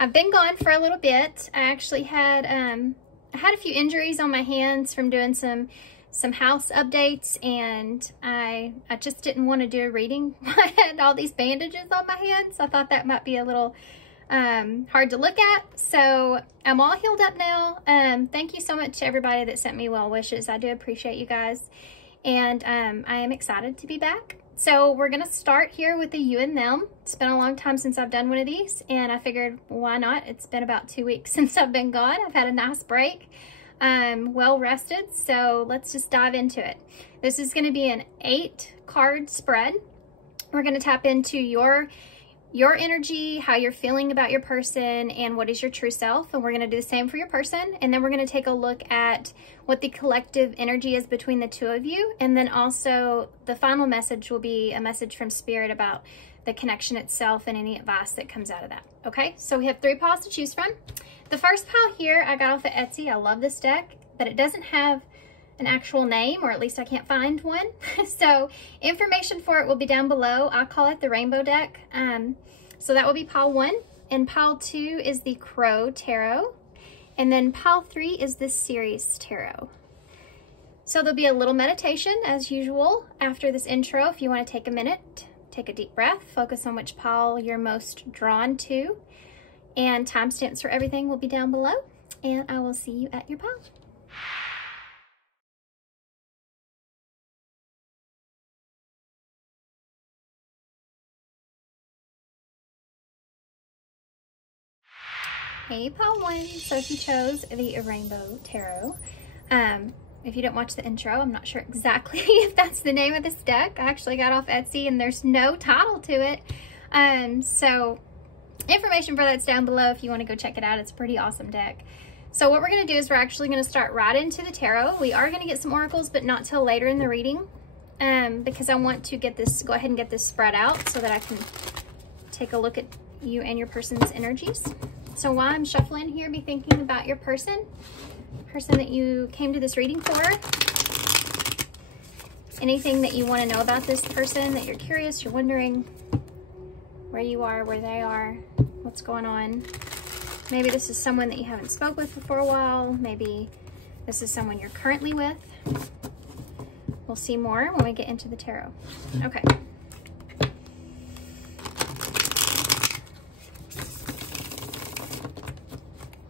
I've been gone for a little bit. I actually had I had a few injuries on my hands from doing some house updates, and I just didn't want to do a reading. I had all these bandages on my hands. I thought that might be a little hard to look at. So I'm all healed up now. Thank you so much to everybody that sent me well wishes. I do appreciate you guys. And I am excited to be back. So we're going to start here with the you and them. It's been a long time since I've done one of these, and I figured, why not? It's been about 2 weeks since I've been gone. I've had a nice break. I'm well rested, so let's just dive into it. This is going to be an 8-card spread. We're going to tap into your energy, how you're feeling about your person, and what is your true self. And we're going to do the same for your person. And then we're going to take a look at what the collective energy is between the two of you. And then also the final message will be a message from Spirit about the connection itself and any advice that comes out of that. Okay, so we have 3 piles to choose from. The first pile here I got off of Etsy. I love this deck, but it doesn't have an actual name, or at least I can't find one. So information for it will be down below. I call it the Rainbow deck. So that will be pile 1, and pile 2 is the Crow Tarot, and then pile 3 is the Sirius Tarot. So there'll be a little meditation as usual after this intro. If you want to take a minute, take a deep breath, focus on which pile you're most drawn to, and timestamps for everything will be down below, and I will see you at your pile. Hey, pile 1. So if you chose the Rainbow Tarot, if you didn't watch the intro, I'm not sure exactly if that's the name of this deck. I actually got off Etsy and there's no title to it. So information for that's down below if you want to go check it out. It's a pretty awesome deck. So what we're going to do is we're actually going to start right into the tarot. We are going to get some oracles, but not till later in the reading, because I want to go ahead and get this spread out so that I can take a look at you and your person's energies. So while I'm shuffling here, be thinking about your person that you came to this reading for. Anything that you want to know about this person, that you're curious, you're wondering where you are, where they are, what's going on. Maybe this is someone that you haven't spoke with for a while. Maybe this is someone you're currently with. We'll see more when we get into the tarot. Okay.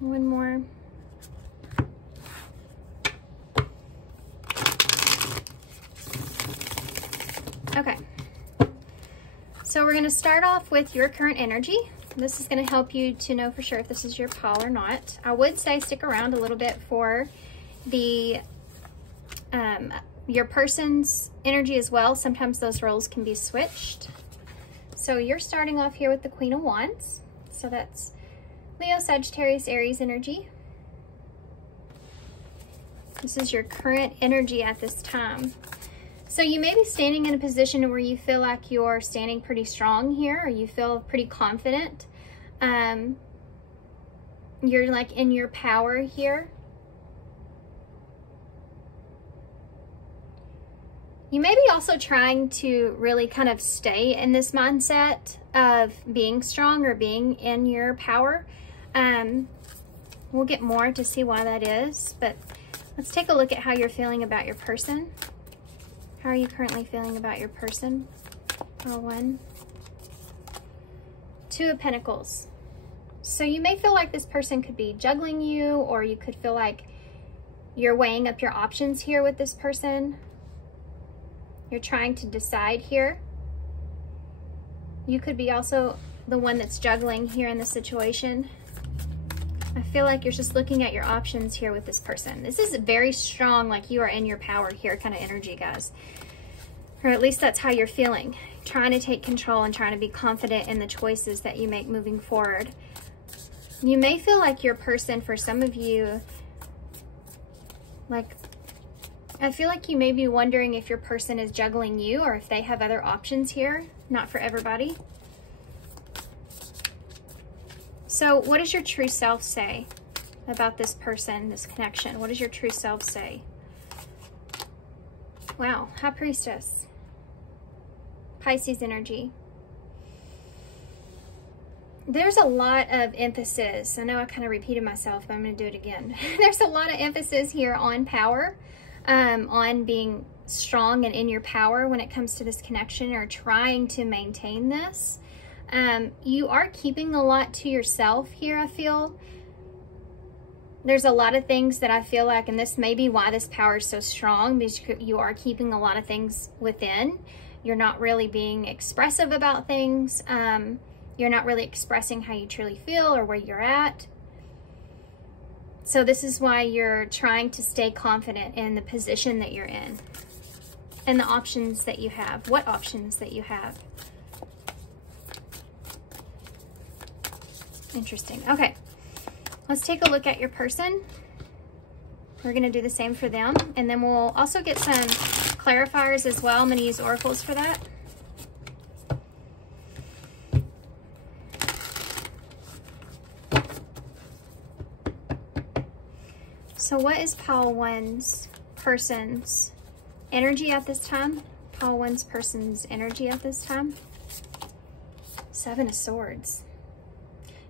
One more. Okay. So we're going to start off with your current energy. This is going to help you to know for sure if this is your pile or not. I would say stick around a little bit for the your person's energy as well. Sometimes those roles can be switched. So you're starting off here with the Queen of Wands. So that's Leo, Sagittarius, Aries energy. This is your current energy at this time. So you may be standing in a position where you feel like you're standing pretty strong here, or you feel pretty confident. You're like in your power here. You may be also trying to really kind of stay in this mindset of being strong or being in your power. We'll get more to see why that is, but let's take a look at how you're feeling about your person. How are you currently feeling about your person? Pile 1. 2 of Pentacles. So you may feel like this person could be juggling you, or you could feel like you're weighing up your options here with this person. You're trying to decide here. You could be also the one that's juggling here in this situation. I feel like you're just looking at your options here with this person. This is very strong, like you are in your power here kind of energy, guys. Or at least that's how you're feeling. Trying to take control and trying to be confident in the choices that you make moving forward. You may feel like your person, for some of you, like, I feel like you may be wondering if your person is juggling you or if they have other options here. Not for everybody. So what does your true self say about this person, this connection? What does your true self say? Wow, High Priestess. Pisces energy. there's a lot of emphasis. I know I kind of repeated myself, but I'm going to do it again. There's a lot of emphasis here on power, on being strong and in your power when it comes to this connection, or trying to maintain this. You are keeping a lot to yourself here, I feel. There's a lot of things that I feel like, and this may be why this power is so strong, because you are keeping a lot of things within. You're not really being expressive about things. You're not really expressing how you truly feel or where you're at. So this is why you're trying to stay confident in the position that you're in and the options that you have. What options that you have. Interesting. Okay. Let's take a look at your person. We're going to do the same for them. And then we'll also get some clarifiers as well. I'm going to use oracles for that. So what is Pile 1's person's energy at this time? Pile 1's person's energy at this time? 7 of Swords.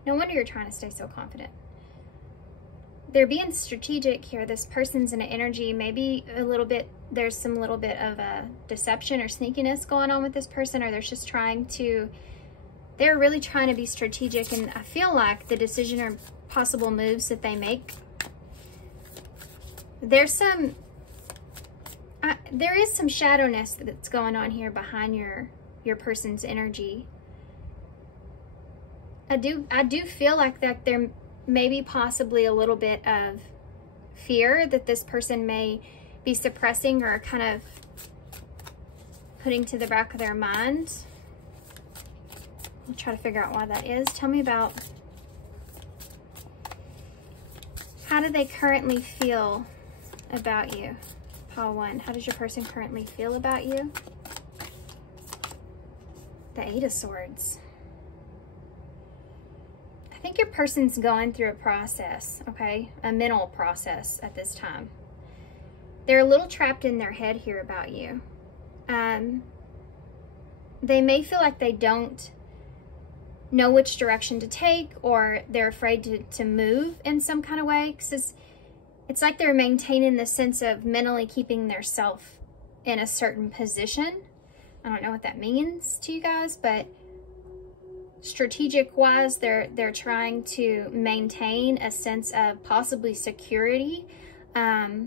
No wonder you're trying to stay so confident. They're being strategic here. This person's in an energy, maybe a little bit, there's some little bit of a deception or sneakiness going on with this person, or they're just trying to, they're really trying to be strategic. And I feel like the decision or possible moves that they make, there's some, there is some shadowness that's going on here behind your person's energy. I do feel like that there may be possibly a little bit of fear that this person may be suppressing or kind of putting to the back of their mind. I'll try to figure out why that is. Tell me about, how do they currently feel about you? Pile 1, how does your person currently feel about you? The 8 of Swords. I think your person's going through a process, okay? A mental process at this time. They're a little trapped in their head here about you. They may feel like they don't know which direction to take, or they're afraid to move in some kind of way. Because it's like they're maintaining the sense of mentally keeping their self in a certain position. I don't know what that means to you guys, but strategic wise, they're trying to maintain a sense of possibly security. I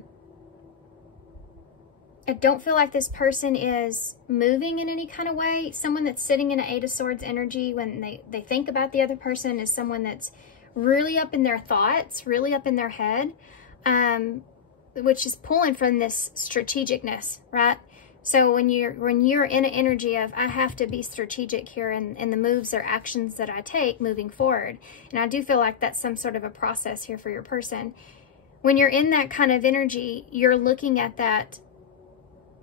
don't feel like this person is moving in any kind of way. Someone that's sitting in an 8 of Swords energy when they think about the other person is someone that's really up in their thoughts, really up in their head, which is pulling from this strategicness, right? So when you're in an energy of, I have to be strategic here in the moves or actions that I take moving forward. And I do feel like that's some sort of a process here for your person. When you're in that kind of energy, you're looking at that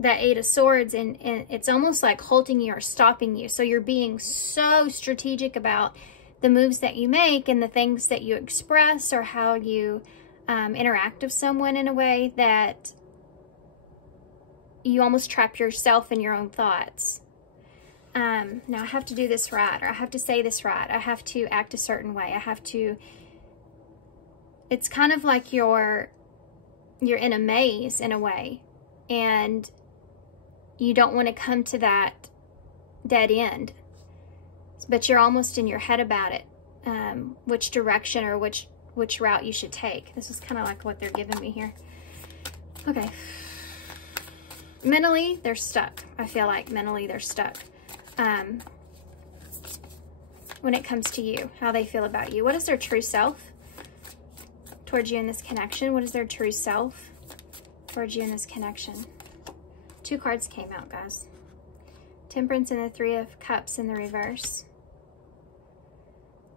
8 of Swords and it's almost like halting you or stopping you. So you're being so strategic about the moves that you make and the things that you express or how you interact with someone in a way that you almost trap yourself in your own thoughts. Now I have to do this right, or I have to say this right, I have to act a certain way, I have to, it's kind of like you're in a maze in a way, and you don't want to come to that dead end, but you're almost in your head about it, which direction or which route you should take. This is kind of like what they're giving me here. Okay. Mentally, they're stuck. I feel like mentally they're stuck. When it comes to you, how they feel about you. What is their true self towards you in this connection? What is their true self towards you in this connection? 2 cards came out, guys. Temperance and the 3 of Cups in the reverse.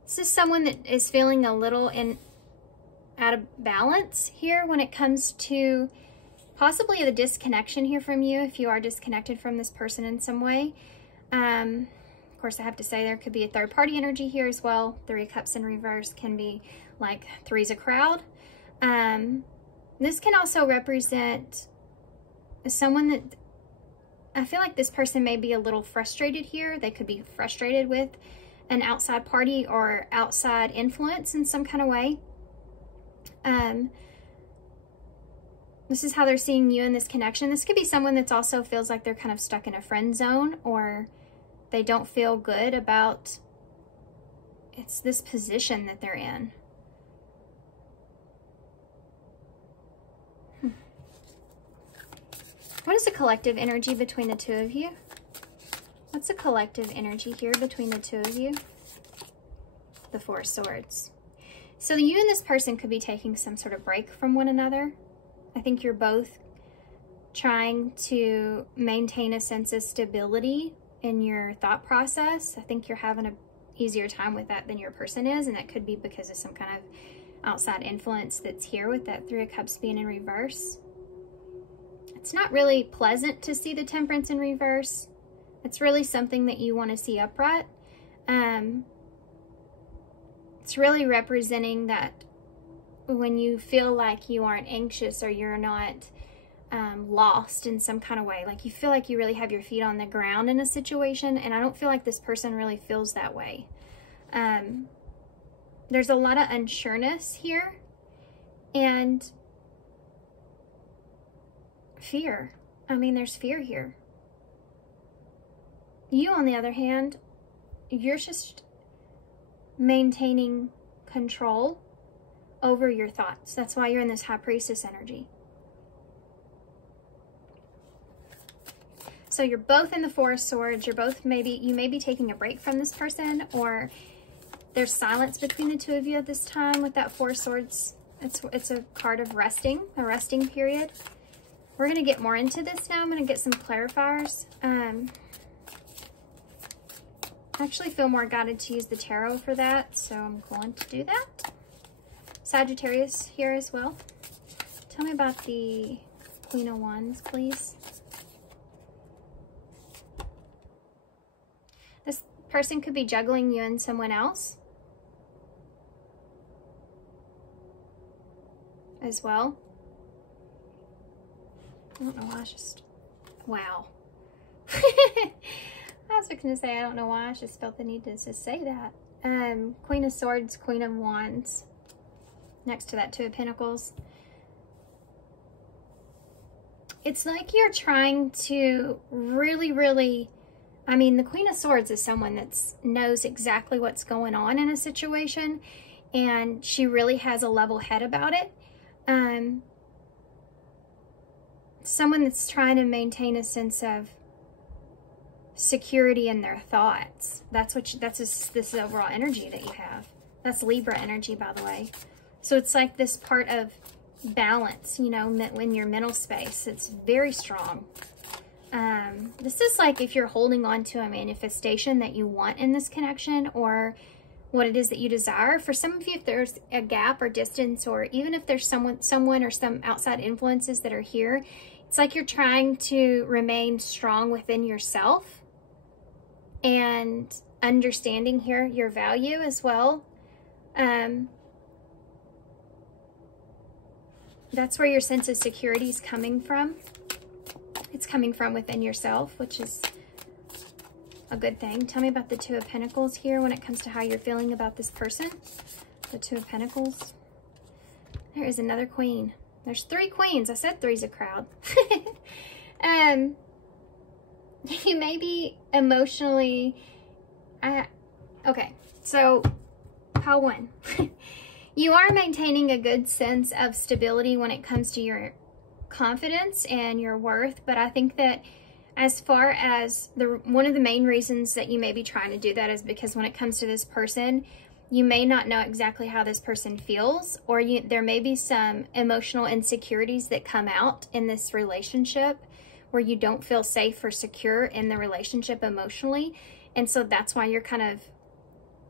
This is someone that is feeling a little out of balance here when it comes to possibly the disconnection here from you, if you are disconnected from this person in some way. Of course, I have to say there could be a third-party energy here as well. 3 of Cups in reverse can be like 3's a crowd. This can also represent someone that, I feel like this person may be a little frustrated here. They could be frustrated with an outside party or outside influence in some kind of way. This is how they're seeing you in this connection. This could be someone that's also feels like they're kind of stuck in a friend zone, or they don't feel good about it's this position that they're in. What is the collective energy between the two of you? What's the collective energy here between the two of you? The Four of Swords. So you and this person could be taking some sort of break from one another. I think you're both trying to maintain a sense of stability in your thought process. I think you're having an easier time with that than your person is, and that could be because of some kind of outside influence that's here with that Three of Cups being in reverse. It's not really pleasant to see the Temperance in reverse. It's really something that you want to see upright. It's really representing that when you feel like you aren't anxious or you're not lost in some kind of way, like you feel like you really have your feet on the ground in a situation, and I don't feel like this person really feels that way. There's a lot of unsureness here and fear. I mean, there's fear here. You, on the other hand, you're just maintaining control over your thoughts. That's why you're in this High Priestess energy. So you're both in the Four of Swords. You're both you may be taking a break from this person, or there's silence between the two of you at this time with that Four of Swords. It's a card of resting, a resting period. We're going to get more into this now. I'm going to get some clarifiers. I actually feel more guided to use the tarot for that, so I'm going to do that. Sagittarius here as well. Tell me about the Queen of Wands, please. This person could be juggling you and someone else as well. I don't know why, it's just, wow. I was going to say, I don't know why, I just felt the need to just say that. Queen of Swords, Queen of Wands. Next to that Two of Pentacles. It's like you're trying to really, I mean, the Queen of Swords is someone that knows exactly what's going on in a situation, and she really has a level head about it. Someone that's trying to maintain a sense of security in their thoughts. That's this overall energy that you have. That's Libra energy, by the way. So it's like this part of balance, you know, in your mental space. It's very strong. This is like if you're holding on to a manifestation that you want in this connection, or what it is that you desire. For some of you, if there's a gap or distance, or even if there's someone or some outside influences that are here, it's like you're trying to remain strong within yourself and understanding here your value as well. That's where your sense of security is coming from. It's coming from within yourself, which is a good thing. Tell me about the Two of Pentacles here when it comes to how you're feeling about this person. The Two of Pentacles. There is another queen. There's three queens. I said three's a crowd. You may be emotionally... okay, so pile one. You are maintaining a good sense of stability when it comes to your confidence and your worth, but I think that as far as one of the main reasons that you may be trying to do that is because when it comes to this person, you may not know exactly how this person feels, or there may be some emotional insecurities that come out in this relationship where you don't feel safe or secure in the relationship emotionally. And so that's why you're kind of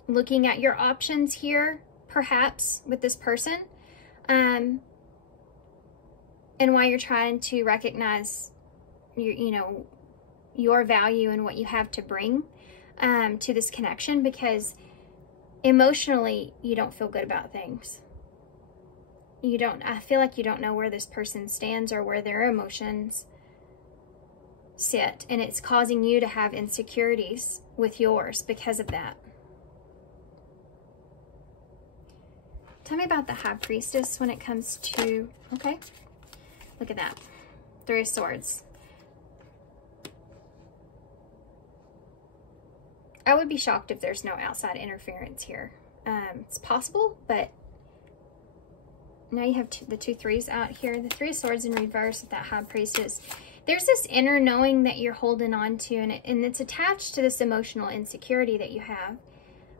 looking at your options here, perhaps with this person, and why you're trying to recognize your value and what you have to bring to this connection, because emotionally you don't feel good about things. I feel like you don't know where this person stands or where their emotions sit, and it's causing you to have insecurities with yours because of that. Tell me about the High Priestess when it comes to, okay, look at that. Three of Swords. I would be shocked if there's no outside interference here. It's possible, but now you have the two threes out here. The Three of Swords in reverse with that High Priestess. There's this inner knowing that you're holding on to, and it's attached to this emotional insecurity that you have,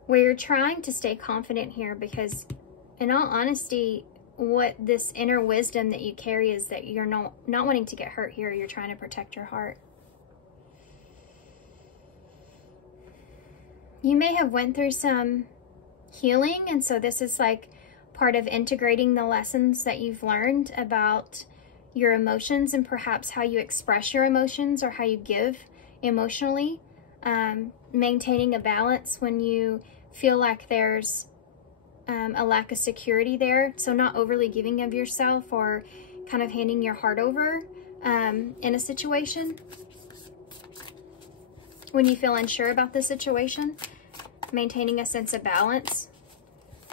where you're trying to stay confident here because, in all honesty, what this inner wisdom that you carry is that you're not wanting to get hurt here. You're trying to protect your heart. You may have went through some healing, and so this is like part of integrating the lessons that you've learned about your emotions and perhaps how you express your emotions or how you give emotionally. Maintaining a balance when you feel like there's a lack of security there. So not overly giving of yourself or kind of handing your heart over in a situation. When you feel unsure about the situation, maintaining a sense of balance,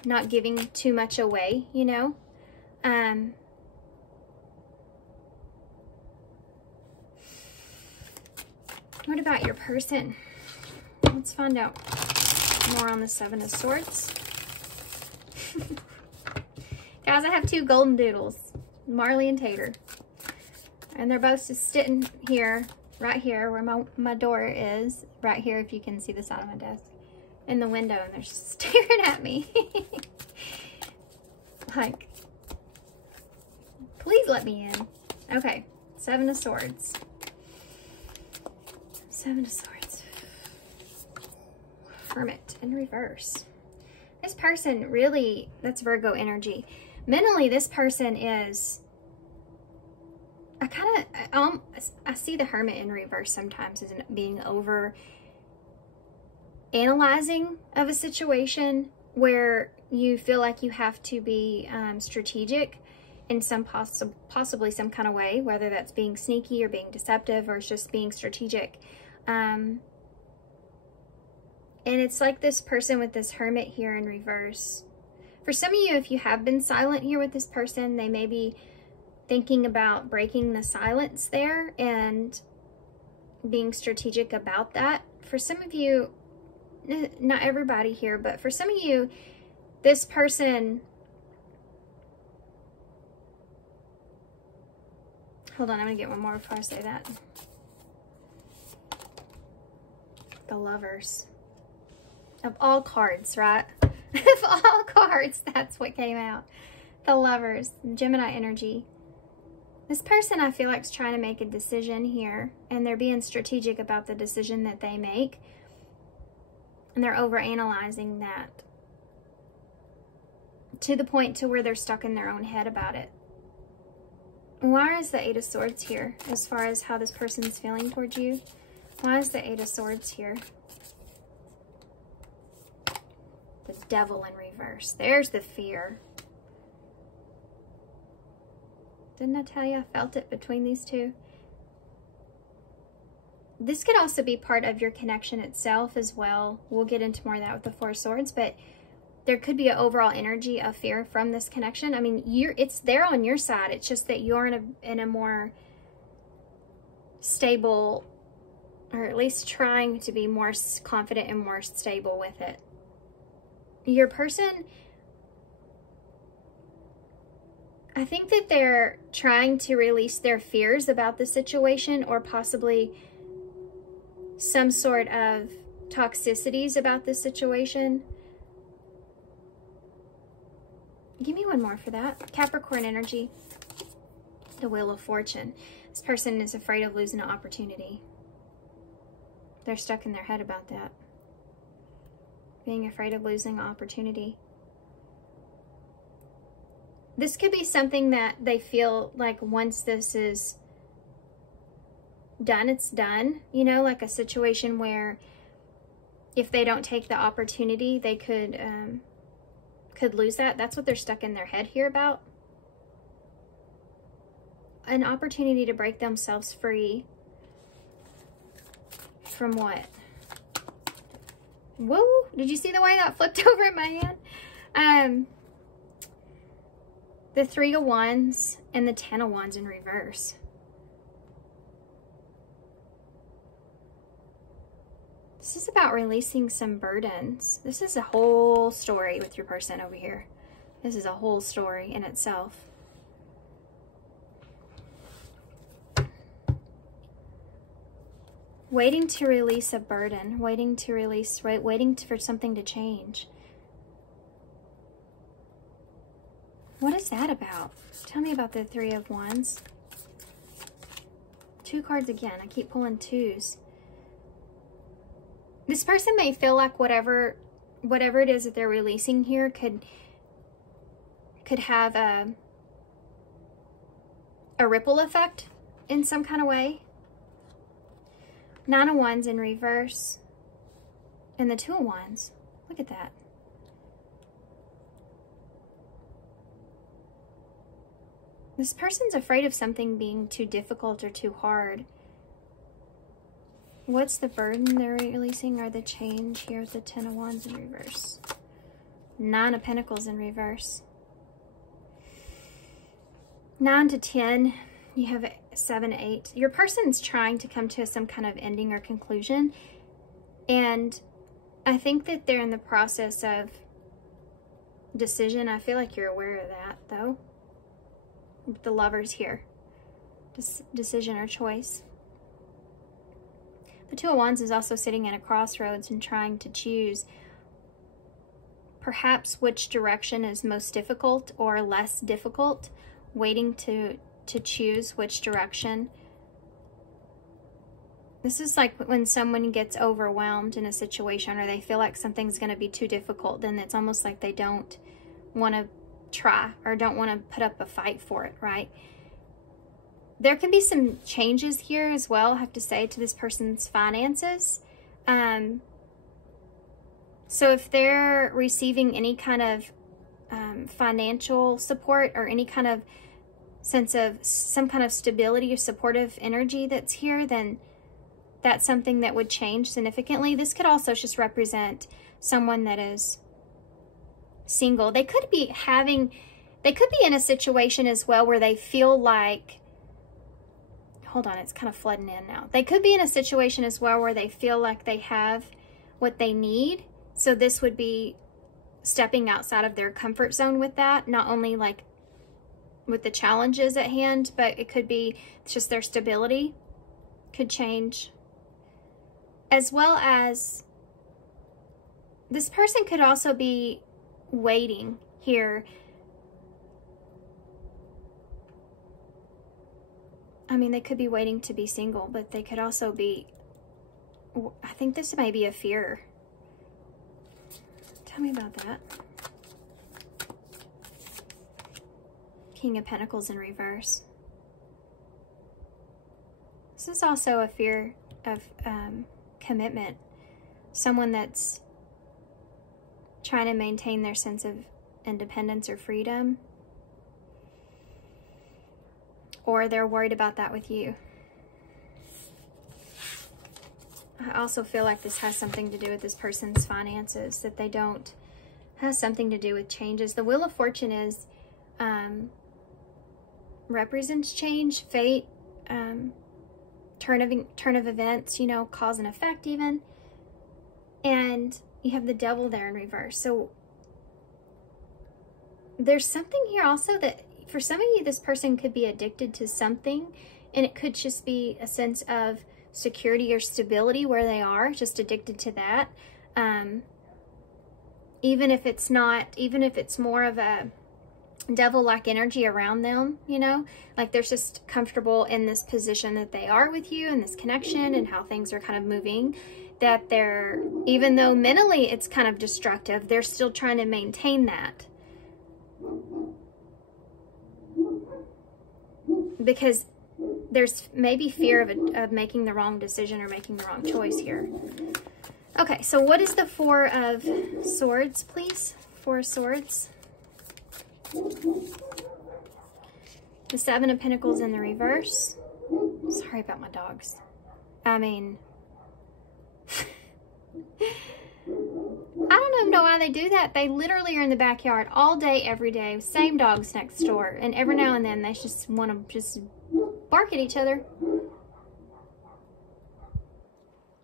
not giving too much away, you know. What about your person? Let's find out more on the Seven of Swords. Guys, I have two golden doodles, Marley and Tater. And they're both just sitting here, right here, where my door is. Right here, if you can see the side of my desk. In the window, and they're staring at me. Like, please let me in. Okay, Seven of Swords. Seven of Swords. Hermit in reverse. This person really, that's Virgo energy. Mentally, this person is, I see the Hermit in reverse sometimes as being over analyzing of a situation where you feel like you have to be strategic in some possibly some kind of way, whether that's being sneaky or being deceptive or it's just being strategic. And it's like this person with this Hermit here in reverse. For some of you, if you have been silent here with this person, they may be thinking about breaking the silence there and being strategic about that. For some of you, not everybody here, but for some of you, this person, hold on, I'm gonna get one more before I say that. The Lovers. Of all cards, right? Of all cards, that's what came out. The Lovers, Gemini energy. This person, I feel like, is trying to make a decision here, and they're being strategic about the decision that they make. And they're overanalyzing that to the point to where they're stuck in their own head about it. Why is the Eight of Swords here as far as how this person's feeling towards you? Why is the Eight of Swords here? The Devil in reverse. There's the fear. Didn't I tell you I felt it between these two? This could also be part of your connection itself as well. We'll get into more of that with the Four of Swords, but there could be an overall energy of fear from this connection. I mean, it's there on your side. It's just that you're in a more stable, or at least trying to be more confident and more stable with it. Your person, I think that they're trying to release their fears about the situation, or possibly some sort of toxicities about this situation. Give me one more for that. Capricorn energy. The Wheel of Fortune. This person is afraid of losing an opportunity. They're stuck in their head about that. Being afraid of losing an opportunity. This could be something that they feel like once this is done, it's done. You know, like a situation where if they don't take the opportunity, they could lose that. That's what they're stuck in their head here about. An opportunity to break themselves free from what? Whoa, did you see the way that flipped over in my hand? the Three of Wands and the Ten of Wands in reverse. This is about releasing some burdens. This is a whole story with your person over here. This is a whole story in itself. Waiting to release a burden, waiting to release, waiting for something to change. What is that about? Tell me about the Three of Wands. 2 cards again. I keep pulling 2s. This person may feel like whatever it is that they're releasing here could have a ripple effect in some kind of way. 9 of Wands in reverse. And the 2 of Wands. Look at that. This person's afraid of something being too difficult or too hard. What's the burden they're releasing, or the change here with the 10 of Wands in reverse? 9 of Pentacles in reverse. 9 to 10, you have 7, 8. Your person's trying to come to some kind of ending or conclusion. And I think that they're in the process of decision. I feel like you're aware of that, though. The Lovers here. Decision or choice. The 2 of Wands is also sitting at a crossroads and trying to choose perhaps which direction is most difficult or less difficult, waiting to choose which direction. This is like when someone gets overwhelmed in a situation, or they feel like something's going to be too difficult, then it's almost like they don't want to try or don't want to put up a fight for it, right? There can be some changes here as well, I have to say, to this person's finances. So if they're receiving any kind of financial support or any kind of sense of some kind of stability or supportive energy that's here, then that's something that would change significantly. This could also just represent someone that is single. They could be in a situation as well where they feel like, hold on, it's kind of flooding in now. They could be in a situation as well where they feel like they have what they need. So this would be stepping outside of their comfort zone with that, not only like with the challenges at hand, but it could be just their stability could change. As well as this person could also be waiting here. I mean, they could be waiting to be single, but they could also be, I think this may be a fear. Tell me about that. King of Pentacles in reverse. This is also a fear of commitment. Someone that's trying to maintain their sense of independence or freedom. Or they're worried about that with you. I also feel like this has something to do with this person's finances, that they don't, has something to do with changes. The Wheel of Fortune is, represents change, fate, turn of events, you know, cause and effect even. And you have the Devil there in reverse. So there's something here also that for some of you, this person could be addicted to something, and it could just be a sense of security or stability where they are, just addicted to that. Even if it's not, even if it's more of a devil-like energy around them, you know, like they're just comfortable in this position that they are with you and this connection and how things are kind of moving, that they're, even though mentally it's kind of destructive, they're still trying to maintain that. Because there's maybe fear of making the wrong decision or making the wrong choice here. Okay, so what is the Four of Swords, please? Four of Swords. The Seven of Pentacles in the reverse. Sorry about my dogs. I mean, I don't even know why they do that. They literally are in the backyard all day, every day. Same dogs next door. And every now and then they just want to just bark at each other.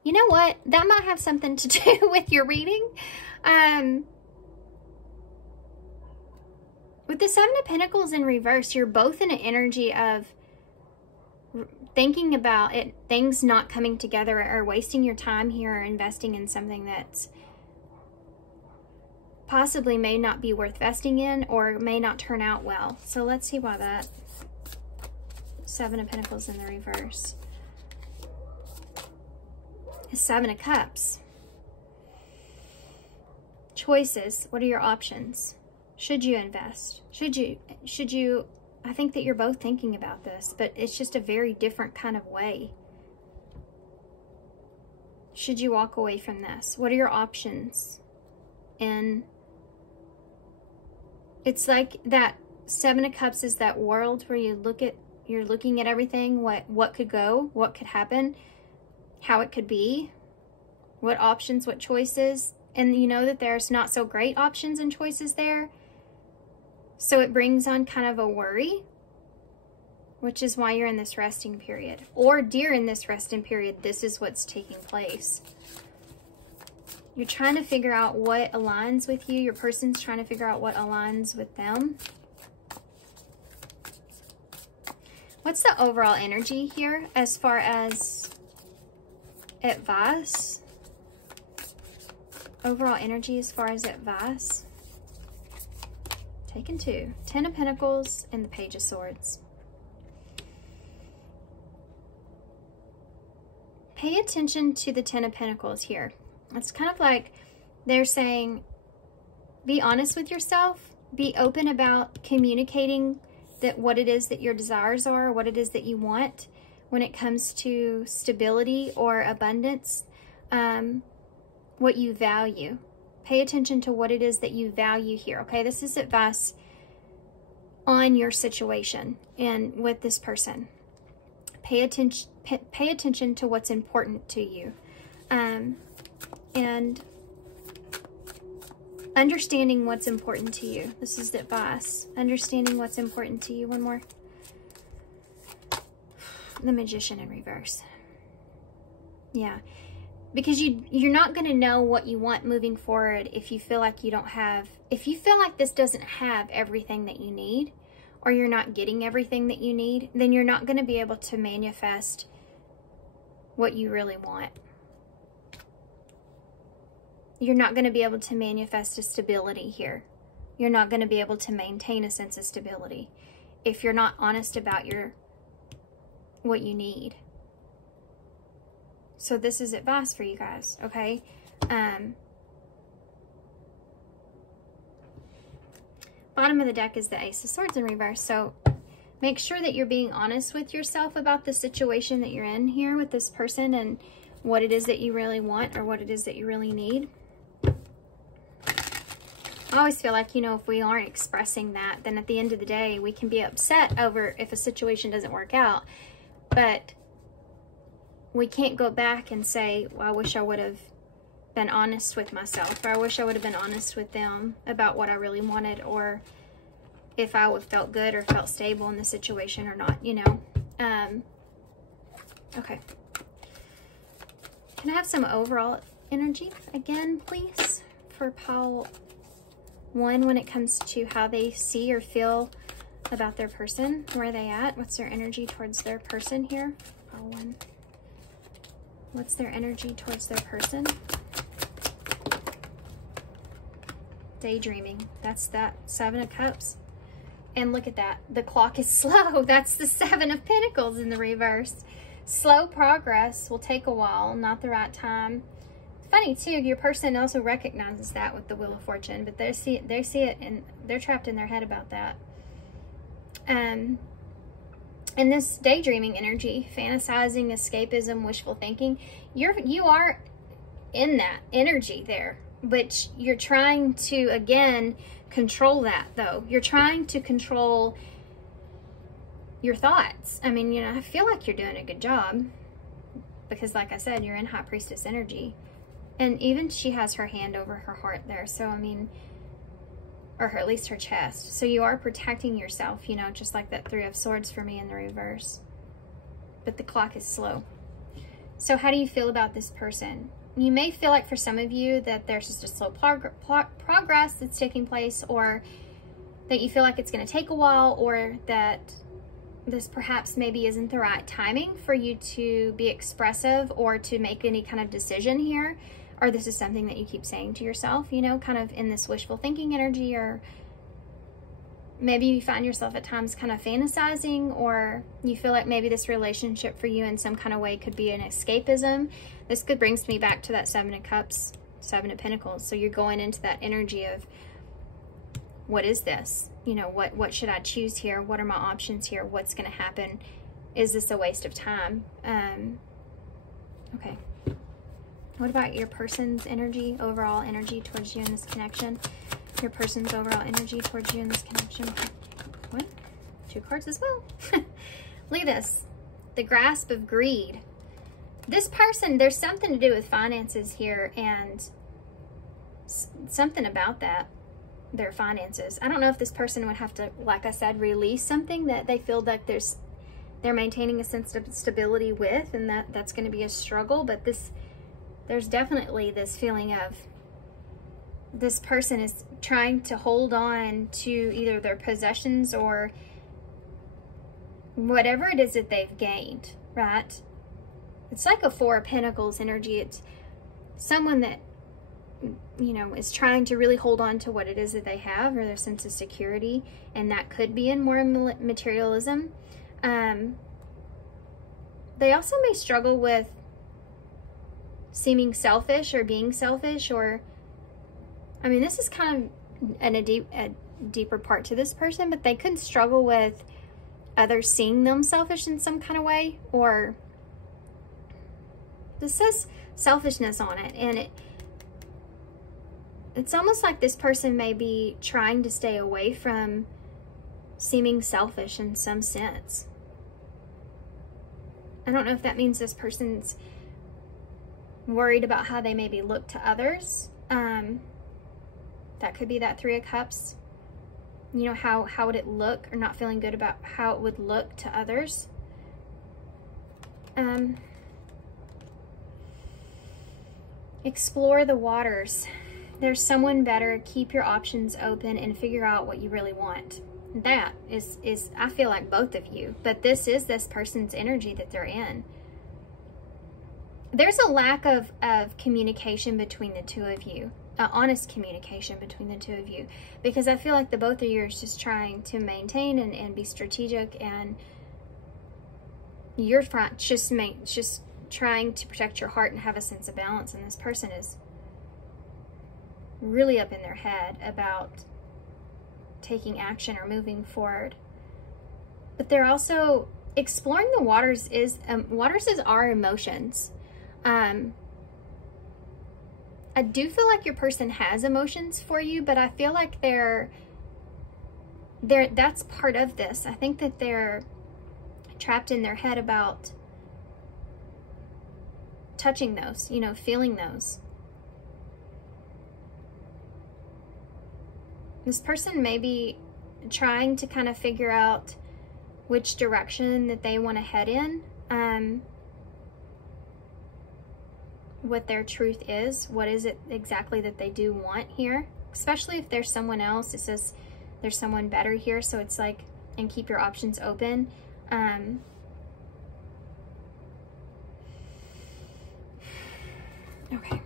You know what? That might have something to do with your reading. With the Seven of Pentacles in reverse, you're both in an energy of thinking about it, things not coming together, or wasting your time here, or investing in something that's possibly may not be worth investing in, or may not turn out well. So let's see why that. Seven of Pentacles in the reverse. The Seven of Cups. Choices. What are your options? Should you invest? Should you, I think that you're both thinking about this, but it's just a very different kind of way. Should you walk away from this? What are your options? And it's like that Seven of Cups is that world where you look at, you're looking at everything, what could go, what could happen, how it could be, what options, what choices, and you know that there's not so great options and choices there. So it brings on kind of a worry, which is why you're in this resting period. Or during this resting period, this is what's taking place. You're trying to figure out what aligns with you. Your person's trying to figure out what aligns with them. What's the overall energy here as far as advice? Overall energy as far as advice. Taken two. Ten of Pentacles and the Page of Swords. Pay attention to the Ten of Pentacles here. It's kind of like they're saying, be honest with yourself. Be open about communicating that what it is that your desires are, what it is that you want when it comes to stability or abundance, what you value. Pay attention to what it is that you value here, okay? This is advice on your situation and with this person. Pay attention to what's important to you. And understanding what's important to you. This is the advice. Understanding what's important to you. One more. The Magician in reverse. Yeah. Because you're not going to know what you want moving forward if you feel like you don't have, if you feel like this doesn't have everything that you need, or you're not getting everything that you need, then you're not going to be able to manifest what you really want. You're not going to be able to manifest a stability here. You're not going to be able to maintain a sense of stability if you're not honest about what you need. So this is advice for you guys, okay? Bottom of the deck is the Ace of Swords in reverse. So make sure that you're being honest with yourself about the situation that you're in here with this person and what it is that you really want or what it is that you really need. I always feel like, you know, if we aren't expressing that, then at the end of the day, we can be upset over if a situation doesn't work out. But we can't go back and say, well, I wish I would have been honest with myself, or I wish I would have been honest with them about what I really wanted, or if I would have felt good or felt stable in the situation or not, you know. Okay. Can I have some overall energy again, please, for pile 1 when it comes to how they see or feel about their person? Where are they at? What's their energy towards their person here? Pile 1. What's their energy towards their person? Daydreaming. That's that Seven of Cups. And look at that. The clock is slow. That's the Seven of Pentacles in the reverse. Slow progress will take a while, not the right time. Funny too, your person also recognizes that with the Wheel of Fortune, but they see it and they're trapped in their head about that. And this daydreaming energy, fantasizing, escapism, wishful thinking, you are in that energy there, but you're trying to, again, control that though. You're trying to control your thoughts. I mean, you know, I feel like you're doing a good job because like I said, you're in High Priestess energy. And even she has her hand over her heart there. So, I mean, or at least her chest. So you are protecting yourself, you know, just like that Three of Swords for me in the reverse. But the clock is slow. So how do you feel about this person? You may feel like for some of you that there's just a slow progress that's taking place, or that you feel like it's going to take a while, or that this perhaps maybe isn't the right timing for you to be expressive or to make any kind of decision here. Or this is something that you keep saying to yourself, you know, kind of in this wishful thinking energy, or maybe you find yourself at times kind of fantasizing, or you feel like maybe this relationship for you in some kind of way could be an escapism. This could brings me back to that Seven of Cups, Seven of Pentacles. So you're going into that energy of, what is this? You know, what should I choose here? What are my options here? What's going to happen? Is this a waste of time? Okay. What about your person's energy, overall energy towards you in this connection? Your person's overall energy towards you in this connection. What? 2 cards as well. Look at this. The grasp of greed. This person, there's something to do with finances here, and something about that, their finances. I don't know if this person would have to, like I said, release something that they feel like they're maintaining a sense of stability with, and that's going to be a struggle. But there's definitely this feeling of this person is trying to hold on to either their possessions or whatever it is that they've gained, right? It's like a Four of Pentacles energy. It's someone that, you know, is trying to really hold on to what it is that they have, or their sense of security, and that could be in more materialism. They also may struggle with seeming selfish or being selfish, or, I mean, this is kind of a deeper part to this person, but they could struggle with others seeing them selfish in some kind of way, or this says selfishness on it, and it's almost like this person may be trying to stay away from seeming selfish in some sense. I don't know if that means this person's worried about how they maybe look to others. That could be that Three of Cups. You know, how would it look, or not feeling good about how it would look to others. Explore the waters. There's someone better. Keep your options open and figure out what you really want. That is I feel like both of you, but this is this person's energy that they're in. There's a lack of communication between the two of you, honest communication between the two of you, because I feel like the both of you are just trying to maintain and be strategic, and you're just trying to protect your heart and have a sense of balance, and this person is really up in their head about taking action or moving forward. But they're also exploring the waters. Waters is our emotions. I do feel like your person has emotions for you, but I feel like that's part of this. I think that they're trapped in their head about touching those, you know, feeling those. This person may be trying to kind of figure out which direction that they want to head in, what their truth is, what is it exactly that they do want here, especially if there's someone else. It says there's someone better here, so it's like, and keep your options open. Okay.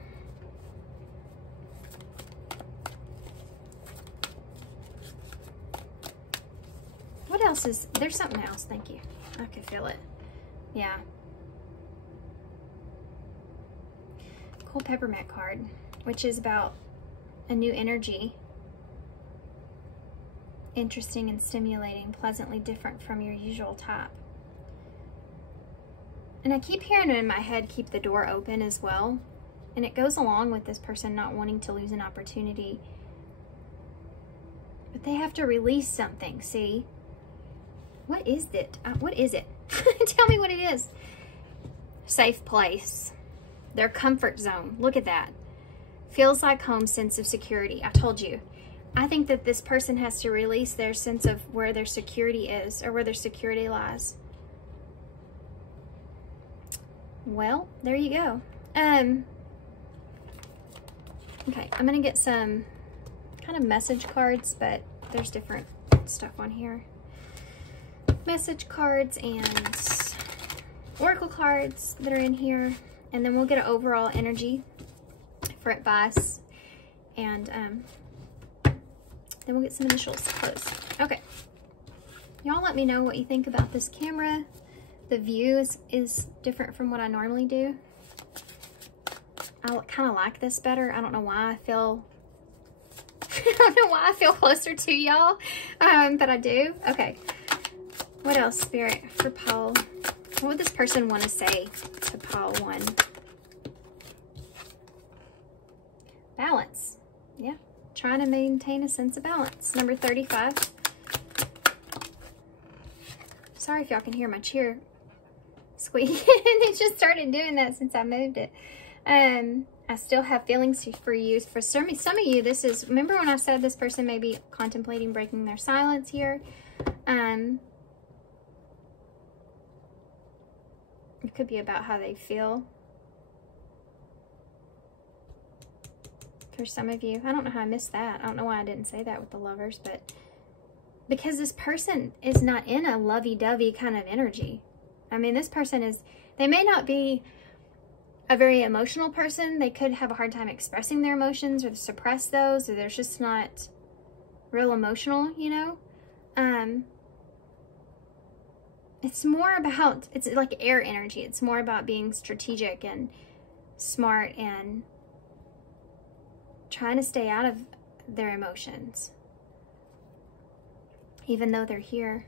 What else is, there's something else, thank you. I can feel it. Yeah. Cool Peppermint card, which is about a new energy. Interesting and stimulating, pleasantly different from your usual type. And I keep hearing it in my head, keep the door open as well. And it goes along with this person not wanting to lose an opportunity. But they have to release something, see? What is it? What is it? Tell me what it is. Safe place. Their comfort zone. Look at that. Feels like home, sense of security. I told you. I think that this person has to release their sense of where their security is or where their security lies. Well, there you go. Okay, I'm gonna get some kind of message cards, but there's different stuff on here. Message cards and oracle cards that are in here, and then we'll get an overall energy for advice, and then we'll get some initials to close. Okay, y'all let me know what you think about this camera. The view is different from what I normally do. I kind of like this better. I don't know why I feel I don't know why I feel closer to y'all, but I do. Okay, what else, Spirit, for Paul? What would this person want to say to Paul 1? Balance. Yeah, trying to maintain a sense of balance. Number 35. Sorry if y'all can hear my chair squeaking. It just started doing that since I moved it. I still have feelings for you. For some of you, this is, remember when I said this person may be contemplating breaking their silence here? It could be about how they feel. For some of you, I don't know how I missed that. I don't know why I didn't say that with the Lovers, but because this person is not in a lovey-dovey kind of energy. I mean, this person is, they may not be a very emotional person. They could have a hard time expressing their emotions or suppress those, or they're just not real emotional, you know? It's more about, it's like air energy. It's more about being strategic and smart and trying to stay out of their emotions, even though they're here.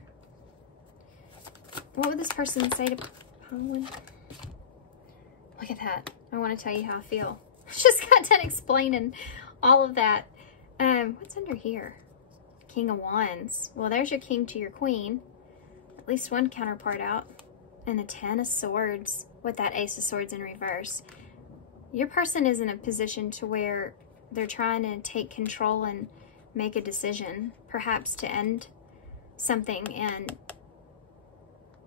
What would this person say to Paul? Look at that. I want to tell you how I feel. I just got done explaining all of that. What's under here? King of Wands. Well, there's your king to your queen. At least one counterpart out. And the 10 of Swords with that Ace of Swords in reverse. Your person is in a position to where they're trying to take control and make a decision, perhaps to end something, and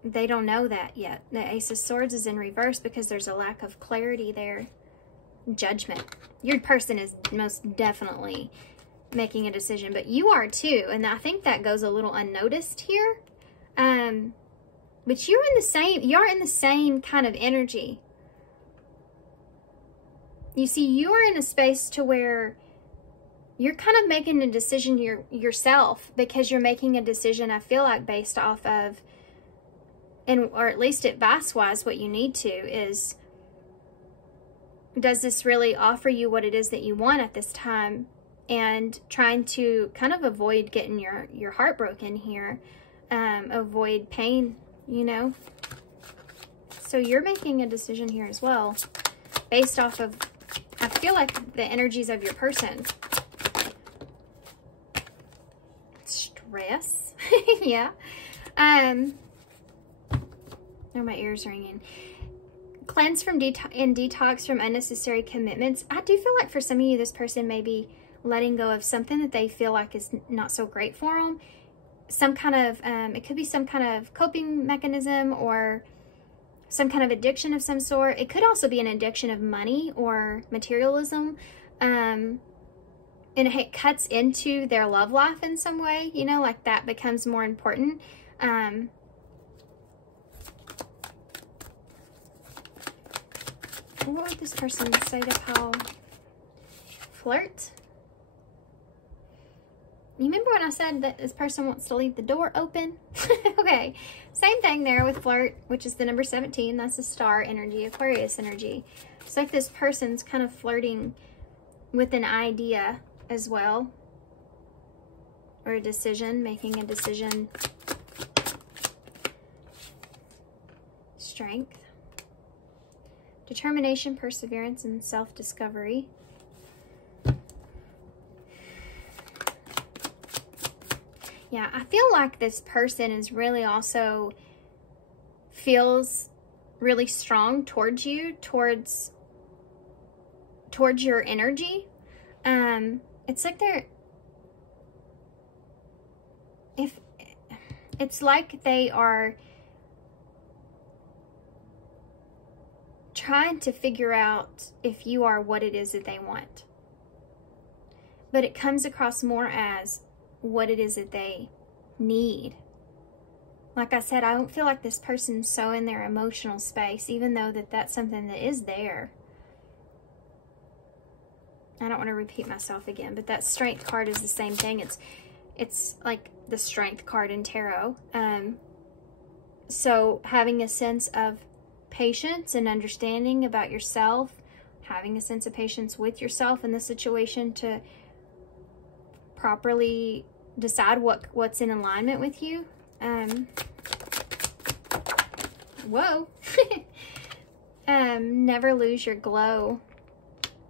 they don't know that yet. The Ace of Swords is in reverse because there's a lack of clarity there. Judgment. Your person is most definitely making a decision, but you are too, and I think that goes a little unnoticed here. But you're in the same kind of energy. You see, you're in a space to where you're kind of making a decision yourself, because you're making a decision, I feel like, based off of, or at least advice-wise, what you need to is, does this really offer you what it is that you want at this time? And trying to kind of avoid getting your heart broken here, avoid pain, you know? So you're making a decision here as well, based off of, I feel like, the energies of your person. Stress. Yeah. Oh, my ears ringing. Cleanse from and detox from unnecessary commitments. I do feel like for some of you, this person may be letting go of something that they feel like is not so great for them. Some kind of, it could be some kind of coping mechanism or some kind of addiction of some sort. It could also be an addiction of money or materialism. And it cuts into their love life in some way, you know, like that becomes more important. What would this person say to Paul? Flirt? You remember when I said that this person wants to leave the door open? Okay, same thing there with flirt, which is the number 17. That's the star energy, Aquarius energy. It's like this person's kind of flirting with an idea as well, or a decision, making a decision. Strength. Determination, perseverance, and self-discovery. Yeah, I feel like this person is really also feels really strong towards you, towards towards your energy. It's like it's like they are trying to figure out if you are what it is that they want. But it comes across more as what it is that they need. Like I said, I don't feel like this person's so in their emotional space, even though that's something that is there. I don't want to repeat myself again, but that Strength card is the same thing. It's like the Strength card in tarot. So having a sense of patience and understanding about yourself, having a sense of patience with yourself in the situation to properly decide what's in alignment with you. Whoa. Never lose your glow.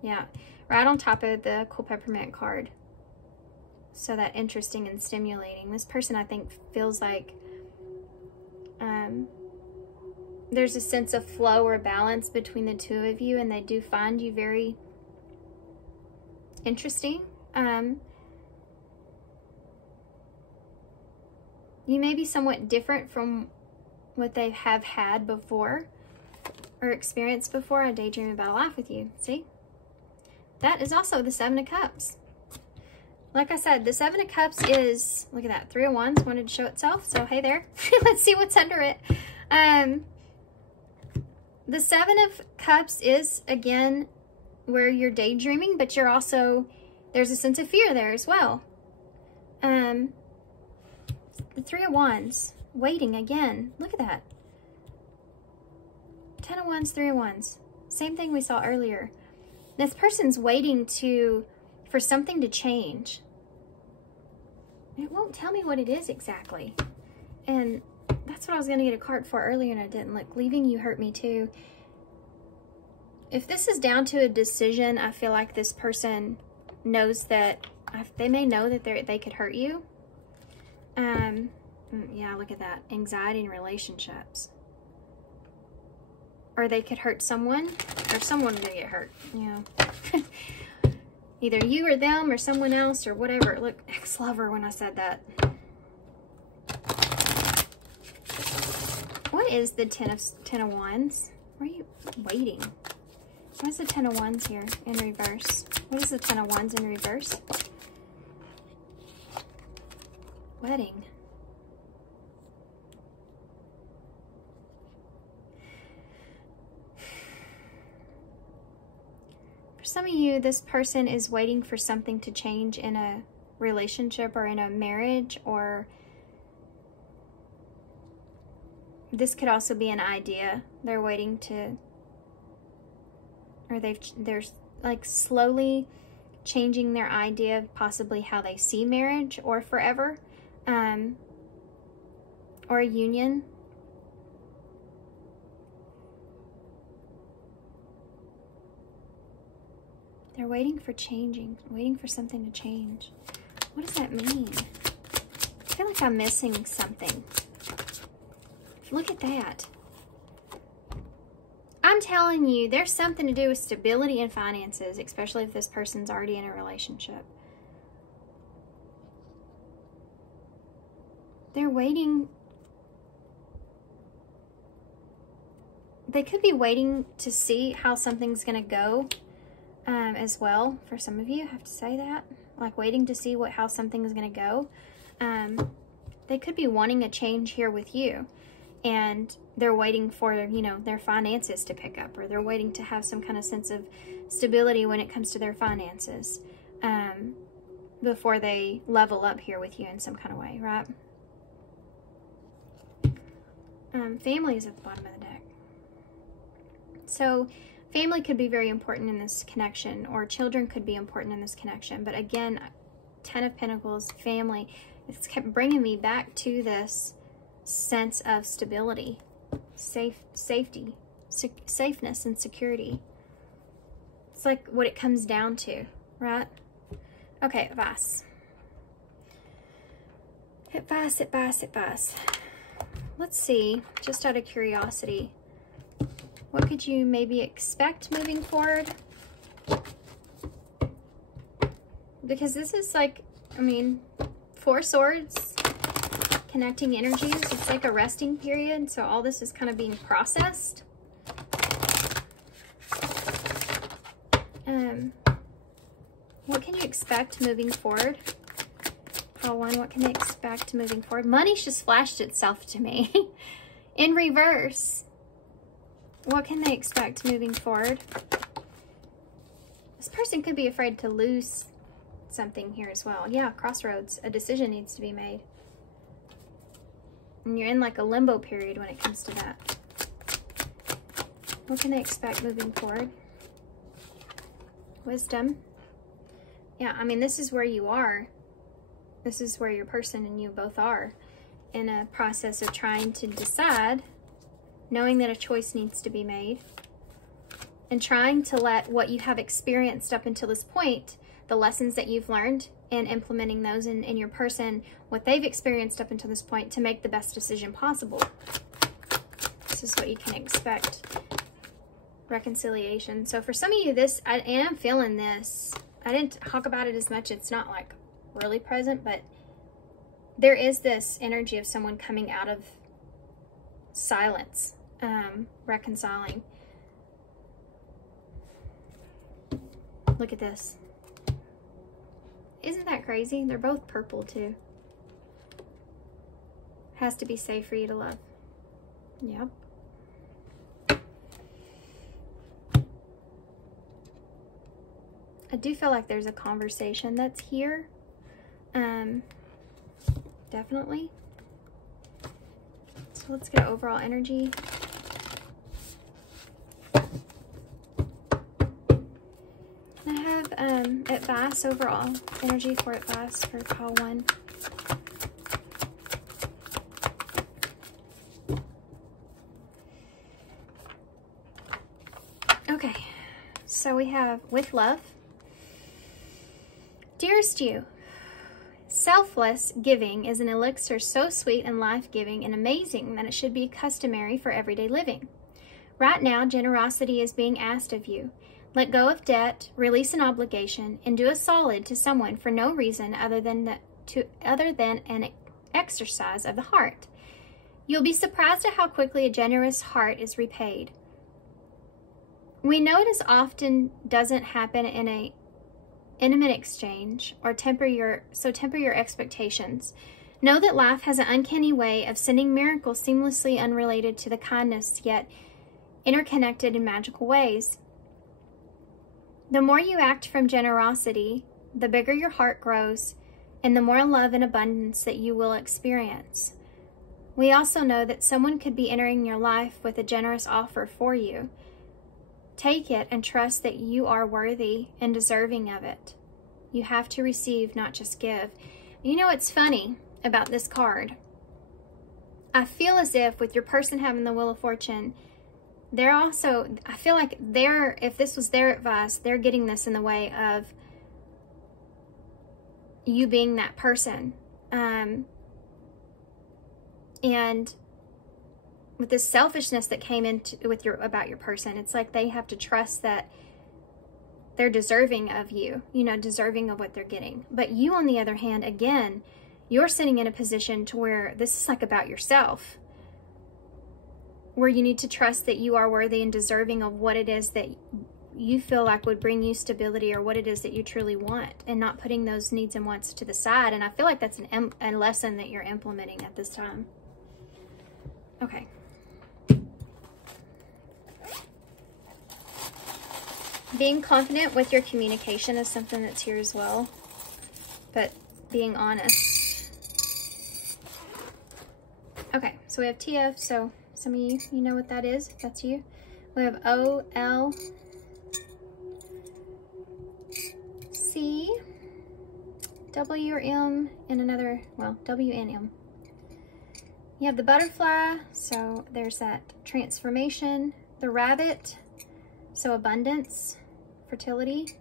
Yeah, right on top of the Cool Peppermint card. So that interesting and stimulating. This person, I think, feels like there's a sense of flow or balance between the two of you, and they do find you very interesting. You may be somewhat different from what they have had before or experienced before. I daydream about a life with you. See? That is also the Seven of Cups. Like I said, the Seven of Cups is, look at that, Three of Wands wanted to show itself. So, hey there. Let's see what's under it. The Seven of Cups is, again, where you're daydreaming, but you're also, there's a sense of fear there as well. The Three of Wands, waiting again. Look at that. 10 of Wands, 3 of Wands. Same thing we saw earlier. This person's waiting for something to change. It won't tell me what it is exactly. And that's what I was going to get a card for earlier and I didn't. Look, leaving you hurt me too. If this is down to a decision, I feel like this person knows that, they may know that they could hurt you. Yeah, look at that. Anxiety in relationships. Or they could hurt someone, or someone would get hurt, you know. Either you or them or someone else or whatever. Look, ex-lover when I said that. What is the Ten of Wands? Why are you waiting? What is the Ten of Wands here in reverse? What is the Ten of Wands in reverse? Wedding. For some of you, this person is waiting for something to change in a relationship or in a marriage, or this could also be an idea. They're waiting to, or they're like slowly changing their idea of possibly how they see marriage or forever, or a union. They're waiting for changing, waiting for something to change. What does that mean? I feel like I'm missing something. Look at that. I'm telling you, there's something to do with stability and finances, especially if this person's already in a relationship. They're waiting. They could be waiting to see how something's going to go as well. For some of you, I have to say that. Like waiting to see how something is going to go. They could be wanting a change here with you. And they're waiting for, you know, their finances to pick up, or they're waiting to have some kind of sense of stability when it comes to their finances before they level up here with you in some kind of way, right? Family is at the bottom of the deck. So family could be very important in this connection, or children could be important in this connection. But again, 10 of Pentacles, family, it's kept bringing me back to this sense of stability, safety, safeness, and security. It's like what it comes down to, right? Okay, advice. Advice. Let's see, just out of curiosity, what could you maybe expect moving forward? Because this is like, I mean, 4 swords, connecting energies. It's like a resting period. So all this is kind of being processed. What can you expect moving forward? Pile 1, what can they expect moving forward? Money's just flashed itself to me. In reverse, what can they expect moving forward? This person could be afraid to lose something here as well. Yeah, crossroads. A decision needs to be made. And you're in like a limbo period when it comes to that. What can they expect moving forward? Wisdom. Yeah, I mean, this is where you are. This is where your person and you both are in a process of trying to decide, knowing that a choice needs to be made, and trying to let what you have experienced up until this point, the lessons that you've learned, and implementing those in your person, what they've experienced up until this point, to make the best decision possible. This is what you can expect. Reconciliation. So for some of you, this, I am feeling this. I didn't talk about it as much. It's not like really present, but there is this energy of someone coming out of silence, reconciling. Look at this. Isn't that crazy? They're both purple too. Has to be safe for you to love. Yep. I do feel like there's a conversation that's here. Definitely. So let's get overall energy. I have advice, overall energy for advice for pile 1. Okay, so we have with love. Dearest you, selfless giving is an elixir so sweet and life-giving and amazing that it should be customary for everyday living. Right now, generosity is being asked of you. Let go of debt, release an obligation, and do a solid to someone for no reason other than an exercise of the heart. You'll be surprised at how quickly a generous heart is repaid. We know it as often doesn't happen in a intimate exchange, or temper your expectations. Know that life has an uncanny way of sending miracles seamlessly unrelated to the kindness, yet interconnected in magical ways. The more you act from generosity, the bigger your heart grows, and the more love and abundance that you will experience. We also know that someone could be entering your life with a generous offer for you. Take it and trust that you are worthy and deserving of it. You have to receive, not just give. You know, it's funny about this card. I feel as if with your person having the Wheel of Fortune, they're also, I feel like if this was their advice, they're getting this in the way of you being that person. And with this selfishness that came into about your person, it's like they have to trust that they're deserving of you, deserving of what they're getting. But you, on the other hand, again, you're sitting in a position to where this is like about yourself, where you need to trust that you are worthy and deserving of what it is that you feel like would bring you stability, or what it is that you truly want, and not putting those needs and wants to the side. And I feel like that's a lesson that you're implementing at this time. Okay. Being confident with your communication is something that's here as well, but being honest. Okay, so we have TF, so some of you know what that is, if that's you. We have O, L, C, W or M, and another, well, W and M. You have the butterfly, so there's that transformation. The rabbit, so abundance, fertility.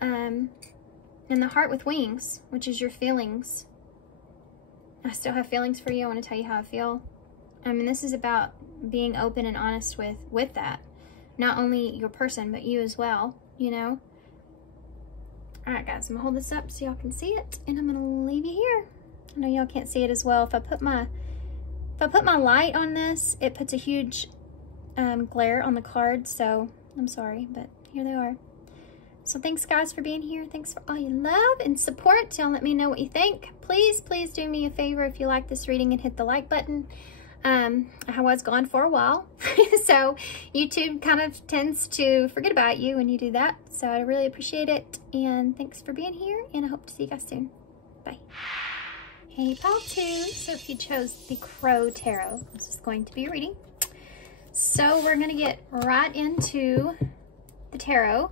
And the heart with wings, which is your feelings. I still have feelings for you. I want to tell you how I feel. I mean, this is about being open and honest with that. Not only your person, but you as well. you know? All right, guys, I'm gonna hold this up so y'all can see it, and I'm gonna leave you here. I know y'all can't see it as well. If I put my light on this, it puts a huge glare on the cards, so I'm sorry, but here they are. So thanks, guys, for being here. Thanks for all your love and support. Y'all let me know what you think. Please, please do me a favor if you like this reading and hit the like button. I was gone for a while, so YouTube kind of tends to forget about you when you do that. So I really appreciate it, and thanks for being here, and I hope to see you guys soon. Bye. Hey, pile 2. So if you chose the Crow Tarot, this is going to be a reading. So we're going to get right into the tarot.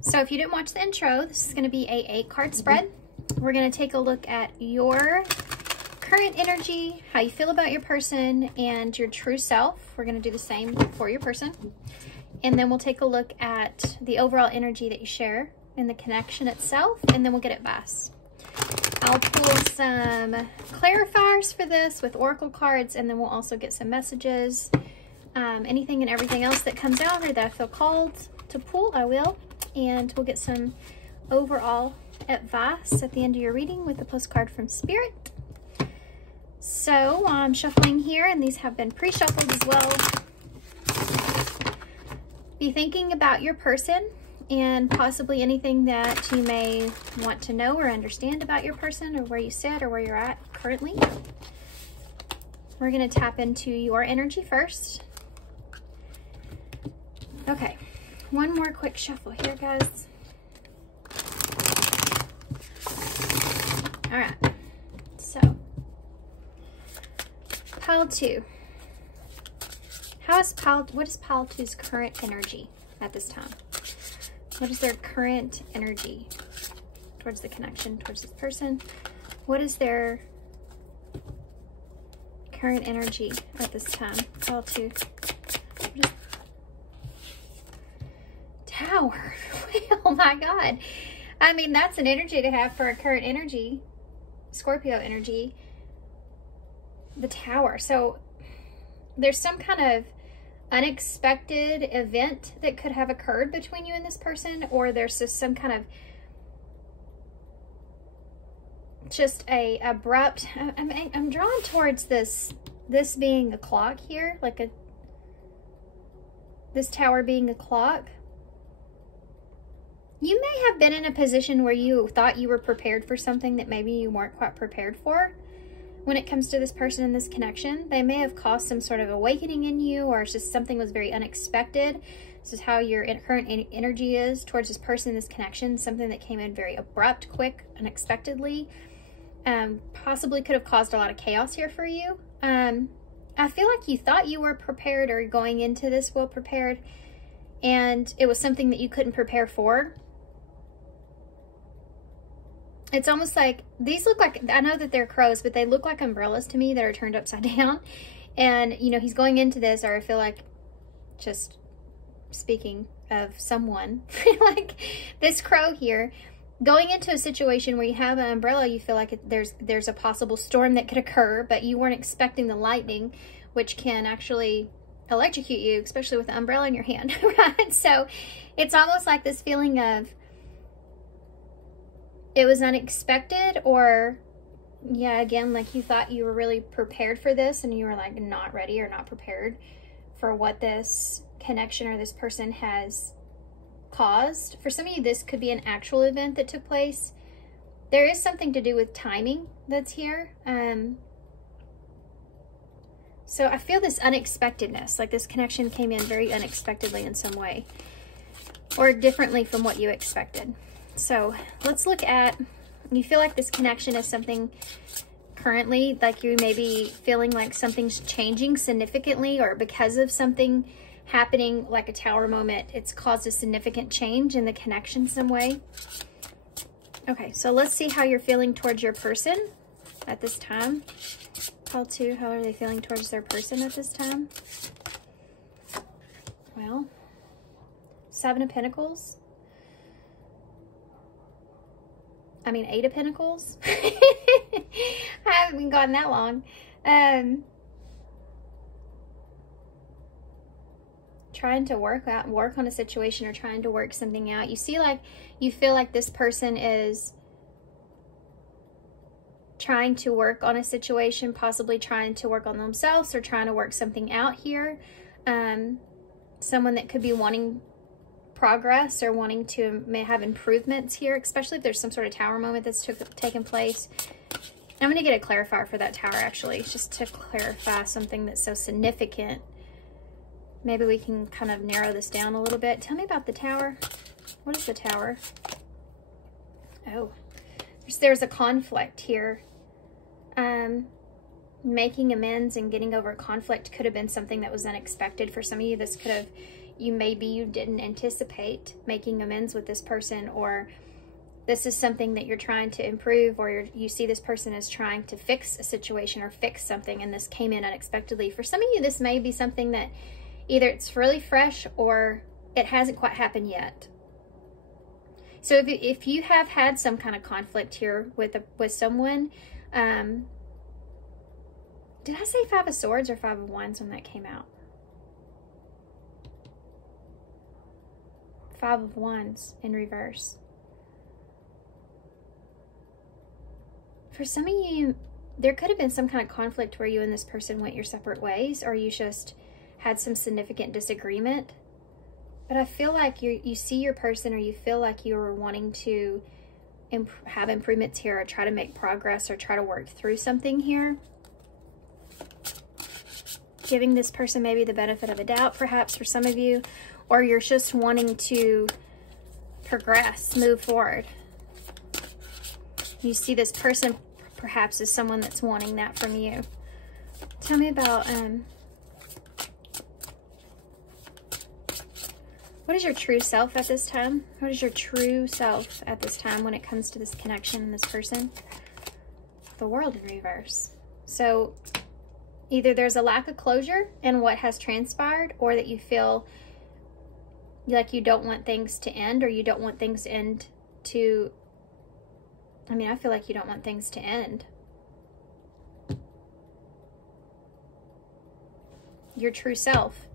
So if you didn't watch the intro, this is going to be a 8-card spread. We're going to take a look at your current energy, how you feel about your person, and your true self. We're going to do the same for your person. And then we'll take a look at the overall energy that you share and the connection itself, and then we'll get advice. I'll pull some clarifiers for this with oracle cards, and then we'll also get some messages. Anything and everything else that comes out or that I feel called to pull, I will. And we'll get some overall advice at the end of your reading with a postcard from Spirit. So I'm shuffling here, and these have been pre-shuffled as well. Be thinking about your person and possibly anything that you may want to know or understand about your person, or where you sit or where you're at currently. We're going to tap into your energy first. Okay, one more quick shuffle here, guys. All right, so pile 2. What is pile 2's current energy at this time? What is their current energy towards the connection, towards this person? What is their current energy at this time? Pile 2. Tower. Oh my God. I mean, that's an energy to have for a current energy, Scorpio energy. The Tower. So there's some kind of unexpected event that could have occurred between you and this person, or there's just some kind of just a abrupt, I'm drawn towards this being a clock here, like this tower being a clock. You may have been in a position where you thought you were prepared for something that maybe you weren't quite prepared for. When it comes to this person and this connection, they may have caused some sort of awakening in you, or it's just something was very unexpected. This is how your current energy is towards this person, this connection, something that came in very abrupt, quick, unexpectedly. Possibly could have caused a lot of chaos here for you. I feel like you thought you were prepared or going into this well prepared, and it was something that you couldn't prepare for. It's almost like, these look like, I know that they're crows, but they look like umbrellas to me that are turned upside down. And, you know, he's going into this, or I feel like, just speaking of someone, like this crow here, going into a situation where you have an umbrella, you feel like there's a possible storm that could occur, but you weren't expecting the lightning, which can actually electrocute you, especially with the umbrella in your hand, right? So it's almost like this feeling of, it was unexpected, or yeah, again, like you thought you were really prepared for this, and you were like not ready or not prepared for what this connection or this person has caused. For some of you, this could be an actual event that took place. There is something to do with timing that's here. So I feel this unexpectedness, like this connection came in very unexpectedly in some way, or differently from what you expected. So let's look at, you feel like this connection is something currently, like you may be feeling like something's changing significantly, or because of something happening like a tower moment, it's caused a significant change in the connection some way. Okay, so let's see how you're feeling towards your person at this time. Call 2, how are they feeling towards their person at this time? Well, 7 of Pentacles. I mean, 8 of Pentacles. I haven't been gone that trying to work on a situation or trying to work something out. You feel like this person is trying to work on a situation, possibly trying to work on themselves or trying to work something out here. Someone that could be wanting progress or wanting to have improvements here, especially if there's some sort of tower moment that's taken place. I'm going to get a clarifier for that tower, actually, just to clarify something that's so significant. Maybe we can kind of narrow this down a little bit. Tell me about the tower. What is the tower? Oh, there's a conflict here. Making amends and getting over conflict could have been something that was unexpected for some of you. This could have, maybe you didn't anticipate making amends with this person, or this is something that you're trying to improve, or you see this person is trying to fix a situation or fix something, and this came in unexpectedly. For some of you, this may be something that either it's really fresh or it hasn't quite happened yet. So if you have had some kind of conflict here with someone, did I say 5 of Swords or 5 of Wands when that came out? 5 of Wands in reverse. For some of you, there could have been some kind of conflict where you and this person went your separate ways, or you just had some significant disagreement. But I feel like you see your person, or you feel like you were wanting to have improvements here, or try to make progress, or try to work through something here. Giving this person maybe the benefit of a doubt, perhaps, for some of you, or you're just wanting to progress, move forward. You see this person perhaps as someone that's wanting that from you. Tell me about, what is your true self at this time? What is your true self at this time when it comes to this connection and this person? The World in reverse. So either there's a lack of closure in what has transpired, or that you feel like you don't want things to end, or you don't want things to end to, I feel like you don't want things to end. Your true self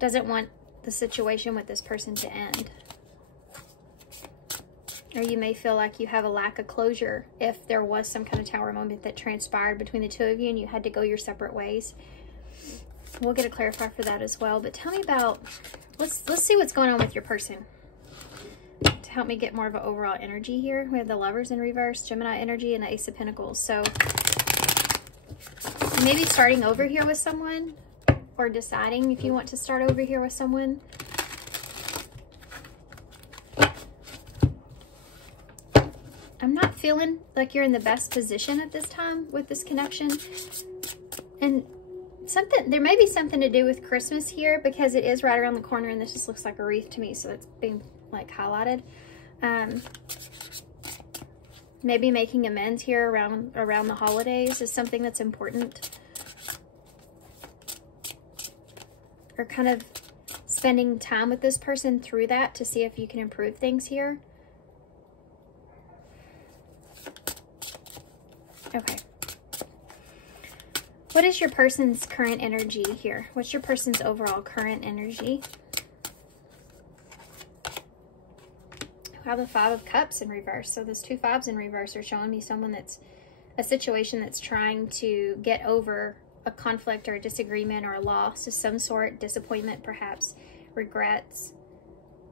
doesn't want the situation with this person to end. Or you may feel like you have a lack of closure if there was some kind of tower moment that transpired between the two of you and you had to go your separate ways. We'll get a clarifier for that as well. But tell me about, let's see what's going on with your person. To help me get more of an overall energy here, we have the Lovers in reverse, Gemini energy, and the Ace of Pentacles. So maybe starting over here with someone, or deciding if you want to start over here with someone. I'm not feeling like you're in the best position at this time with this connection. And there may be something to do with Christmas here, because it is right around the corner, and this just looks like a wreath to me, so it's being like highlighted. Maybe making amends here around the holidays is something that's important. Or kind of spending time with this person through that to see if you can improve things here. Okay. What is your person's current energy here? What's your person's overall current energy? We have the 5 of Cups in reverse. So those 2 5s in reverse are showing me someone that's, a situation that's trying to get over a conflict or a disagreement or a loss of some sort, disappointment perhaps, regrets.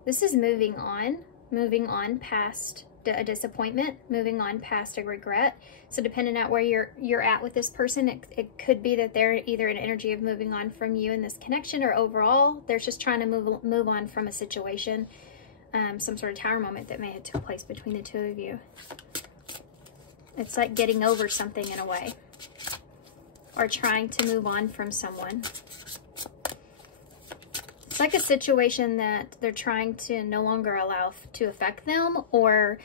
This is moving on past a disappointment, moving on past a regret. So depending on where you're at with this person, it could be that they're either an energy of moving on from you in this connection, or overall they're just trying to move on from a situation, some sort of tower moment that may have took place between the two of you. It's like getting over something in a way, or trying to move on from someone. It's like a situation that they're trying to no longer allow to affect them, or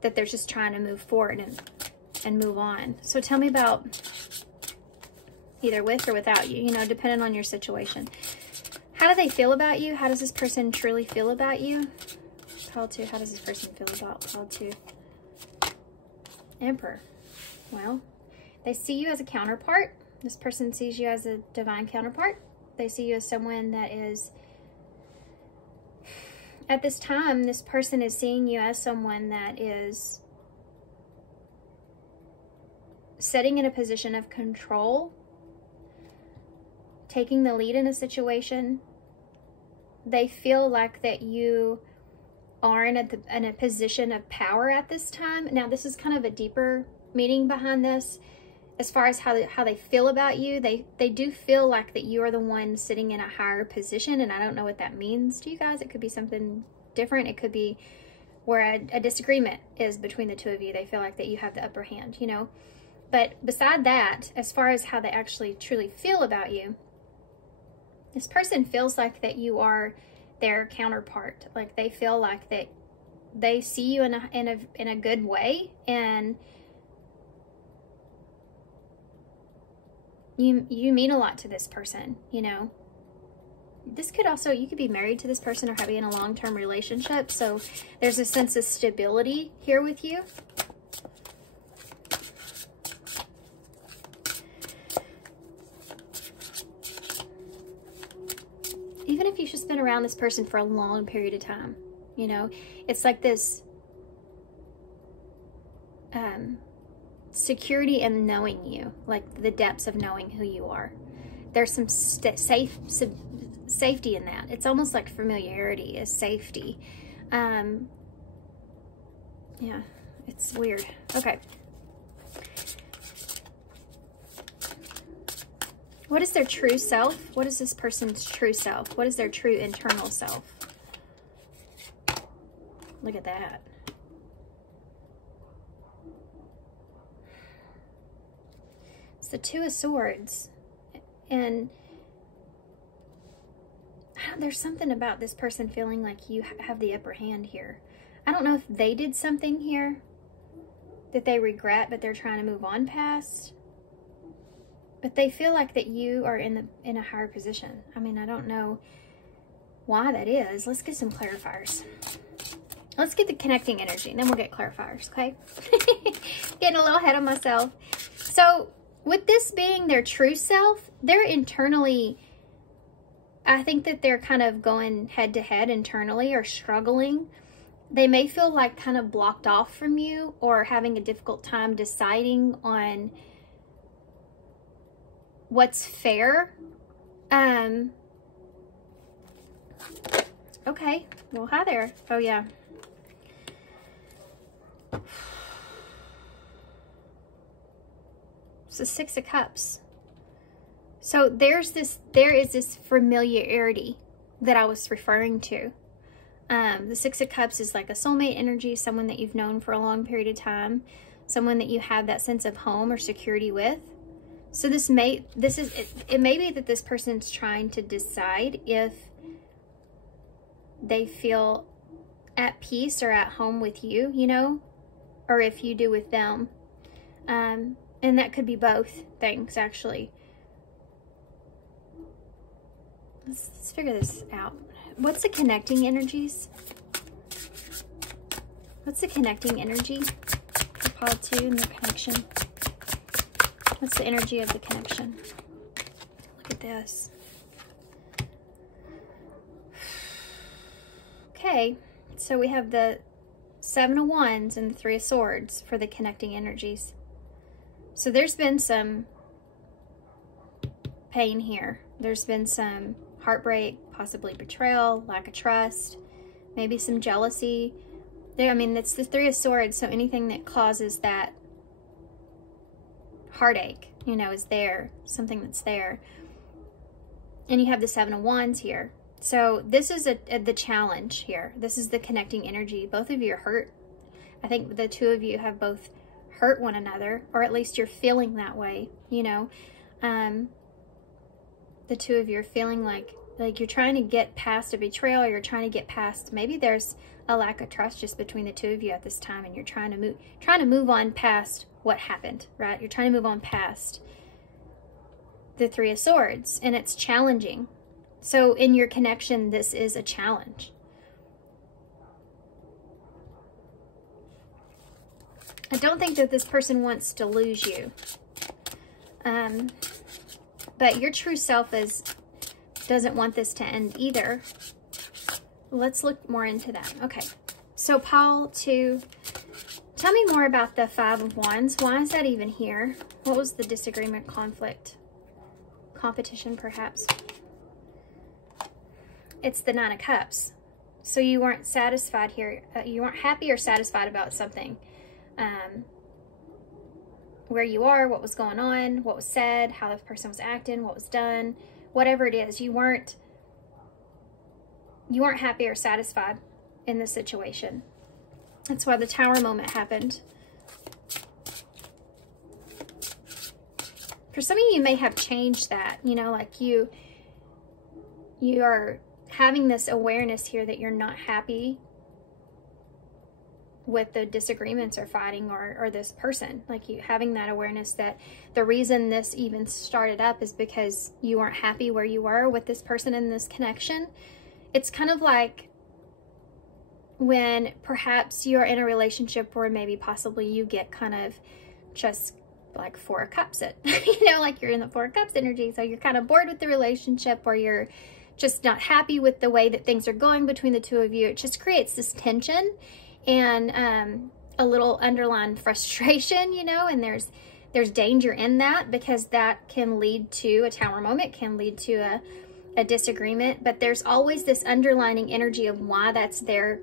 that they're just trying to move forward and move on. So tell me about either with or without you, depending on your situation. How do they feel about you? How does this person truly feel about you? Pile 2, how does this person feel about Pile 2? Emperor. Well, they see you as a counterpart. This person sees you as a divine counterpart. They see you as someone that is, at this time, this person is seeing you as someone that is sitting in a position of control, taking the lead in a situation. They feel like that you are in a position of power at this time. Now, this is kind of a deeper meaning behind this. As far as how they feel about you, they do feel like that you are the one sitting in a higher position, and I don't know what that means to you guys. It could be something different. It could be where a disagreement is between the two of you. They feel like that you have the upper hand, you know. But beside that, as far as how they actually truly feel about you, this person feels like that you are their counterpart. Like they feel like that they see you in a good way, and you mean a lot to this person, you know. This could also, you could be married to this person or having a long-term relationship. So there's a sense of stability here with you. Even if you've just been around this person for a long period of time, you know, it's like this security in knowing you, like the depths of knowing who you are. There's some safety in that. It's almost like familiarity is safety. Yeah, it's weird. Okay. What is their true self? What is this person's true self? What is their true internal self? Look at that. It's the Two of Swords. And there's something about this person feeling like you have the upper hand here. I don't know if they did something here that they regret, but they're trying to move on past. But they feel like that you are in a higher position. I mean, I don't know why that is. Let's get some clarifiers. Let's get the connecting energy, and then we'll get clarifiers, okay? Getting a little ahead of myself. So, with this being their true self, they're internally, I think that they're kind of going head to head internally or struggling. They may feel like kind of blocked off from you or having a difficult time deciding on what's fair. Okay, well, hi there. Oh, yeah. It's the Six of Cups. So there is this familiarity that I was referring to. The Six of Cups is like a soulmate energy, someone that you've known for a long period of time, someone that you have that sense of home or security with. So it may be that this person's trying to decide if they feel at peace or at home with you, you know, or if you do with them. And that could be both things, actually. Let's figure this out. What's the connecting energies? What's the connecting energy for pile 2 and the connection? What's the energy of the connection? Look at this. Okay, so we have the Seven of Wands and the Three of Swords for the connecting energies. So there's been some pain here. There's been some heartbreak, possibly betrayal, lack of trust, maybe some jealousy. I mean, it's the Three of Swords, so anything that causes that heartache, you know, is there, something that's there. And you have the Seven of Wands here. So this is the challenge here. This is the connecting energy. Both of you are hurt. I think the two of you have both hurt one another, or at least you're feeling that way, you know. The two of you are feeling like you're trying to get past a betrayal, or you're trying to get past, maybe there's a lack of trust just between the two of you at this time, and you're trying to move on past what happened, right? You're trying to move on past the Three of Swords, and it's challenging. So in your connection, this is a challenge. I don't think that this person wants to lose you. But your true self is doesn't want this to end either. Let's look more into that. Okay, so Paul, tell me more about the Five of Wands. Why is that even here? What was the disagreement, conflict, competition, perhaps? It's the Nine of Cups. So you weren't satisfied here. You weren't happy or satisfied about something. Where you are, what was going on, what was said, how the person was acting, what was done, whatever it is, you weren't happy or satisfied in this situation. That's why the Tower moment happened. For some of you, you may have changed that, you know, like you are having this awareness here that you're not happy with the disagreements or fighting or this person. Like you having that awareness that the reason this even started up is because you weren't happy where you were with this person in this connection. It's kind of like when perhaps you're in a relationship where maybe possibly you get kind of just like Four of Cups it, you know, like you're in the Four of Cups energy. So you're kind of bored with the relationship, or you're just not happy with the way that things are going between the two of you. It just creates this tension and a little underlying frustration, you know, and there's danger in that, because that can lead to a Tower moment, can lead to a disagreement. But there's always this underlining energy of why that's there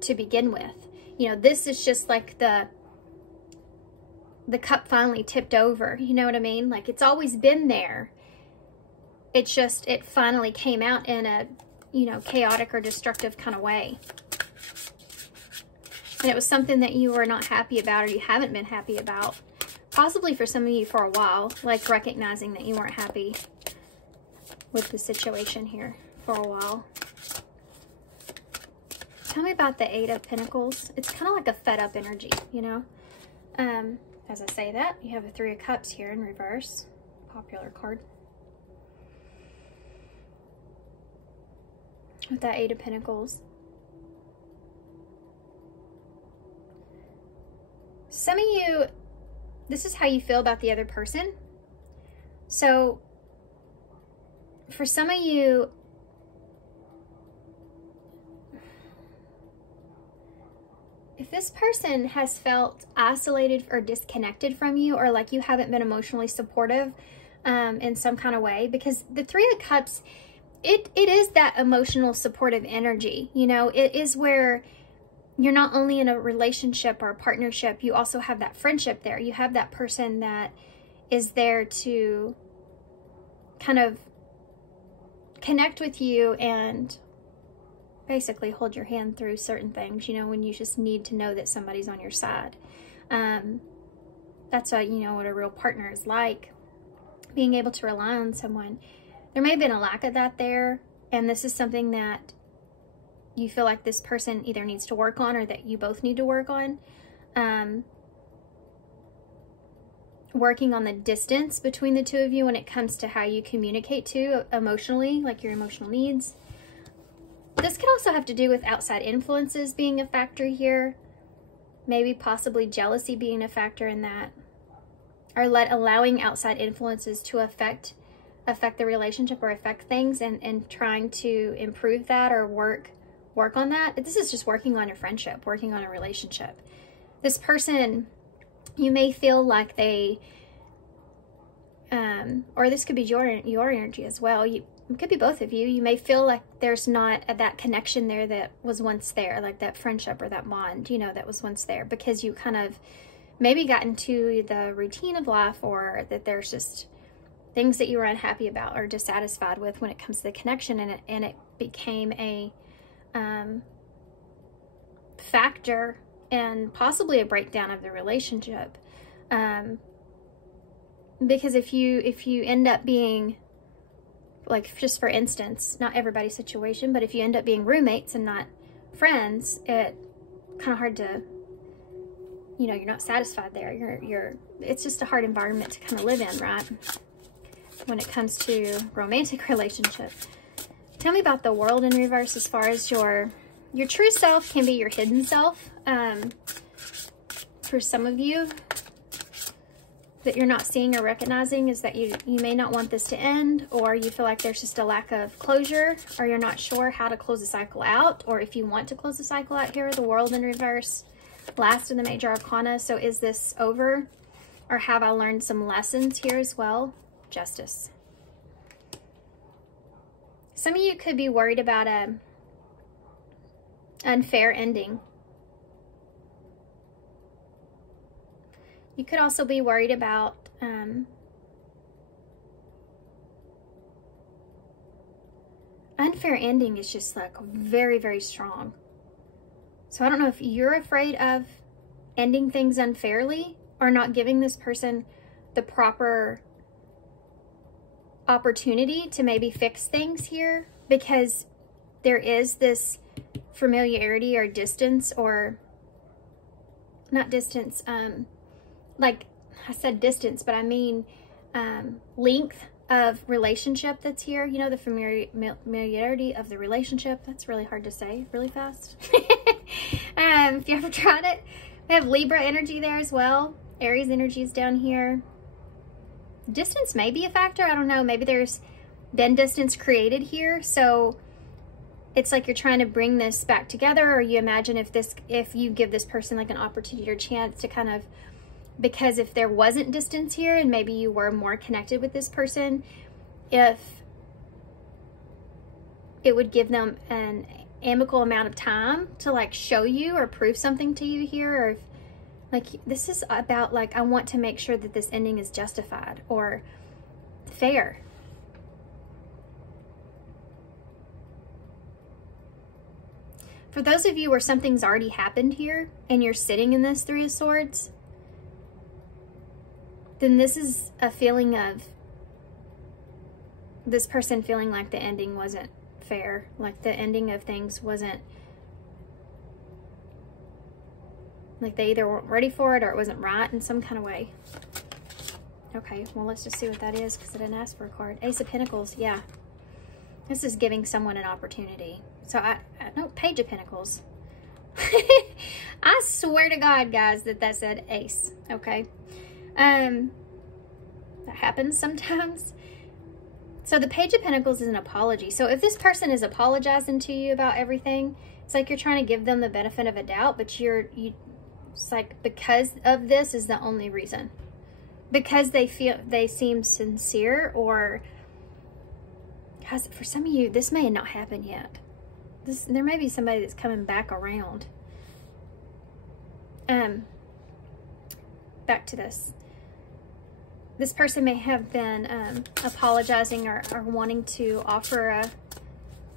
to begin with. You know, this is just like the cup finally tipped over, you know what I mean? Like it's always been there. It's just, it finally came out in a, you know, chaotic or destructive kind of way. And it was something that you were not happy about, or you haven't been happy about. Possibly for some of you for a while, like recognizing that you weren't happy with the situation here for a while. Tell me about the Eight of Pentacles. It's kind of like a fed up energy, you know? As I say that, you have a Three of Cups here in reverse. Popular card. With that Eight of Pentacles. Some of you, this is how you feel about the other person. So for some of you, if this person has felt isolated or disconnected from you, or like you haven't been emotionally supportive in some kind of way, because the Three of Cups, it is that emotional supportive energy. You know, it is where you're not only in a relationship or a partnership, you also have that friendship there. You have that person that is there to kind of connect with you and basically hold your hand through certain things, you know, when you just need to know that somebody's on your side. That's what, you know, what a real partner is like, being able to rely on someone. There may have been a lack of that there, and this is something that you feel like this person either needs to work on, or that you both need to work on. Working on the distance between the two of you when it comes to how you communicate to emotionally, like your emotional needs. This could also have to do with outside influences being a factor here. Maybe possibly jealousy being a factor in that. Or allowing outside influences to affect the relationship or affect things, and trying to improve that or work on that. This is just working on your friendship, working on a relationship. This person, you may feel like they, or this could be your energy as well. It could be both of you. You may feel like there's not that connection there that was once there, like that friendship or that bond, you know, that was once there, because you kind of maybe got into the routine of life, or that there's just things that you were unhappy about or dissatisfied with when it comes to the connection, and it became a factor and possibly a breakdown of the relationship. Because if you end up being, like, just for instance, not everybody's situation, but if you end up being roommates and not friends, it kind of hard to, you know, you're not satisfied there. It's just a hard environment to kind of live in, right? When it comes to romantic relationship. Tell me about the World in reverse, as far as your true self can be your hidden self. For some of you, that you're not seeing or recognizing is that you may not want this to end, or you feel like there's just a lack of closure, or you're not sure how to close the cycle out, or if you want to close the cycle out here. The World in reverse, last in the major arcana. So is this over, or have I learned some lessons here as well? Justice. Some of you could be worried about a unfair ending. You could also be worried about unfair ending is just like very, very strong. So I don't know if you're afraid of ending things unfairly or not giving this person the proper opportunity to maybe fix things here, because there is this familiarity or distance, or not distance, like I said distance, but I mean length of relationship that's here. You know, the familiarity of the relationship. That's really hard to say really fast. If you ever tried it. We have Libra energy there as well. Aries energy is down here. Distance may be a factor. I don't know. Maybe there's been distance created here. So it's like you're trying to bring this back together, or you imagine if you give this person like an opportunity or chance to kind of, because if there wasn't distance here and maybe you were more connected with this person, if it would give them an amicable amount of time to like show you or prove something to you here, or if like this is about like, I want to make sure that this ending is justified or fair. For those of you where something's already happened here and you're sitting in this Three of Swords, then this is a feeling of this person feeling like the ending wasn't fair, like the ending of things wasn't, like they either weren't ready for it or it wasn't right in some kind of way. Okay, well, let's just see what that is, because I didn't ask for a card. Ace of Pentacles, yeah. This is giving someone an opportunity. So no, Page of Pentacles. I swear to God, guys, that said ace, okay? That happens sometimes. So the Page of Pentacles is an apology. So if this person is apologizing to you about everything, it's like you're trying to give them the benefit of a doubt, but it's like because of this is the only reason. Because they seem sincere, or guys, for some of you, this may not happen yet. There may be somebody that's coming back around. Back to this. This person may have been apologizing or wanting to offer a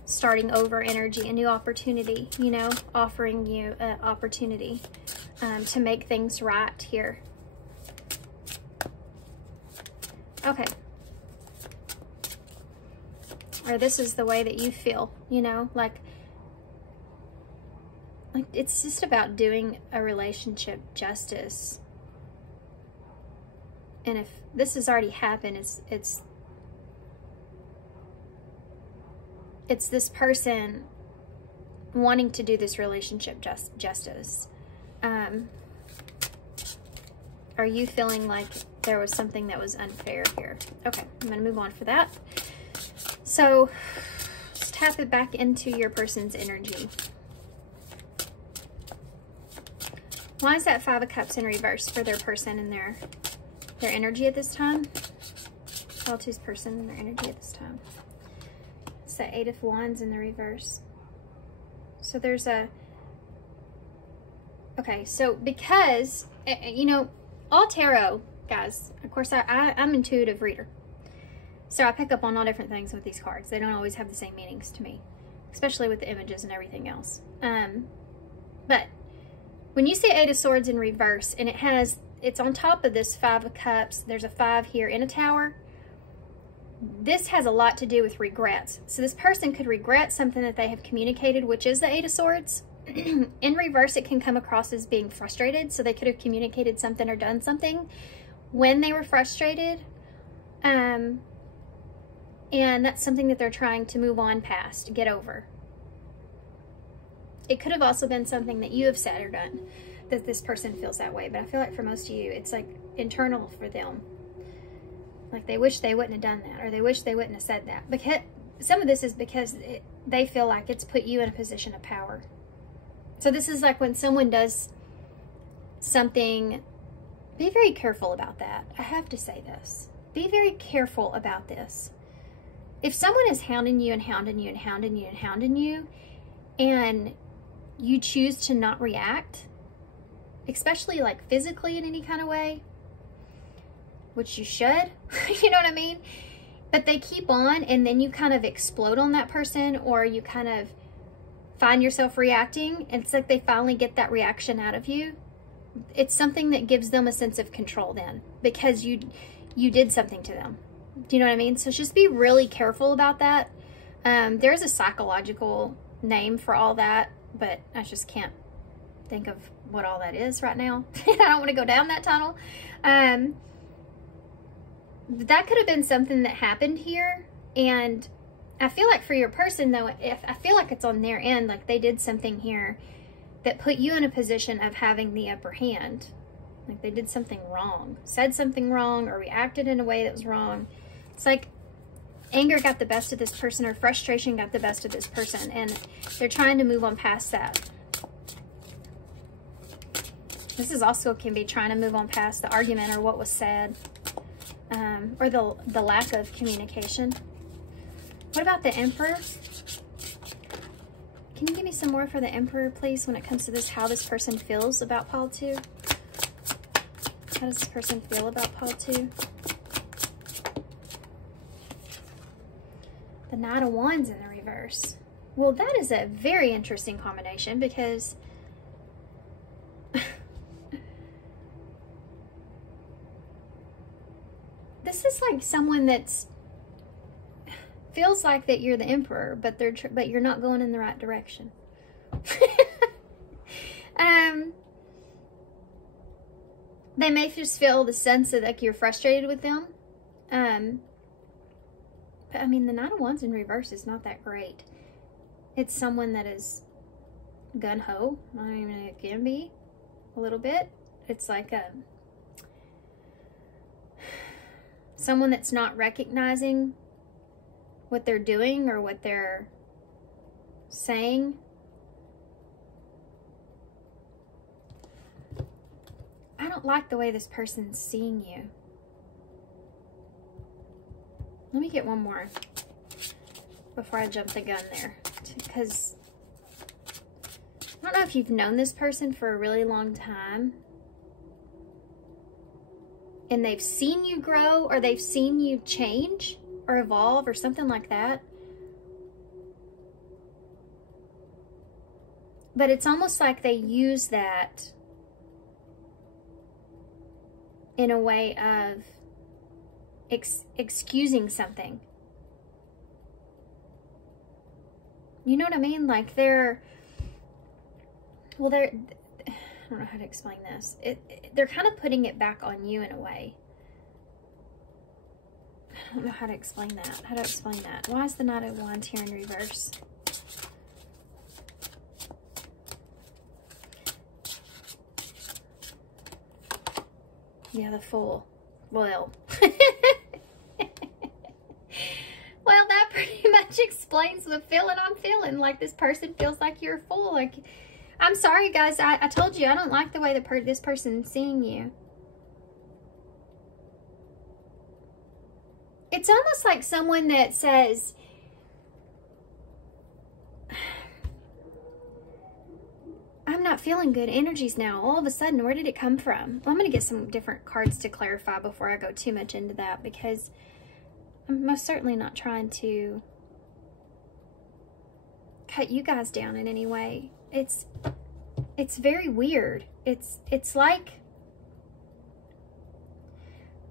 starting over energy, a new opportunity, you know, offering you an opportunity to make things right here. Okay. Or this is the way that you feel, you know, like it's just about doing a relationship justice. And if this has already happened, it's this person wanting to do this relationship justice. Are you feeling like there was something that was unfair here? Okay, I'm going to move on for that. So just tap it back into your person's energy. Why is that Five of Cups in reverse for their person and their energy at this time? Solitude's person and their energy at this time. It's the Eight of Wands in the reverse. So there's a... Okay, so because, you know, all tarot, guys, of course, I'm an intuitive reader. So I pick up on all different things with these cards. They don't always have the same meanings to me, especially with the images and everything else. But when you see Eight of Swords in reverse, and it's on top of this Five of Cups, there's a 5 here in a tower. This has a lot to do with regrets. So this person could regret something that they have communicated, which is the Eight of Swords. In reverse, it can come across as being frustrated. So they could have communicated something or done something when they were frustrated. And that's something that they're trying to move on past, get over. It could have also been something that you have said or done that this person feels that way. But I feel like for most of you, it's like internal for them. Like they wish they wouldn't have done that, or they wish they wouldn't have said that. Because some of this is because they feel like it's put you in a position of power. So this is like when someone does something, be very careful about that. I have to say this. Be very careful about this. If someone is hounding you and hounding you and hounding you and hounding you, and you choose to not react, especially like physically in any kind of way, which you should, you know what I mean? But they keep on, and then you kind of explode on that person, or you kind of find yourself reacting, and it's like they finally get that reaction out of you. It's something that gives them a sense of control then, because you did something to them. Do you know what I mean? So just be really careful about that. There's a psychological name for all that, but I just can't think of what all that is right now. I don't want to go down that tunnel. That could have been something that happened here, and I feel like for your person though, if I feel like it's on their end, like they did something here that put you in a position of having the upper hand. Like they did something wrong, said something wrong, or reacted in a way that was wrong. It's like anger got the best of this person, or frustration got the best of this person, and they're trying to move on past that. This is also can be trying to move on past the argument or what was said, or the lack of communication. What about the Emperor? Can you give me some more for the Emperor, please, when it comes to this, how this person feels about pile 2? How does this person feel about pile 2? The Knight of Wands in the reverse. Well, that is a very interesting combination, because this is like someone that's feels like that you're the Emperor, but you're not going in the right direction. They may just feel the sense that like you're frustrated with them. But I mean, the Knight of Wands in reverse is not that great. It's someone that is gun-ho. I don't even know, it can be a little bit. It's like someone that's not recognizing what they're doing or what they're saying. I don't like the way this person's seeing you. Let me get one more before I jump the gun there, because I don't know if you've known this person for a really long time and they've seen you grow, or they've seen you change or evolve or something like that. But it's almost like they use that in a way of excusing something. You know what I mean? Like they're I don't know how to explain this. They're kind of putting it back on you in a way. I don't know how to explain that. How to explain that? Why is the Knight of Wands here in reverse? Yeah, the Fool. Well. Well, that pretty much explains the feeling I'm feeling. Like this person feels like you're a fool. Like, I'm sorry, guys. I told you I don't like the way that this person's seeing you. It's almost like someone that says, I'm not feeling good energies now. All of a sudden, where did it come from? Well, I'm going to get some different cards to clarify before I go too much into that, because I'm most certainly not trying to cut you guys down in any way. It's very weird. It's like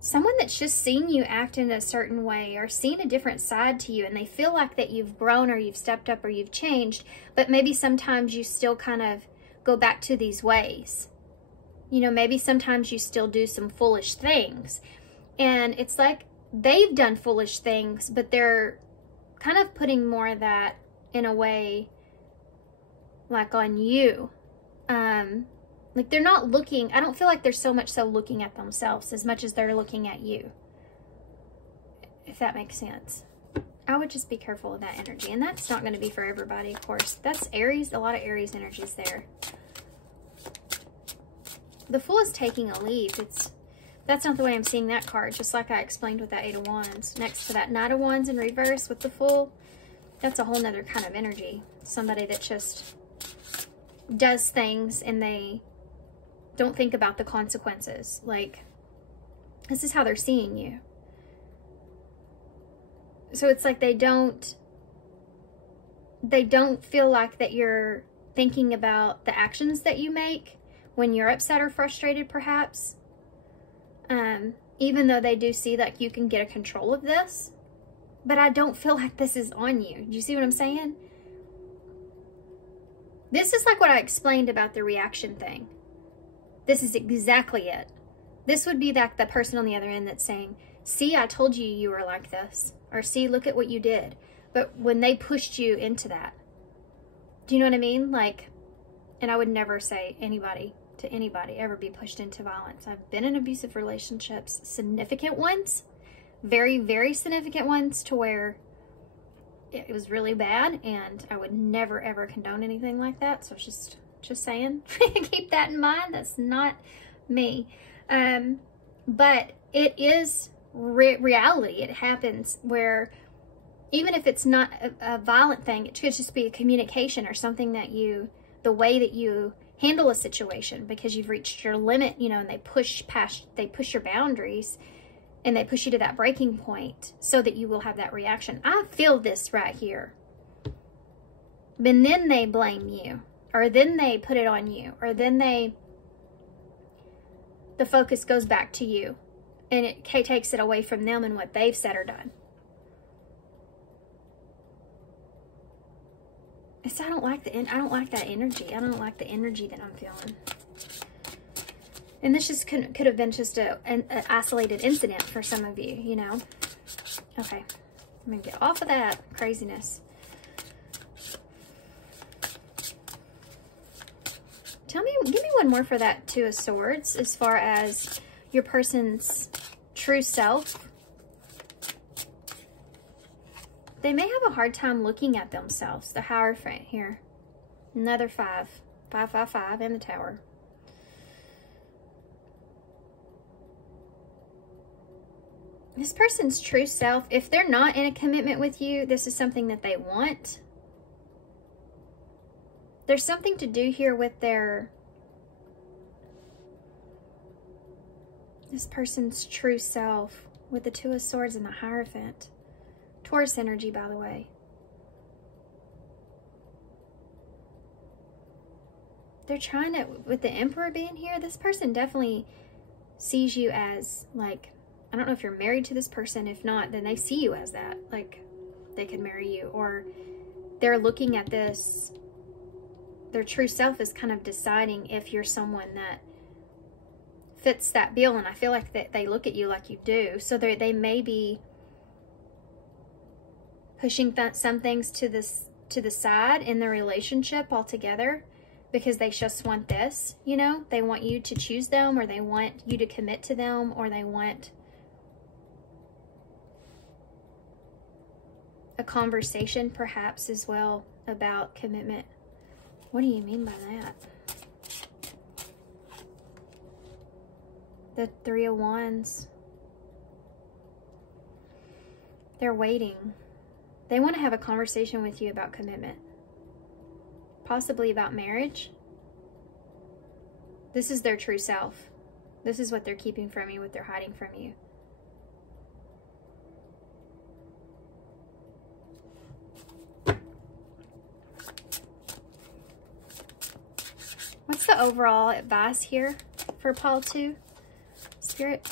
someone that's just seen you act in a certain way or seen a different side to you, and they feel like that you've grown or you've stepped up or you've changed, but maybe sometimes you still kind of go back to these ways. You know, maybe sometimes you still do some foolish things, and it's like they've done foolish things, but they're kind of putting more of that in a way like on you. Like they're not looking, I don't feel like they're so much so looking at themselves as much as they're looking at you. If that makes sense. I would just be careful with that energy. And that's not going to be for everybody, of course. That's Aries, a lot of Aries energies there. The Fool is taking a leap. That's not the way I'm seeing that card, just like I explained with that Eight of Wands. Next to that Knight of Wands in reverse with the Fool, that's a whole nother kind of energy. Somebody that just does things and they don't think about the consequences. Like, this is how they're seeing you. So it's like they don't feel like that you're thinking about the actions that you make when you're upset or frustrated, perhaps. Even though they do see that you can get a control of this. But I don't feel like this is on you. Do you see what I'm saying? This is like what I explained about the reaction thing. This is exactly it. This would be like the person on the other end that's saying, see, I told you you were like this. Or see, look at what you did. But when they pushed you into that. Do you know what I mean? Like, and I would never say to anybody ever be pushed into violence. I've been in abusive relationships, significant ones, very, very significant ones, to where it was really bad, and I would never ever condone anything like that. So just saying, keep that in mind. That's not me. But it is reality. It happens where even if it's not a violent thing, it could just be a communication or something that the way that you handle a situation, because you've reached your limit, you know, and they push your boundaries and they push you to that breaking point so that you will have that reaction. I feel this right here. And then they blame you, or then they put it on you, or then the focus goes back to you and it takes it away from them and what they've said or done. So I don't like that energy. I don't like the energy that I'm feeling. And this just could have been just an isolated incident for some of you, you know. Okay, I'm gonna get off of that craziness. Give me one more for that Two of Swords, as far as your person's true self. They may have a hard time looking at themselves. The Hierophant here. Another 5. 5, 5, 5, and the Tower. This person's true self, if they're not in a commitment with you, this is something that they want. There's something to do here with this person's true self with the Two of Swords and the Hierophant. Taurus energy, by the way. They're trying to, with the Emperor being here, this person definitely sees you as, like, I don't know if you're married to this person. If not, then they see you as that. Like, they could marry you. Or they're looking at this, their true self is kind of deciding if you're someone that fits that bill. And I feel like that they look at you like you do. So they may be pushing some things to the side in the relationship altogether, because they just want this, you know. They want you to choose them, or they want you to commit to them, or they want a conversation perhaps as well about commitment. What do you mean by that? The Three of Wands. They're waiting. They want to have a conversation with you about commitment. Possibly about marriage. This is their true self. This is what they're keeping from you, what they're hiding from you. What's the overall advice here for Paul 2? Spirit?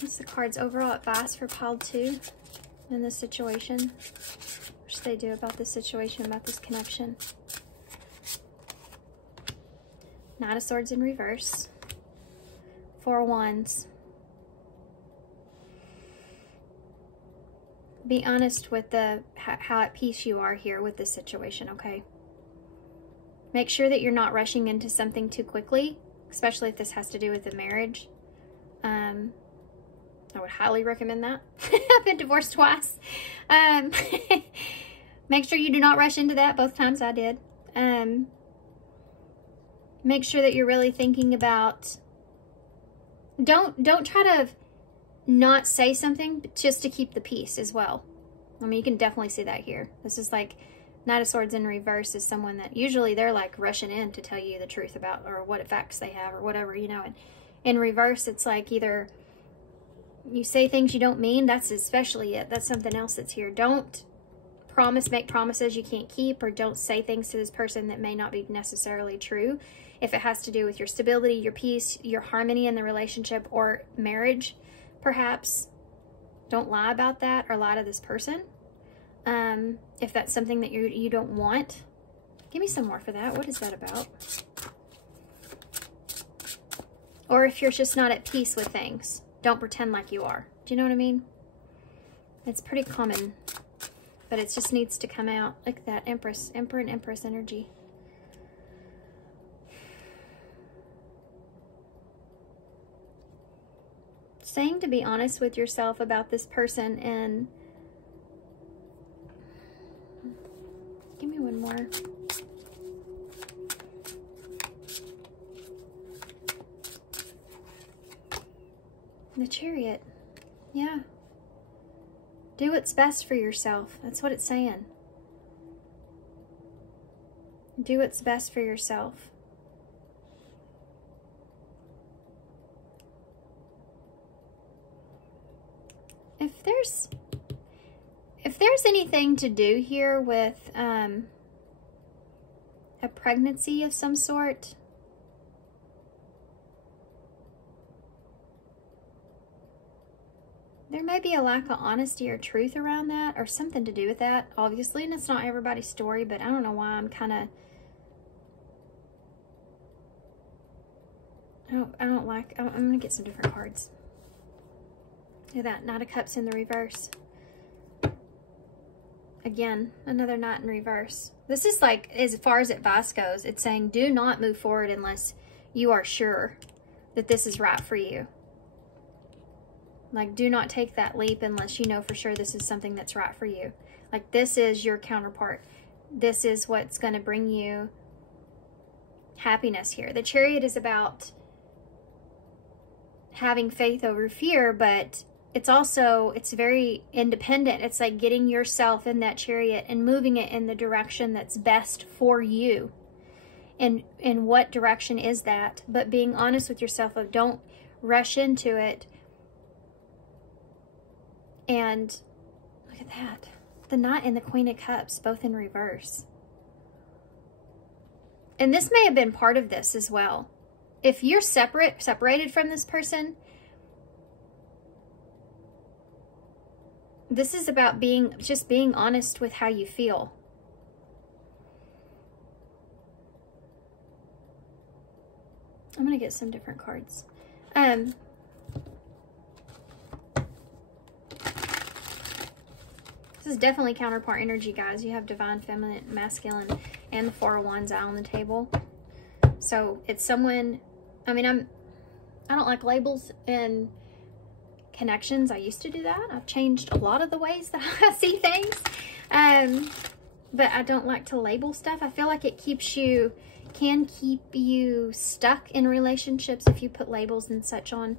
What's the card's overall advice for Paul 2 in this situation? What should they do about this situation, about this connection? Knight of Swords in reverse. 4 Wands. Be honest with how at peace you are here with this situation, okay? Make sure that you're not rushing into something too quickly, especially if this has to do with the marriage. I would highly recommend that. I've been divorced twice. Make sure you do not rush into that. Both times I did. Make sure that you're really thinking about, don't try to not say something, but just to keep the peace as well. I mean, you can definitely see that here. This is like Knight of Swords in reverse is someone that usually they're like rushing in to tell you the truth about, or what facts they have or whatever, you know. And in reverse, it's like either you say things you don't mean. That's especially it. That's something else that's here. Don't make promises you can't keep, or don't say things to this person that may not be necessarily true. If it has to do with your stability, your peace, your harmony in the relationship, or marriage, perhaps, don't lie about that or lie to this person. If that's something that you don't want. Give me some more for that. What is that about? Or if you're just not at peace with things, don't pretend like you are. Do you know what I mean? It's pretty common, but it just needs to come out like that. Emperor and Empress energy. Saying to be honest with yourself about this person, and give me one more. The Chariot. Yeah. Do what's best for yourself. That's what it's saying. Do what's best for yourself. If there's anything to do here with a pregnancy of some sort, there may be a lack of honesty or truth around that, or something to do with that, obviously, and it's not everybody's story, but I don't know why I'm kind of, I'm gonna get some different cards. Look at that, Knight of Cups in the reverse. Again, another Knight in reverse. This is like, as far as advice goes, it's saying do not move forward unless you are sure that this is right for you. Like, do not take that leap unless you know for sure this is something that's right for you. Like, this is your counterpart. This is what's going to bring you happiness here. The Chariot is about having faith over fear, but it's also, it's very independent. It's like getting yourself in that chariot and moving it in the direction that's best for you. And in what direction is that? But being honest with yourself of don't rush into it. And look at that. The Knight and the Queen of Cups, both in reverse. And this may have been part of this as well. If you're separated from this person, this is about just being honest with how you feel. I'm going to get some different cards. This is definitely counterpart energy, guys. You have divine, feminine, masculine, and the Four of Wands out on the table. So it's someone, I mean, I don't like labels and connections. I used to do that. I've changed a lot of the ways that I see things. But I don't like to label stuff. I feel like it can keep you stuck in relationships if you put labels and such on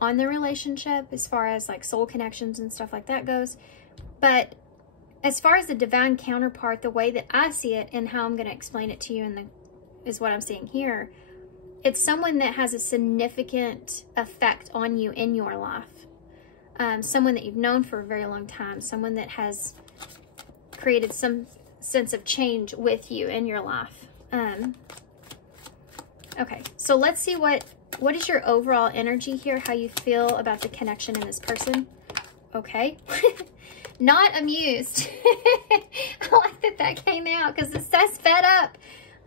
the relationship, as far as like soul connections and stuff like that goes. But as far as the divine counterpart, the way that I see it and how I'm going to explain it to you is what I'm seeing here. It's someone that has a significant effect on you in your life. Someone that you've known for a very long time. Someone that has created some sense of change with you in your life. Okay, so let's see what is your overall energy here, how you feel about the connection in this person. Okay. Not amused. I like that came out because it says fed up.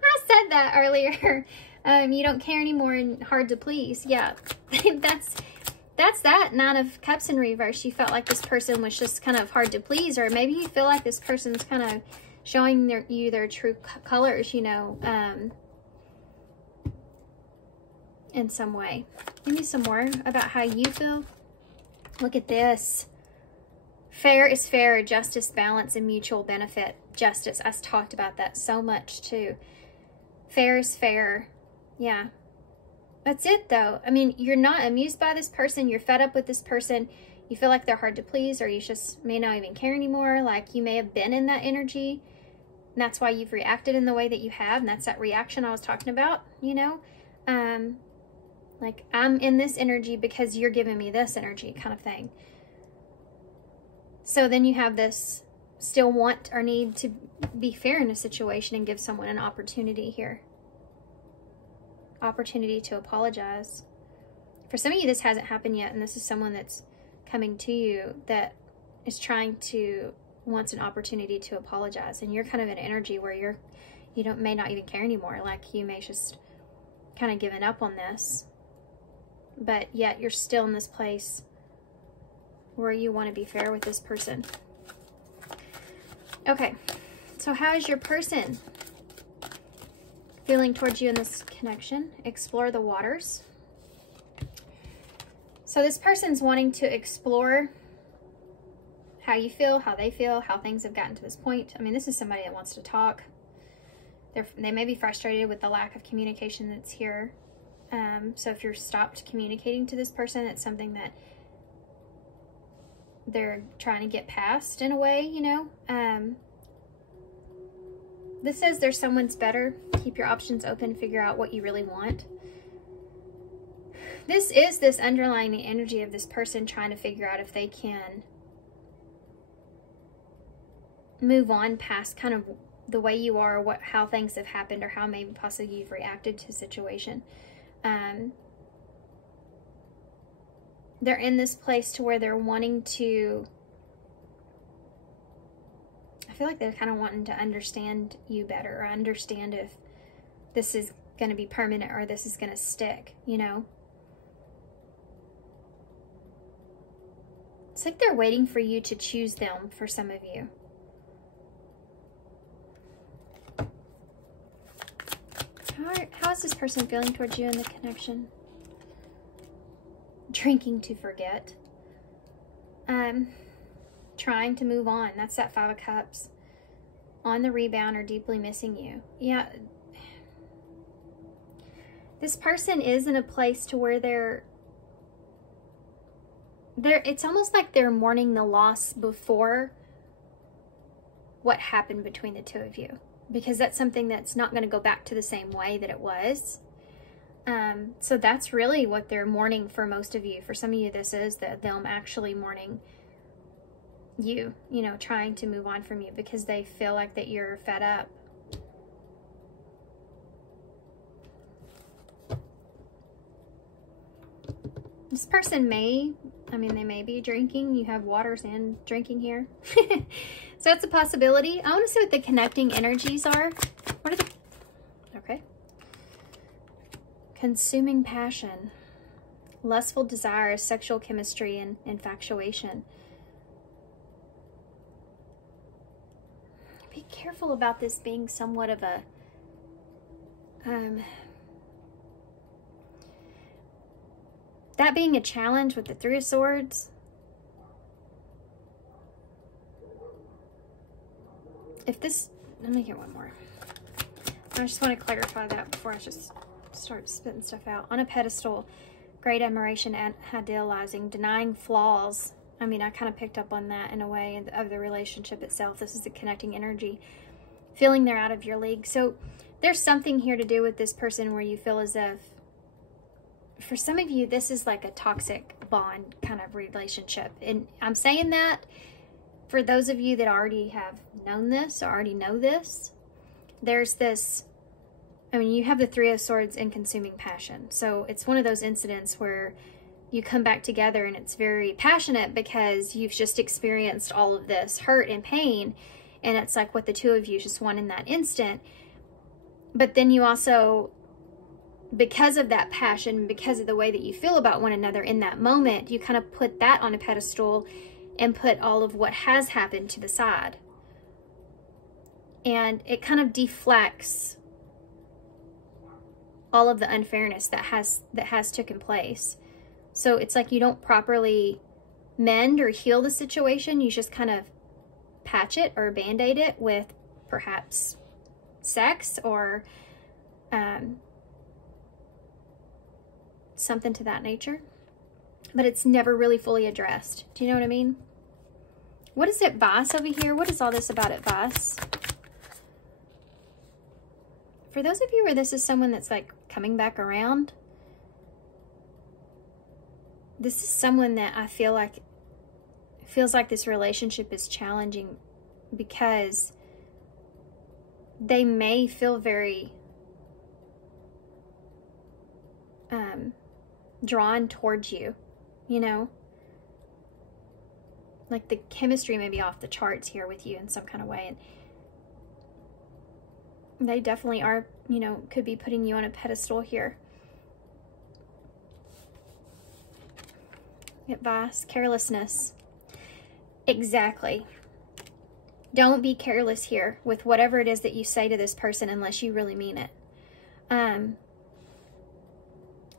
I said that earlier. You don't care anymore and hard to please. Yeah, that's that Nine of Cups in reverse. You felt like this person was just kind of hard to please, or maybe you feel like this person's kind of showing you their true colors, you know, in some way. Give me some more about how you feel. Look at this. Fair is fair, justice, balance, and mutual benefit. Justice, I talked about that so much too. Fair is fair. Yeah. That's it though. I mean, you're not amused by this person. You're fed up with this person. You feel like they're hard to please, or you just may not even care anymore. Like, you may have been in that energy, and that's why you've reacted in the way that you have. And that's that reaction I was talking about, you know? Like, I'm in this energy because you're giving me this energy kind of thing. So then you have this still want or need to be fair in a situation and give someone an opportunity here. Opportunity to apologize. For some of you, this hasn't happened yet, and this is someone that's coming to you that is wants an opportunity to apologize, and you're kind of in energy where you may not even care anymore. Like, you may just kind of given up on this, but yet you're still in this place where you want to be fair with this person. Okay, so how is your person feeling towards you in this connection? Explore the waters. So this person's wanting to explore how you feel, how they feel, how things have gotten to this point. I mean, this is somebody that wants to talk. They may be frustrated with the lack of communication that's here. So if you're stopped communicating to this person, it's something that they're trying to get past in a way, you know. This says there's someone's better. Keep your options open. Figure out what you really want. This is this underlying energy of this person trying to figure out if they can move on past kind of the way you are, or how things have happened, or how maybe possibly you've reacted to a situation. They're in this place to where they're wanting to, I feel like they're kind of wanting to understand you better, or understand if this is going to be permanent or this is going to stick, you know. It's like they're waiting for you to choose them, for some of you. How is this person feeling towards you in the connection? Drinking to forget. Trying to move on. That's that 5 of Cups. On the rebound, or deeply missing you. Yeah. This person is in a place to where they're it's almost like they're mourning the loss before what happened between the two of you, because that's something that's not going to go back to the same way that it was. So that's really what they're mourning for most of you. For some of you, this is them actually mourning you, you know, trying to move on from you because they feel like that you're fed up. This person they may be drinking. You have waters and drinking here. So that's a possibility. I want to see what the connecting energies are. What are the... Okay. Consuming passion. Lustful desire, sexual chemistry, and infatuation. Be careful about this being somewhat of a... that being a challenge with the 3 of Swords. If this... Let me get one more. I just want to clarify that before I just start spitting stuff out. On a pedestal, great admiration and idealizing, denying flaws. I mean, I kind of picked up on that in a way of the relationship itself. This is the connecting energy. Feeling they're out of your league. So there's something here to do with this person where you feel as if, for some of you, this is like a toxic bond kind of relationship. And I'm saying that for those of you that already have known this or already know this, there's this, I mean, you have the 3 of Swords and consuming passion. So it's one of those incidents where you come back together and it's very passionate because you've just experienced all of this hurt and pain. And it's like what the 2 of you just want in that instant. But then you also, because of that passion, because of the way that you feel about one another in that moment, you kind of put that on a pedestal and put all of what has happened to the side. and it kind of deflects all of the unfairness that has taken place. So it's like you don't properly mend or heal the situation. You just kind of patch it or band-aid it with perhaps sex or something to that nature. But it's never really fully addressed. Do you know what I mean? What is advice over here? What is all this about advice? For those of you where this is someone that's like coming back around, this is someone that I feel like feels like this relationship is challenging because they may feel very drawn towards you, you know? Like the chemistry may be off the charts here with you in some kind of way. And they definitely are, you know, could be putting you on a pedestal here. Advice, carelessness. Exactly. Don't be careless here with whatever it is that you say to this person unless you really mean it.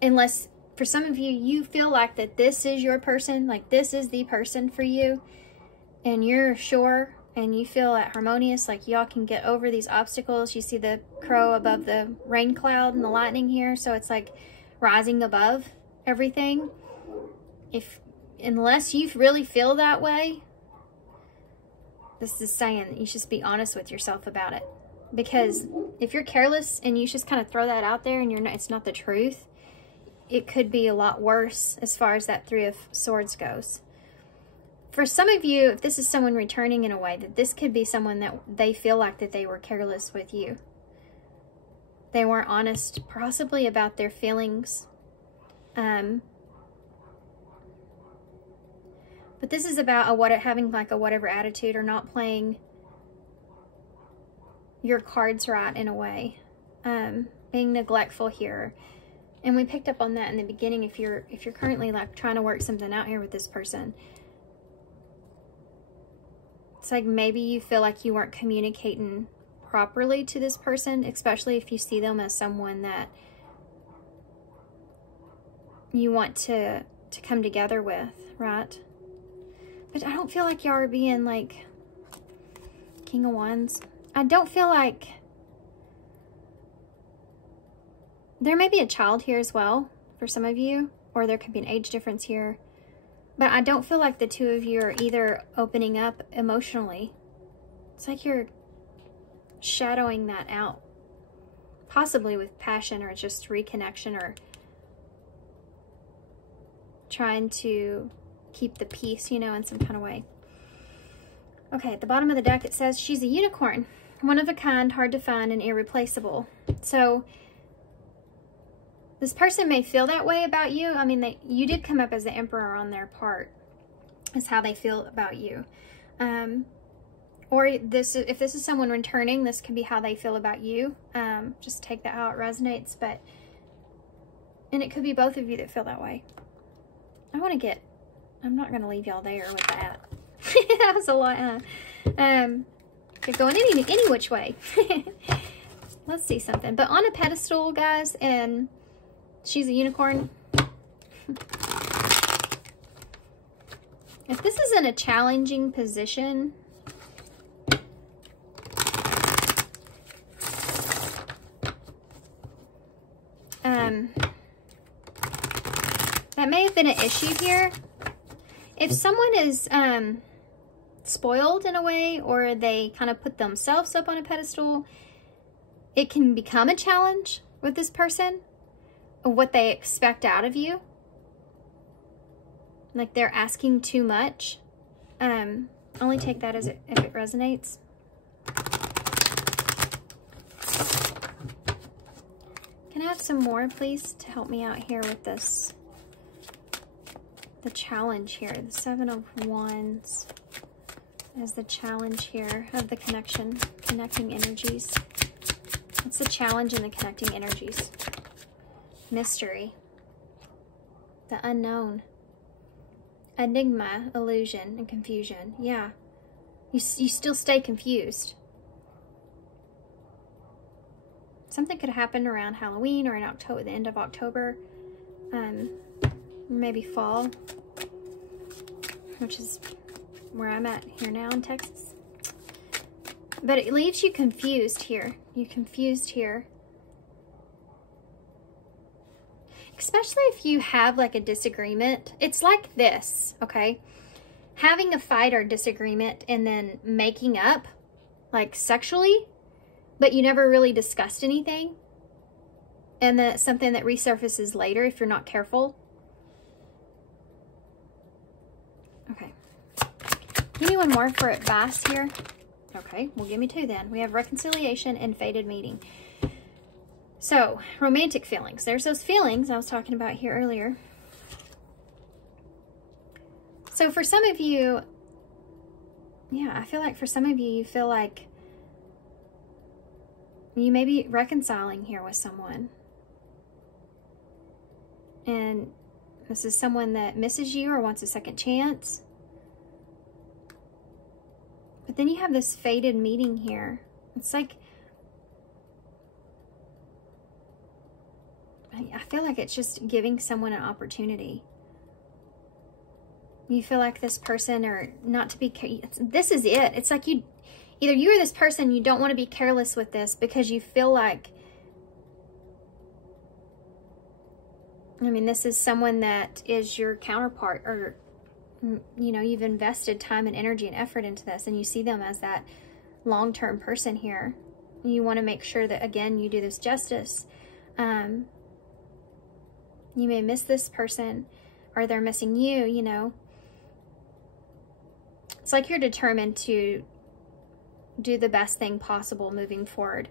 Unless, for some of you, you feel like that this is your person, like this is the person for you, and you're sure and you feel harmonious, like y'all can get over these obstacles. You see the crow above the rain cloud and the lightning here, so it's like rising above everything. Unless you really feel that way, this is saying that you should be honest with yourself about it. Because if you're careless and you just kind of throw that out there and it's not the truth, it could be a lot worse as far as that Three of Swords goes. For some of you, if this is someone returning in a way, that this could be someone that they feel like that they were careless with you. They weren't honest, possibly about their feelings. But this is about having like a whatever attitude or not playing your cards right in a way. Being neglectful here. And we picked up on that in the beginning. If you're currently like trying to work something out here with this person, it's like maybe you feel like you weren't communicating properly to this person, especially if you see them as someone that you want to come together with, right? But I don't feel like y'all are being like King of Wands. I don't feel like there may be a child here as well for some of you, or there could be an age difference here. But I don't feel like the two of you are either opening up emotionally. It's like you're shadowing that out. Possibly with passion or just reconnection or trying to keep the peace, you know, in some kind of way. Okay, at the bottom of the deck it says she's a unicorn. One of a kind, hard to find, and irreplaceable. So this person may feel that way about you. I mean, you did come up as the Emperor on their part, is how they feel about you. Or if this is someone returning, this could be how they feel about you. Just take that how it resonates. And it could be both of you that feel that way. I'm not going to leave y'all there with that. That was a lot. Could go in any which way. Let's see something. But on a pedestal, guys, and she's a unicorn. If this is in a challenging position, that may have been an issue here. If someone is spoiled in a way, or they kind of put themselves up on a pedestal, it can become a challenge with this person. What they expect out of you, like they're asking too much. Only take that as if it resonates. Can I have some more, please, to help me out here with this? The challenge here, the Seven of Wands is the challenge here of the connecting energies. What's the challenge in the connecting energies? Mystery, the unknown, enigma, illusion, and confusion. Yeah, you still stay confused. Something could happen around Halloween or in October, the end of October, maybe fall, which is where I'm at here now in Texas. But it leaves you confused here. You're confused here. Especially if you have like a disagreement. It's like this, okay? Having a fight or disagreement and then making up, like sexually, but you never really discussed anything. And that's something that resurfaces later if you're not careful. Okay. Give me one more for advice here. Okay, well, give me two then. We have reconciliation and fated meeting. So, romantic feelings. There's those feelings I was talking about here earlier. So for some of you, yeah, I feel like for some of you, you feel like you may be reconciling here with someone. And this is someone that misses you or wants a second chance. But then you have this fated meeting here. It's like, I feel like it's just giving someone an opportunity. You feel like this person, or not to be, this is it. It's like you, either you or this person, you don't want to be careless with this because you feel like, I mean, this is someone that is your counterpart, or, you know, you've invested time and energy and effort into this, and you see them as that long-term person here. You want to make sure that, again, you do this justice. You may miss this person, or they're missing you, you know. It's like you're determined to do the best thing possible moving forward.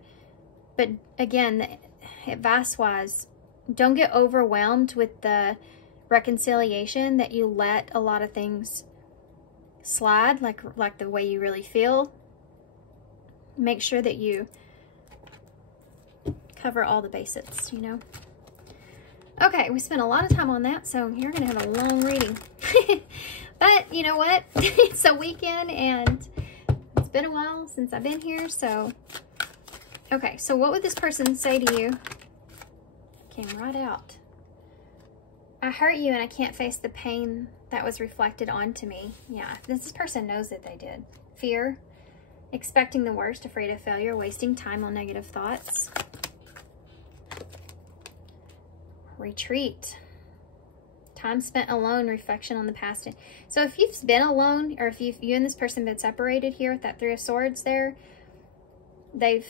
But again, advice-wise, don't get overwhelmed with the reconciliation that you let a lot of things slide, like the way you really feel. Make sure that you cover all the bases, you know. Okay, we spent a lot of time on that, so you're going to have a long reading. But you know what? It's a weekend, and it's been a while since I've been here, so... Okay, so what would this person say to you? Came right out. I hurt you, and I can't face the pain that was reflected onto me. Yeah, this person knows that they did. Fear, expecting the worst, afraid of failure, wasting time on negative thoughts. Retreat. Time spent alone, reflection on the past. So if you've been alone, or if you and this person been separated here with that Three of Swords there, they've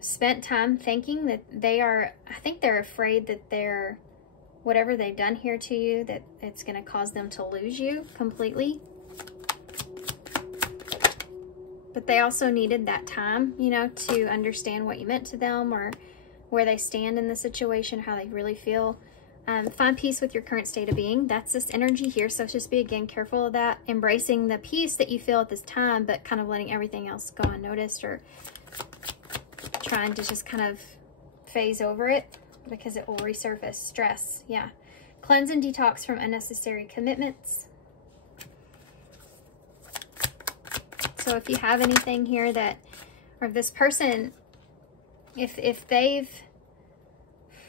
spent time thinking that they are, I think they're afraid that they're, whatever they've done here to you, that it's going to cause them to lose you completely. But they also needed that time, you know, to understand what you meant to them, or where they stand in the situation, how they really feel. Find peace with your current state of being. That's this energy here, so just be, again, careful of that. Embracing the peace that you feel at this time, but kind of letting everything else go unnoticed, or trying to just kind of phase over it, because it will resurface. Stress, yeah. Cleanse and detox from unnecessary commitments. So if you have anything here that, or if this person, if they've,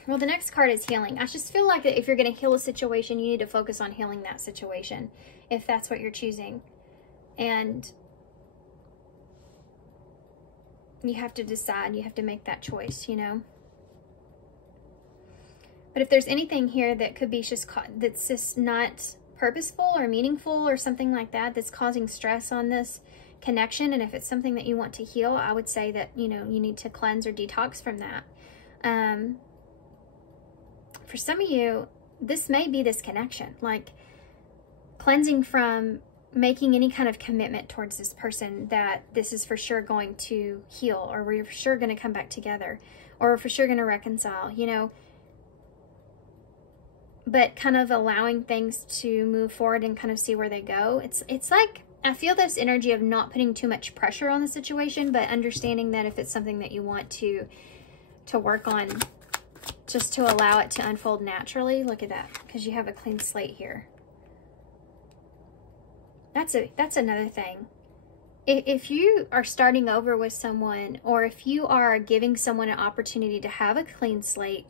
well, the next card is healing. I just feel like that if you're going to heal a situation, you need to focus on healing that situation, if that's what you're choosing. And you have to decide, you have to make that choice, you know. But if there's anything here that could be just, that's just not purposeful or meaningful or something like that, that's causing stress on this connection, and if it's something that you want to heal, I would say that, you know, you need to cleanse or detox from that. For some of you, this may be this connection, like cleansing from making any kind of commitment towards this person, that this is for sure going to heal, or we're for sure going to come back together, or we're for sure going to reconcile, you know. But kind of allowing things to move forward and kind of see where they go. It's like, I feel this energy of not putting too much pressure on the situation, but understanding that if it's something that you want to work on, just to allow it to unfold naturally. Look at that, because you have a clean slate here. That's another thing. if you are starting over with someone, or if you are giving someone an opportunity to have a clean slate,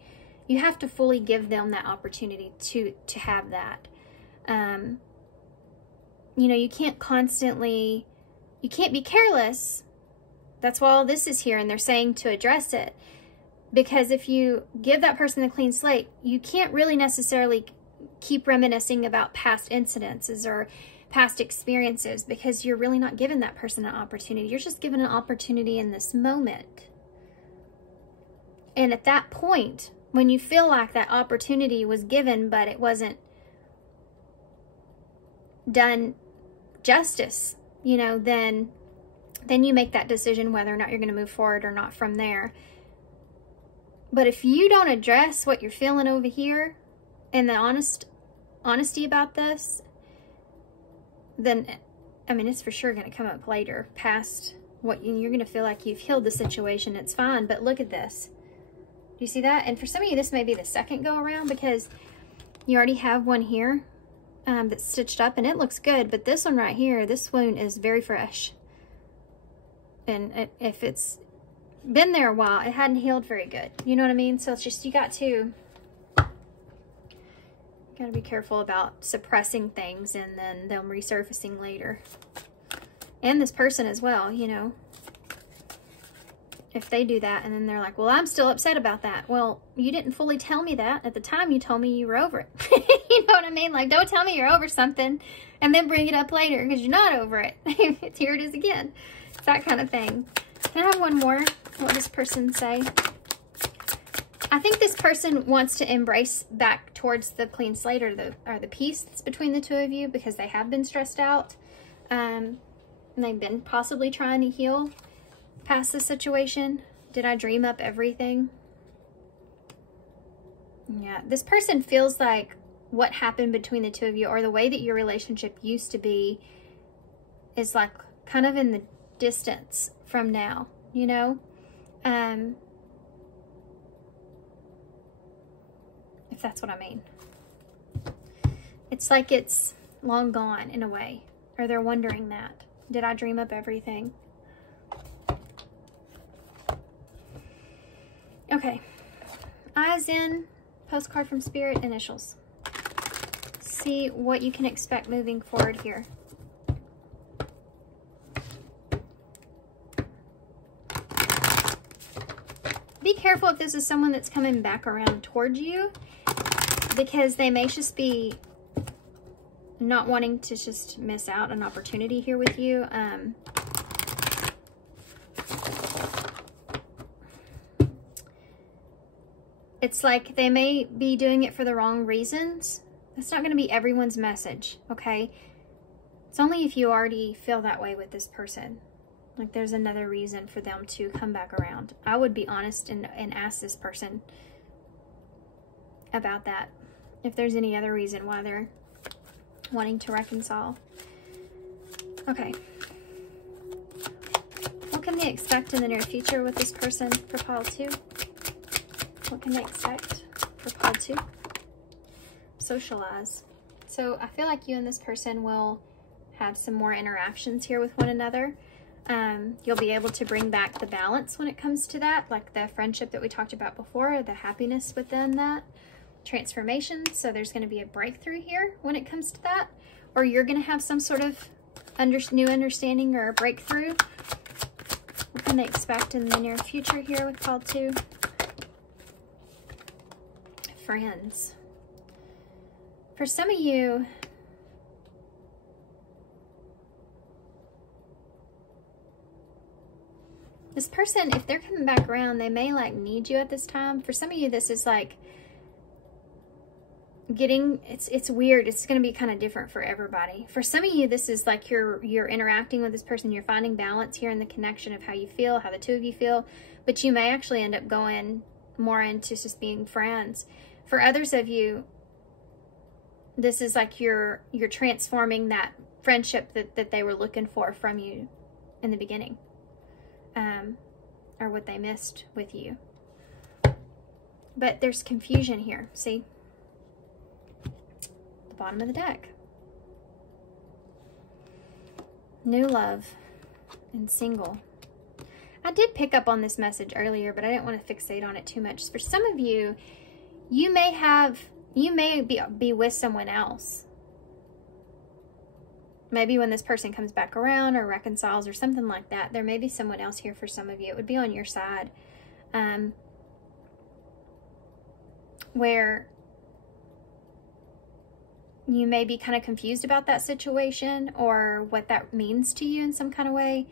you have to fully give them that opportunity to have that. You know, you can't be careless. That's why all this is here, and they're saying to address it. Because if you give that person a clean slate, you can't really necessarily keep reminiscing about past incidences or past experiences, because you're really not giving that person an opportunity. You're just given an opportunity in this moment. And at that point, when you feel like that opportunity was given, but it wasn't done justice, you know, then you make that decision whether or not you're going to move forward or not from there. But if you don't address what you're feeling over here and the honesty about this, then, I mean, it's for sure going to come up later past what you're going to feel like you've healed the situation. It's fine. But look at this. Do you see that? And for some of you, this may be the second go around, because you already have one here that's stitched up and it looks good. But this one right here, this wound is very fresh. And if it's been there a while, it hadn't healed very good. You know what I mean? So it's just, you got to be careful about suppressing things and then them resurfacing later. And this person as well, you know. If they do that and then they're like, well, I'm still upset about that. Well, you didn't fully tell me that. At the time, you told me you were over it. You know what I mean? Like, don't tell me you're over something and then bring it up later because you're not over it. Here it is again. It's that kind of thing. Can I have one more? What does this person say? I think this person wants to embrace back towards the clean slate or the peace that's between the two of you, because they have been stressed out. And they've been possibly trying to heal past the situation. Did I dream up everything? Yeah, this person feels like what happened between the two of you, or the way that your relationship used to be, is like kind of in the distance from now, you know? If that's what I mean. It's like it's long gone in a way, or they're wondering that. Did I dream up everything? Okay. Eyes in, postcard from Spirit, initials. See what you can expect moving forward here. Be careful if this is someone that's coming back around towards you, because they may just be not wanting to just miss out an opportunity here with you. It's like they may be doing it for the wrong reasons. That's not going to be everyone's message, okay? It's only if you already feel that way with this person. Like there's another reason for them to come back around. I would be honest and ask this person about that, if there's any other reason why they're wanting to reconcile. Okay. What can they expect in the near future with this person for pile 2? What can they expect for pile 2? Socialize. So I feel like you and this person will have some more interactions here with one another. You'll be able to bring back the balance when it comes to that, like the friendship that we talked about before, the happiness within that, transformation. So there's going to be a breakthrough here when it comes to that, or you're going to have some sort of new understanding or a breakthrough. What can they expect in the near future here with pile 2? Friends. For some of you, this person, if they're coming back around, they may like need you at this time. For some of you, this is like getting, it's weird. It's going to be kind of different for everybody. For some of you, this is like you're interacting with this person. You're finding balance here in the connection of how you feel, how the two of you feel. But you may actually end up going more into just being friends. For others of you, this is like you're transforming that friendship that they were looking for from you in the beginning. Or what they missed with you. But there's confusion here, see? The bottom of the deck. New love. and single. I did pick up on this message earlier, but I didn't want to fixate on it too much. For some of you, you may be with someone else. Maybe when this person comes back around or reconciles or something like that, there may be someone else here for some of you. It would be on your side. Where you may be kind of confused about that situation or what that means to you in some kind of way.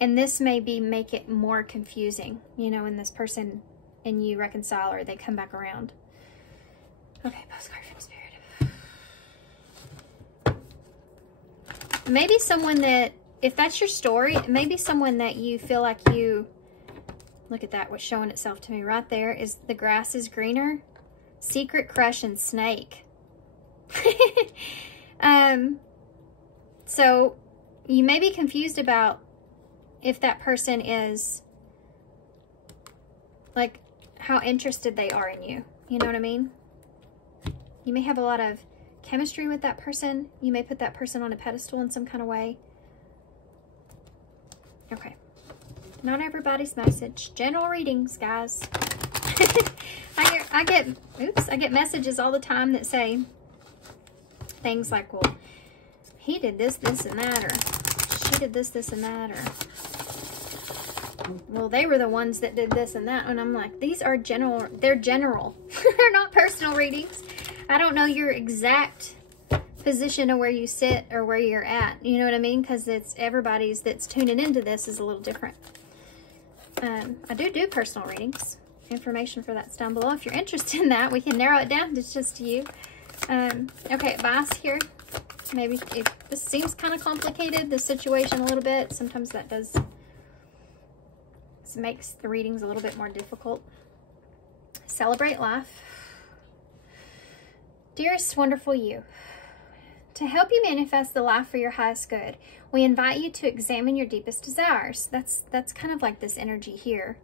And this may make it more confusing, you know, when this person and you reconcile or they come back around. Okay, postcard from Spirit. Maybe someone that, if that's your story, maybe someone that you feel like you, look at that, what's showing itself to me right there is the grass is greener, secret crush, and snake. So you may be confused about if that person is, like, how interested they are in you. You know what I mean? You may have a lot of chemistry with that person. You may put that person on a pedestal in some kind of way. Okay. Not everybody's message. General readings, guys. I get messages all the time that say things like, well, he did this, this, and that, or she did this, this, and that, or, well, they were the ones that did this and that. And I'm like, these are general. They're general. They're not personal readings. I don't know your exact position of where you sit or where you're at. You know what I mean? Because it's everybody's that's tuning into this is a little different. I do personal readings. Information for that's down below. If you're interested in that, we can narrow it down to just you. Okay, advice here. Maybe if this seems kind of complicated, the situation a little bit. Sometimes that does. This makes the readings a little bit more difficult. Celebrate life. Dearest wonderful you, to help you manifest the life for your highest good, we invite you to examine your deepest desires. That's kind of like this energy here.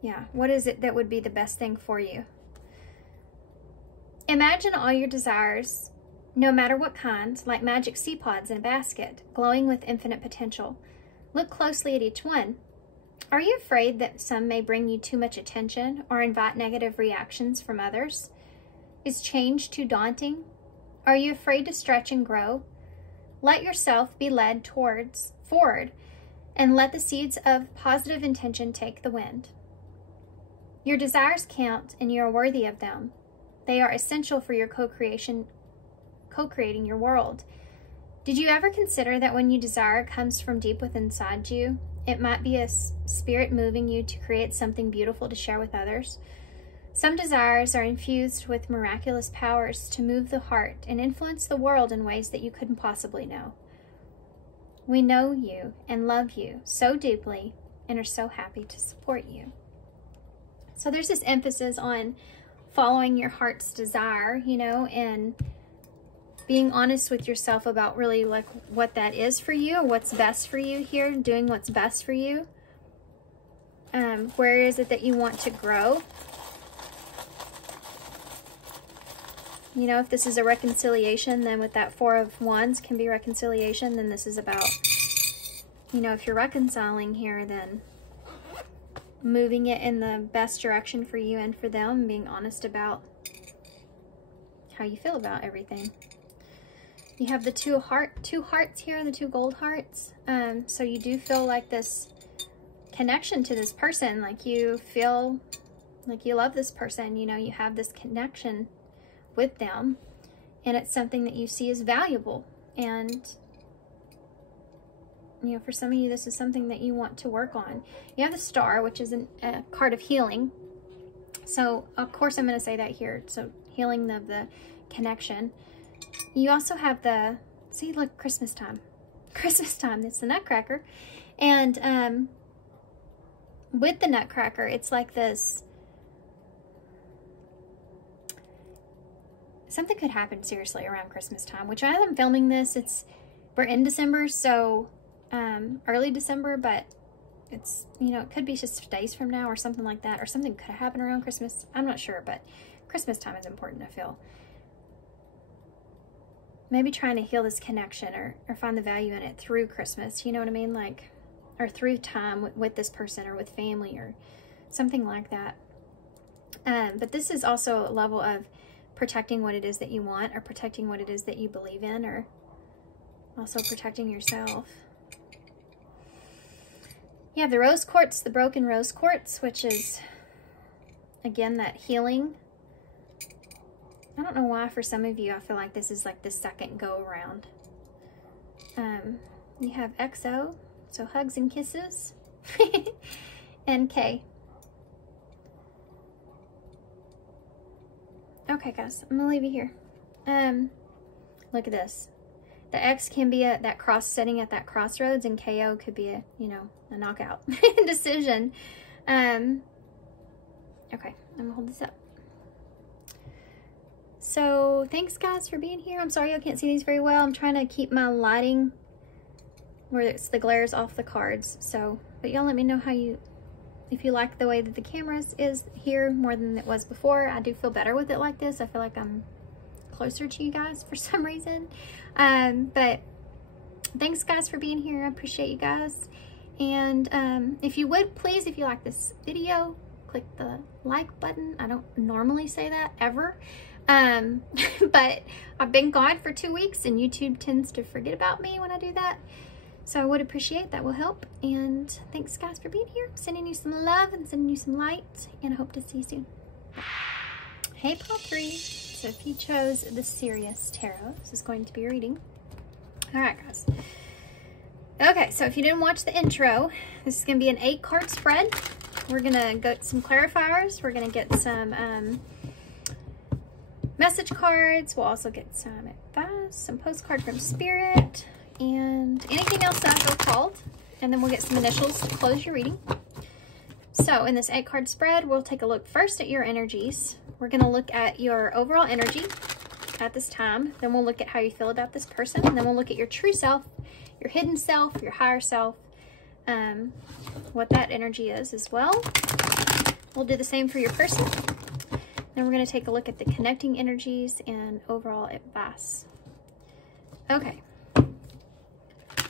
Yeah, what is it that would be the best thing for you? Imagine all your desires, no matter what kind, like magic sea pods in a basket, glowing with infinite potential. Look closely at each one. Are you afraid that some may bring you too much attention or invite negative reactions from others? Is change too daunting? Are you afraid to stretch and grow? Let yourself be led forward and let the seeds of positive intention take the wind. Your desires count and you are worthy of them. They are essential for your co-creating your world. Did you ever consider that when you desire comes from deep within inside you, it might be a spirit moving you to create something beautiful to share with others? Some desires are infused with miraculous powers to move the heart and influence the world in ways that you couldn't possibly know. We know you and love you so deeply and are so happy to support you. So there's this emphasis on following your heart's desire, you know, and being honest with yourself about really like what that is for you, what's best for you here, doing what's best for you. Where is it that you want to grow? You know, if this is a reconciliation, then with that Four of Wands can be reconciliation, then this is about, you know, if you're reconciling here, then moving it in the best direction for you and for them, and being honest about how you feel about everything. You have the two hearts here, the two gold hearts. So you do feel like this connection to this person, like you feel like you love this person, you know, you have this connection with them, and it's something that you see as valuable. And you know, for some of you, this is something that you want to work on. You have the Star, which is a card of healing. So of course I'm going to say that here. So healing of the connection. You also have the, see, look, Christmas time. Christmas time, it's the Nutcracker. And with the Nutcracker, it's like this, something could happen seriously around Christmas time, which I am filming this, we're in December, so early December, but it's, you know, it could be just days from now or something like that, or something could happen around Christmas. I'm not sure, but Christmas time is important, I feel. maybe trying to heal this connection or find the value in it through Christmas. You know what I mean? Like, or through time with this person or with family or something like that. But this is also a level of protecting what it is that you want, or protecting what it is that you believe in, or also protecting yourself. You have the rose quartz, the broken rose quartz, which is, again, that healing. I don't know why for some of you I feel like this is like the second go around. You have XO, so hugs and kisses, and K. Okay, guys, I'm gonna leave you here. Look at this. The X can be that cross setting at that crossroads, and KO could be a, you know, a knockout decision. Okay, I'm gonna hold this up. So thanks guys for being here. I'm sorry I can't see these very well. I'm trying to keep my lighting where it's the glares off the cards. So, but y'all let me know how if you like the way that the camera is here more than it was before. I do feel better with it like this. I feel like I'm closer to you guys for some reason. But thanks guys for being here. I appreciate you guys. And if you would, please, if you like this video, click the like button. I don't normally say that ever. But I've been gone for 2 weeks and YouTube tends to forget about me when I do that. So I would appreciate that, will help. And thanks guys for being here. Sending you some love and sending you some light, and I hope to see you soon. Hey Pile 3. So if you chose the Sirius Tarot, this is going to be your reading. All right guys. Okay, so if you didn't watch the intro, this is going to be an 8-card spread. We're going to get some clarifiers. We're going to get some message cards. We'll also get some advice, some postcard from Spirit, and anything else that I feel called. And then we'll get some initials to close your reading. So in this 8-card spread, we'll take a look first at your energies. We're going to look at your overall energy at this time. Then we'll look at how you feel about this person. And then we'll look at your true self, your hidden self, your higher self, what that energy is as well. We'll do the same for your person. Then we're going to take a look at the connecting energies and overall advice. Okay.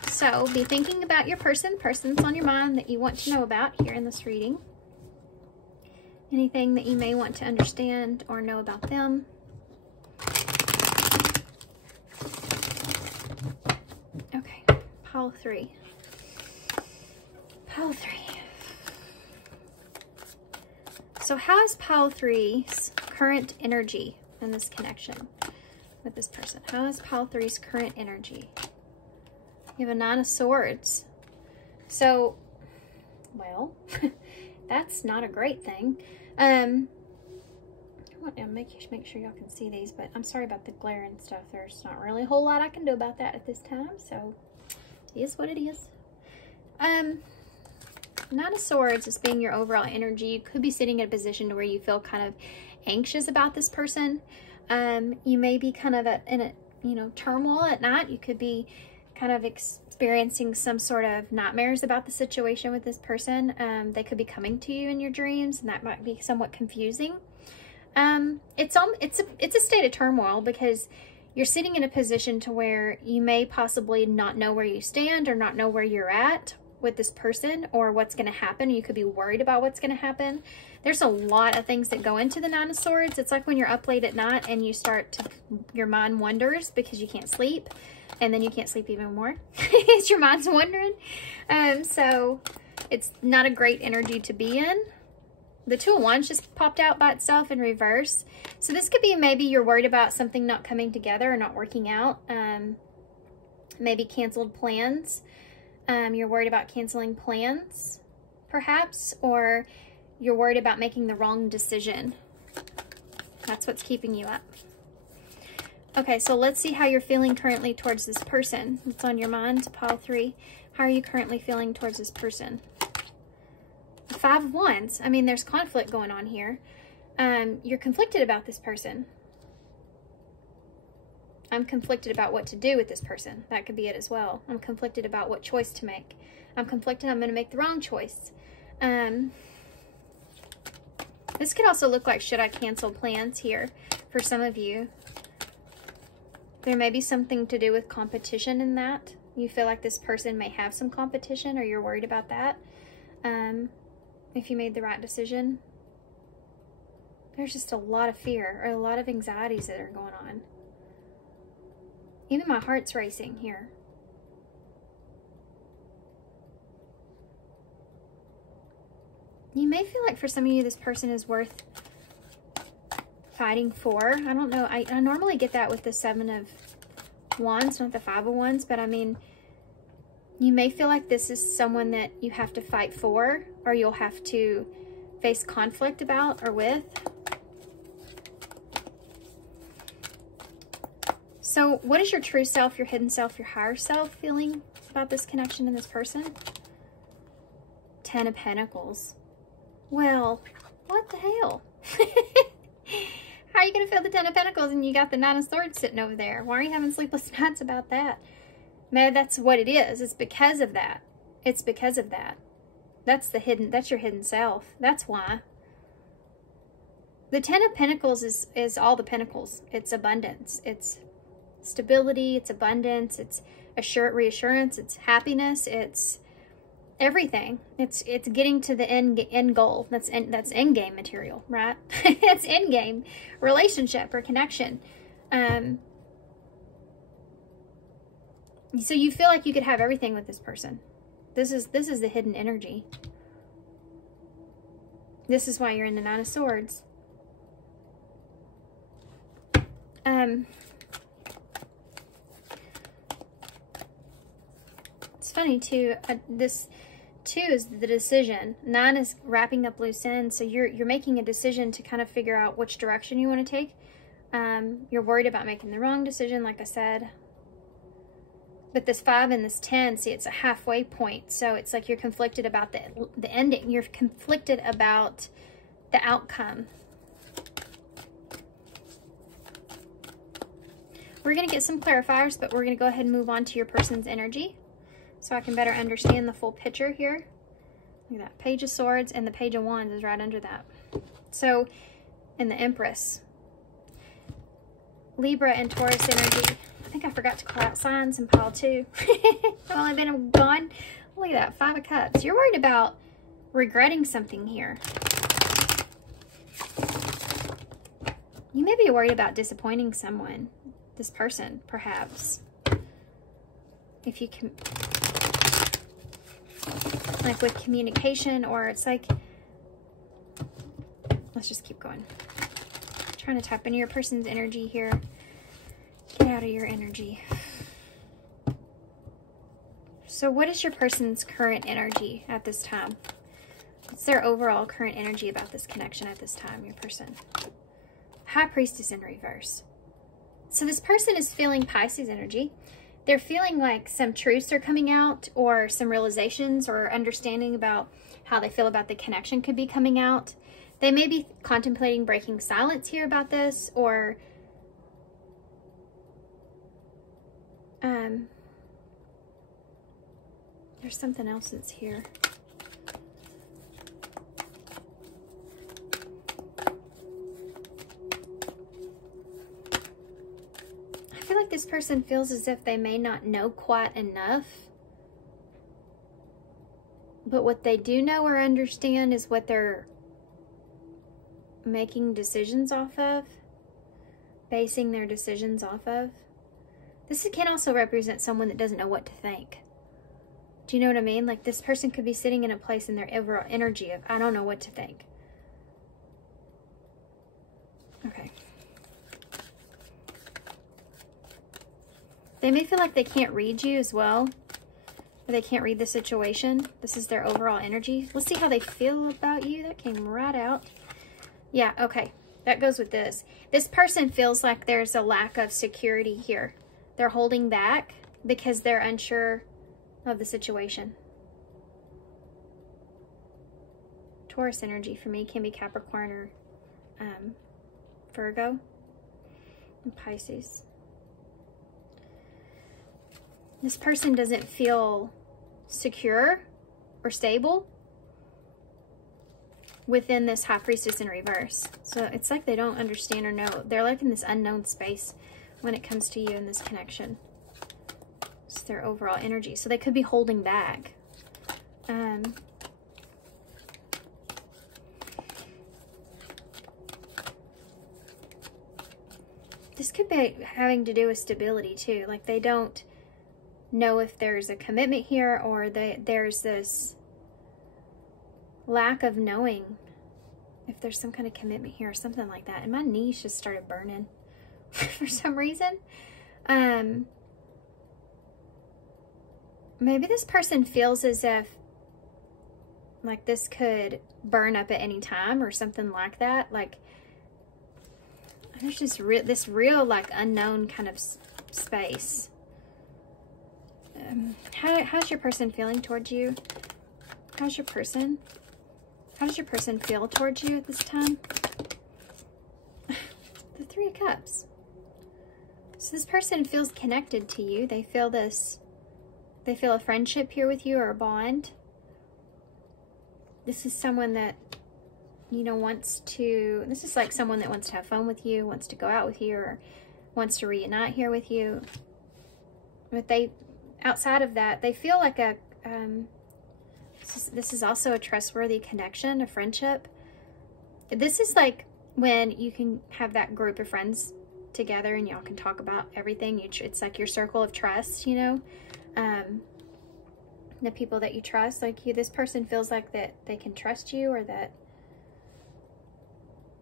So be thinking about your person's on your mind that you want to know about here in this reading. Anything that you may want to understand or know about them. Okay, Pile 3. Pile 3. So how is Pile 3's current energy in this connection with this person? How is Pile 3's current energy? You have a 9 of Swords. So, well, that's not a great thing. I want to make sure y'all can see these, but I'm sorry about the glare and stuff. There's not really a whole lot I can do about that at this time, so it is what it is. 9 of Swords is being your overall energy. You could be sitting in a position to where you feel kind of anxious about this person. You may be kind of in a, you know, turmoil at night. You could be kind of experiencing some sort of nightmares about the situation with this person. They could be coming to you in your dreams, and that might be somewhat confusing. It's a state of turmoil because you're sitting in a position to where you may possibly not know where you stand or not know where you're at with this person or what's going to happen. You could be worried about what's going to happen. There's a lot of things that go into the 9 of Swords. It's like when you're up late at night and you start to, your mind wanders because you can't sleep, and then you can't sleep even more as your mind's wandering. So it's not a great energy to be in. The 2 of Wands just popped out by itself in reverse. So this could be maybe you're worried about something not coming together or not working out. Maybe canceled plans. You're worried about canceling plans, perhaps, or you're worried about making the wrong decision. That's what's keeping you up. Okay, so let's see how you're feeling currently towards this person. What's on your mind, Pile 3? How are you currently feeling towards this person? The 5 of Wands. I mean, there's conflict going on here. You're conflicted about this person. I'm conflicted about what to do with this person. That could be it as well. I'm conflicted about what choice to make. I'm conflicted I'm going to make the wrong choice. This could also look like, should I cancel plans here for some of you? There may be something to do with competition in that. You feel like this person may have some competition, or you're worried about that. If you made the right decision. There's just a lot of fear or a lot of anxieties that are going on. Even my heart's racing here. You may feel like for some of you, this person is worth fighting for. I don't know. I normally get that with the 7 of Wands, not the 5 of Wands, but I mean, you may feel like this is someone that you have to fight for, or you'll have to face conflict about or with. So what is your true self, your hidden self, your higher self feeling about this connection and this person? 10 of Pentacles. Well, what the hell? How are you going to feel the 10 of Pentacles and you got the 9 of Swords sitting over there? Why are you having sleepless nights about that? Man, that's what it is. It's because of that. It's because of that. That's your hidden self. That's why. The 10 of Pentacles is all the pentacles. It's abundance. It's stability. It's abundance. It's reassurance. It's happiness. It's everything. It's getting to the end goal. That's end game material, right? It's end game relationship or connection. So you feel like you could have everything with this person. This is the hidden energy. This is why you're in the 9 of Swords. It's funny too. This 2 is the decision. 9 is wrapping up loose ends. So you're making a decision to kind of figure out which direction you want to take. You're worried about making the wrong decision, like I said. But this 5 and this 10, see, it's a halfway point. So it's like you're conflicted about the ending. You're conflicted about the outcome. We're going to get some clarifiers, but we're going to go ahead and move on to your person's energy so I can better understand the full picture here. Look at that. Page of Swords and the Page of Wands is right under that. So, and the Empress. Libra and Taurus energy. I think I forgot to call out signs in pile 2. I've only been gone. Look at that, 5 of Cups. You're worried about regretting something here. You may be worried about disappointing someone. This person, perhaps. If you can, like with communication, or it's like, let's just keep going. I'm trying to tap into your person's energy here. Get out of your energy. So what is your person's current energy at this time? What's their overall current energy about this connection at this time, your person? High Priestess in reverse. So this person is feeling Pisces energy. They're feeling like some truths are coming out, or some realizations or understanding about how they feel about the connection could be coming out. They may be contemplating breaking silence here about this, or there's something else that's here. I feel like this person feels as if they may not know quite enough. But what they do know or understand is what they're making decisions off of. Basing their decisions off of. This can also represent someone that doesn't know what to think. Do you know what I mean? Like this person could be sitting in a place in their overall energy of, I don't know what to think. Okay. They may feel like they can't read you as well. Or they can't read the situation. This is their overall energy. Let's see how they feel about you. That came right out. Yeah, okay. That goes with this. This person feels like there's a lack of security here. They're holding back because they're unsure of the situation. Taurus energy for me can be Capricorn or Virgo and Pisces. This person doesn't feel secure or stable within this High Priestess in reverse. So it's like they don't understand or know. They're like in this unknown space when it comes to you in this connection. It's their overall energy. So they could be holding back. This could be having to do with stability too. Like they don't know if there's a commitment here, or there's this lack of knowing if there's some kind of commitment here or something like that. And my knees just started burning for some reason. Maybe this person feels as if like this could burn up at any time or something like that. Like there's just this real like unknown kind of space. How's your person feeling towards you? How does your person feel towards you at this time? The Three of Cups. So this person feels connected to you. They feel this. They feel a friendship here with you, or a bond. This is someone that, you know, this is like someone that wants to have fun with you, wants to go out with you, or wants to reunite here with you. But outside of that, they feel like this is also a trustworthy connection, a friendship. This is like when you can have that group of friends together and y'all can talk about everything. It's like your circle of trust, you know. The people that you trust, like this person feels like that they can trust you, or that,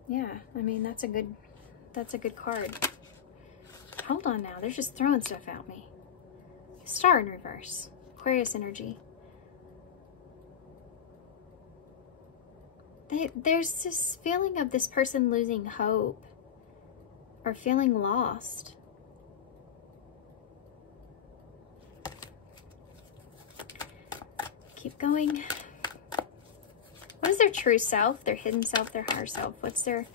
yeah, I mean, that's a good card. Hold on now, they're just throwing stuff at me. Star in reverse, Aquarius energy. There's this feeling of this person losing hope or feeling lost. Keep going. What is their true self, their hidden self, their higher self? What's their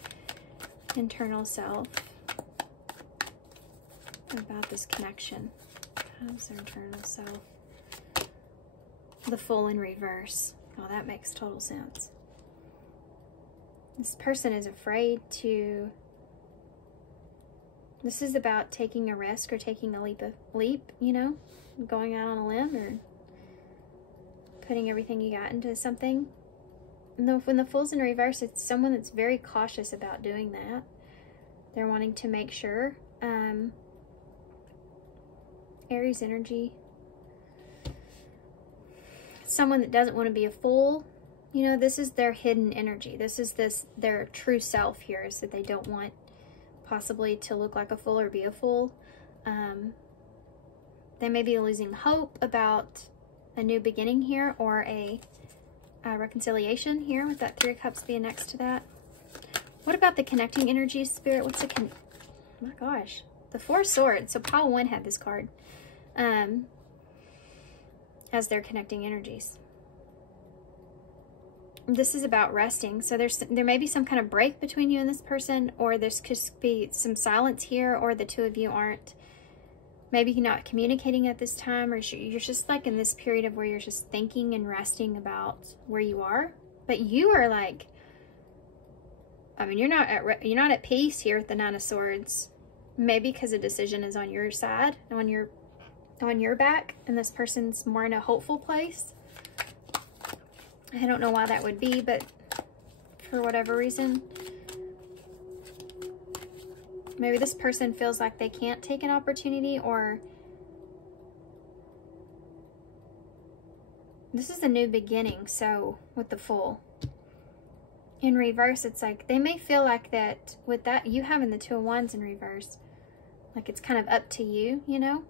internal self about this connection? How's their internal self? The Fool in reverse. Oh, that makes total sense. This person is afraid to... This is about taking a risk or taking a leap, you know? Going out on a limb, or putting everything you got into something. And when the Fool's in reverse, it's someone that's very cautious about doing that. They're wanting to make sure. Aries energy. Someone that doesn't want to be a fool. You know, this is their hidden energy. This is their true self here, is that they don't want possibly to look like a fool or be a fool. They may be losing hope about a new beginning here, or a reconciliation here, with that Three of Cups being next to that. What about the connecting energies, Spirit? What's oh my gosh, the Four of Swords. So pile 1 had this card as their connecting energies. This is about resting. So there may be some kind of break between you and this person, or there could be some silence here, or the two of you aren't, maybe you're not communicating at this time, or you're just like in this period of where you're just thinking and resting about where you are. But you are like, I mean, you're not at peace here with the Nine of Swords. Maybe because a decision is on your side, on your back, and this person's more in a hopeful place. I don't know why that would be, but for whatever reason. Maybe this person feels like they can't take an opportunity, or this is a new beginning. So with the Fool in reverse, it's like they may feel like that with that, you having the Two of Wands in reverse, like it's kind of up to you, you know?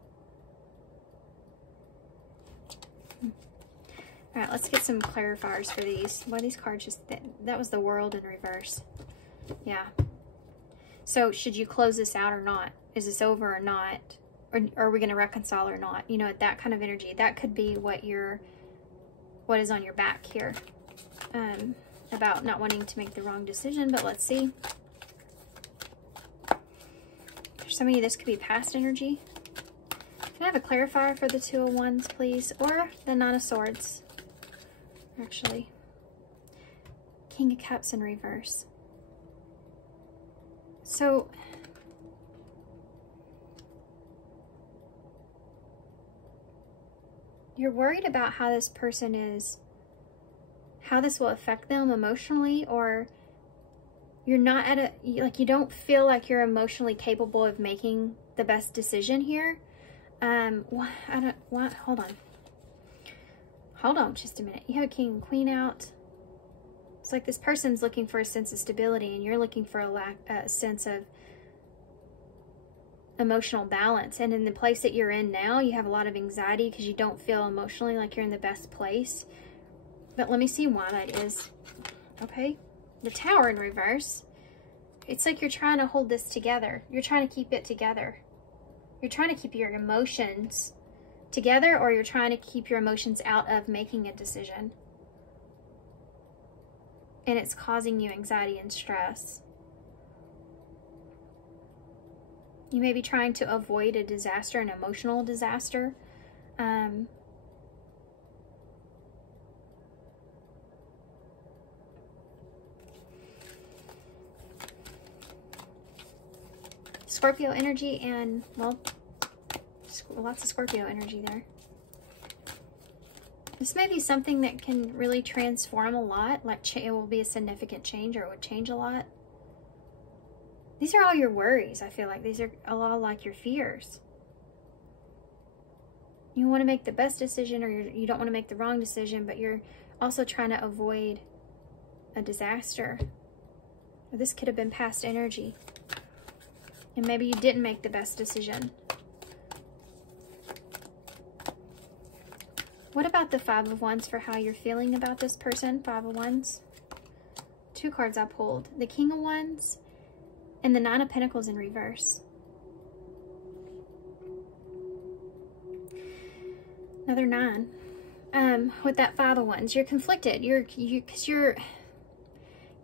All right, let's get some clarifiers for these. Why these cards just, that was the World in reverse. Yeah. So should you close this out or not? Is this over or not? Or are we going to reconcile or not? You know, at that kind of energy, that could be what is on your back here. About not wanting to make the wrong decision, but let's see. For some of you, this could be past energy. Can I have a clarifier for the Two of Wands, please? Or the Nine of Swords, actually. King of Cups in reverse. So, You're worried about how this person is, how this will affect them emotionally, or you're not at a, like, you don't feel like you're emotionally capable of making the best decision here. Hold on just a minute. You have a king and queen out. It's like this person's looking for a sense of stability, and you're looking for a sense of emotional balance. And in the place that you're in now, you have a lot of anxiety because you don't feel emotionally like you're in the best place. But let me see why that is. Okay, the Tower in reverse. It's like you're trying to hold this together. You're trying to keep it together. You're trying to keep your emotions together, or you're trying to keep your emotions out of making a decision. And it's causing you anxiety and stress. You may be trying to avoid a disaster, an emotional disaster. Scorpio energy and, well, lots of Scorpio energy there. This may be something that can really transform a lot, like it will be a significant change, or it would change a lot. These are all your worries, I feel like. These are a lot like your fears. You want to make the best decision, or you don't want to make the wrong decision, but you're also trying to avoid a disaster. Or this could have been past energy. And maybe you didn't make the best decision. What about the Five of Wands for how you're feeling about this person? Five of Wands. Two cards I pulled. The King of Wands and the Nine of Pentacles in reverse. Another 9. With that Five of Wands, you're conflicted. You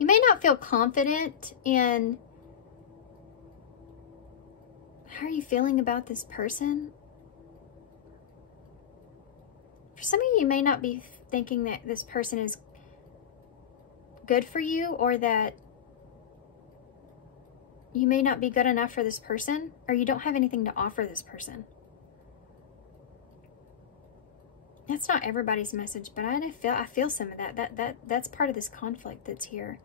may not feel confident in how are you feeling about this person. For some of you, you may not be thinking that this person is good for you, or that you may not be good enough for this person, or you don't have anything to offer this person. That's not everybody's message, but I feel some of that. That's part of this conflict that's here.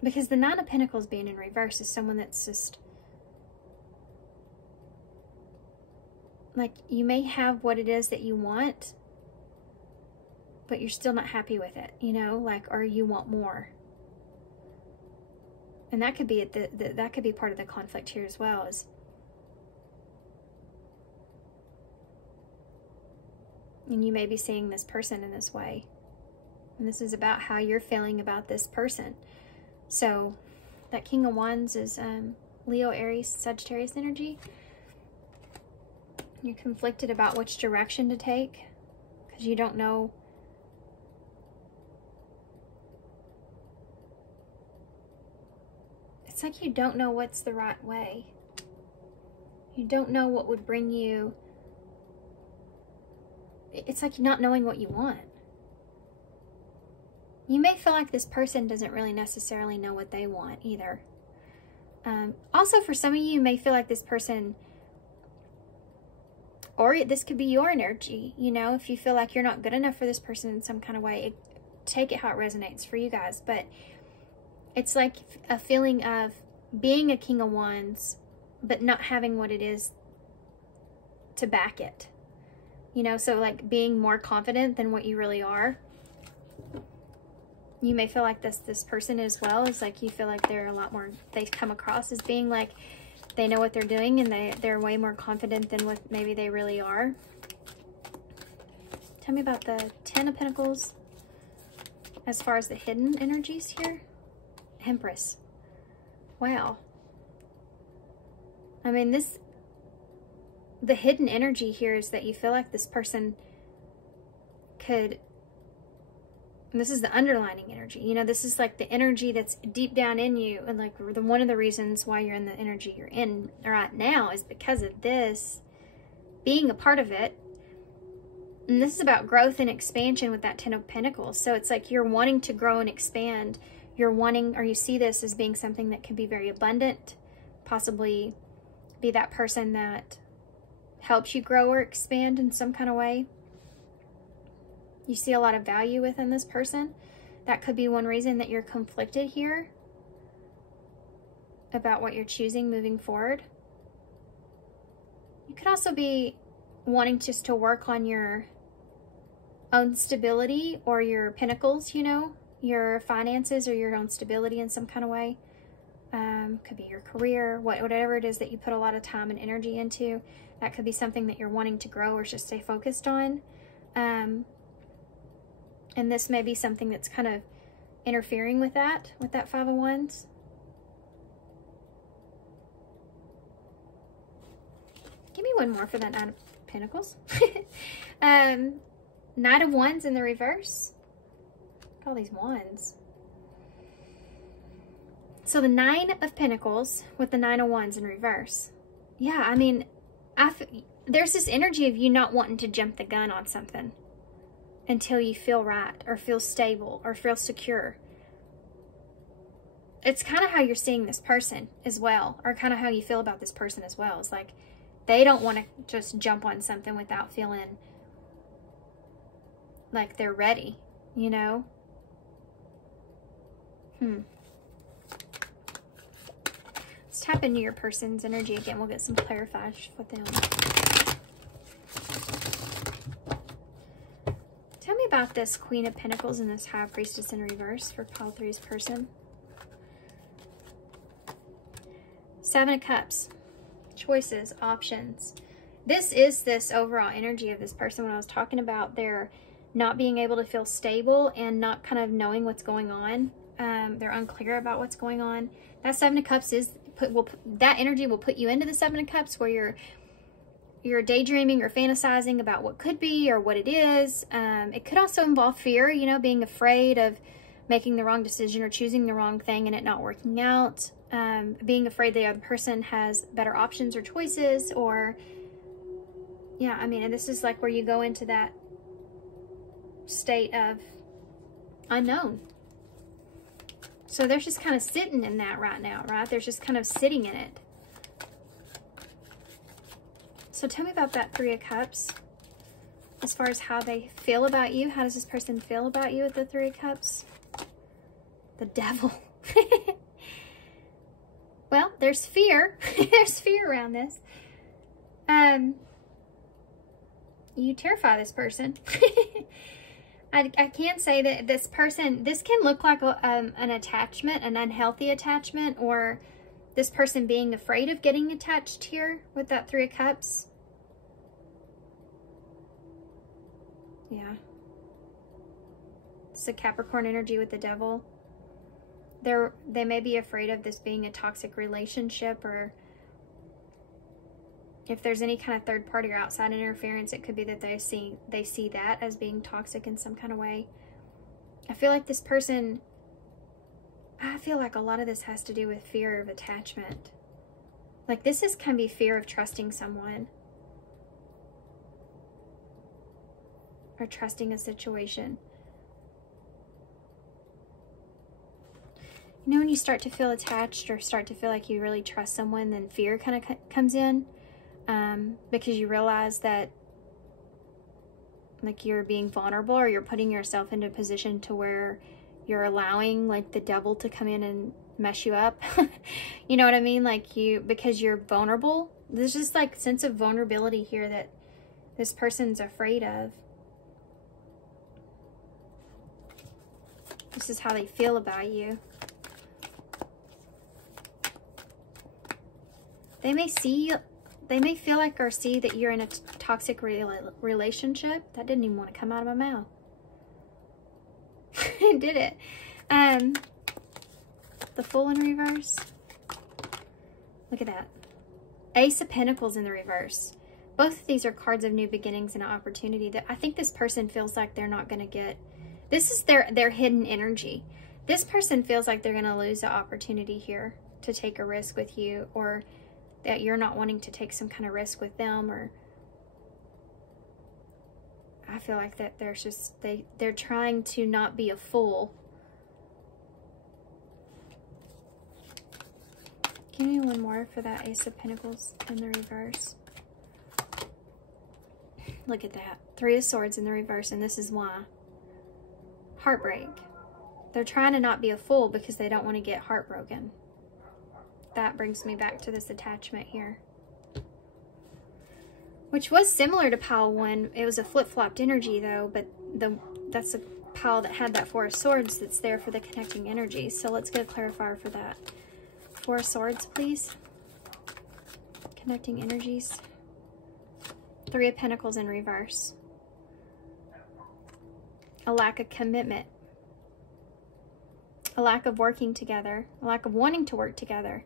Because the Nine of Pentacles being in reverse is someone that's just like, you may have what it is that you want, but you're still not happy with it, you know, like, or you want more. And that could be that could be part of the conflict here as well, is and you may be seeing this person in this way. And this is about how you're feeling about this person. So that King of Wands is Leo, Aries, Sagittarius energy. You're conflicted about which direction to take because you don't know. It's like you don't know what's the right way. You don't know what would bring you. It's like not knowing what you want. You may feel like this person doesn't really necessarily know what they want either. Also, for some of you, you may feel like this person, or this could be your energy, you know, if you feel like you're not good enough for this person in some kind of way, take it how it resonates for you guys. But it's like a feeling of being a King of Wands, but not having what it is to back it. You know, so like being more confident than what you really are. You may feel like this person as well. Is like you feel like they're a lot more, they come across as being like they know what they're doing, and they're way more confident than what maybe they really are. Tell me about the Ten of Pentacles as far as the hidden energies here. Empress. Wow. I mean, the hidden energy here is that you feel like this person could, and this is the underlining energy, you know, this is like the energy that's deep down in you, and like one of the reasons why you're in the energy you're in right now is because of this being a part of it. And this is about growth and expansion with that Ten of Pentacles. So it's like you're wanting to grow and expand. You're wanting, or you see this as being something that can be very abundant, possibly be that person that helps you grow or expand in some kind of way. You see a lot of value within this person. That could be one reason that you're conflicted here about what you're choosing moving forward. You could also be wanting just to work on your own stability or your pinnacles, you know, your finances or your own stability in some kind of way. Could be your career, whatever it is that you put a lot of time and energy into. That could be something that you're wanting to grow or just stay focused on. And this may be something that's kind of interfering with that Five of Wands. Give me one more for that Knight of Pentacles. Knight of Wands in the reverse. Look at all these wands. So the Nine of Pentacles with the Nine of Wands in reverse. Yeah, I mean, there's this energy of you not wanting to jump the gun on something until you feel right or feel stable or feel secure. It's kind of how you're seeing this person as well, or kind of how you feel about this person as well. It's like they don't want to just jump on something without feeling like they're ready, you know? Let's tap into your person's energy again. We'll get some clarification with them. Tell me about this Queen of Pentacles and this High Priestess in reverse for pile 3's person. Seven of Cups. Choices, options. This is this overall energy of this person when I was talking about their not being able to feel stable and not kind of knowing what's going on. They're unclear about what's going on. That Seven of Cups is that energy will put you into the Seven of Cups where you're daydreaming or fantasizing about what could be or what it is. It could also involve fear, you know, being afraid of making the wrong decision or choosing the wrong thing and it not working out. Being afraid the other person has better options or choices, or yeah, I mean, and this is like where you go into that state of unknown. So they're just kind of sitting in that right now, right? They're just kind of sitting in it. So tell me about that Three of Cups. As far as how they feel about you. How does this person feel about you with the Three of Cups? The Devil. Well, there's fear. There's fear around this. You terrify this person. I can say that this person, this can look like an attachment, an unhealthy attachment, or this person being afraid of getting attached here with that Three of Cups. Yeah. It's a Capricorn energy with the Devil. They may be afraid of this being a toxic relationship, or if there's any kind of third party or outside interference, it could be that they see that as being toxic in some kind of way. I feel like this person, I feel like a lot of this has to do with fear of attachment. Like this can be fear of trusting someone or trusting a situation. You know, when you start to feel attached or start to feel like you really trust someone, then fear kind of comes in, because you realize that like you're being vulnerable, or you're putting yourself into a position to where you're allowing like the devil to come in and mess you up. You know what I mean? Like because you're vulnerable. There's just like sense of vulnerability here that this person's afraid of. This is how they feel about you. They may feel like or see that you're in a toxic relationship. That didn't even want to come out of my mouth. Did it? The Fool in reverse. Look at that. Ace of Pentacles in the reverse. Both of these are cards of new beginnings and opportunity that I think this person feels like they're not going to get. This is their hidden energy. This person feels like they're going to lose the opportunity here to take a risk with you, or that you're not wanting to take some kind of risk with them, or I feel like that there's just they're trying to not be a fool. Give me one more for that Ace of Pentacles in the reverse. Look at that. 3 of Swords in the reverse, and this is why. Heartbreak. They're trying to not be a fool because they don't want to get heartbroken. That brings me back to this attachment here. Which was similar to pile 1. It was a flip-flopped energy though, but that's a pile that had that 4 of Swords that's there for the connecting energy. So let's get a clarifier for that. 4 of Swords, please. Connecting energies. 3 of Pentacles in reverse. A lack of commitment. A lack of working together. A lack of wanting to work together.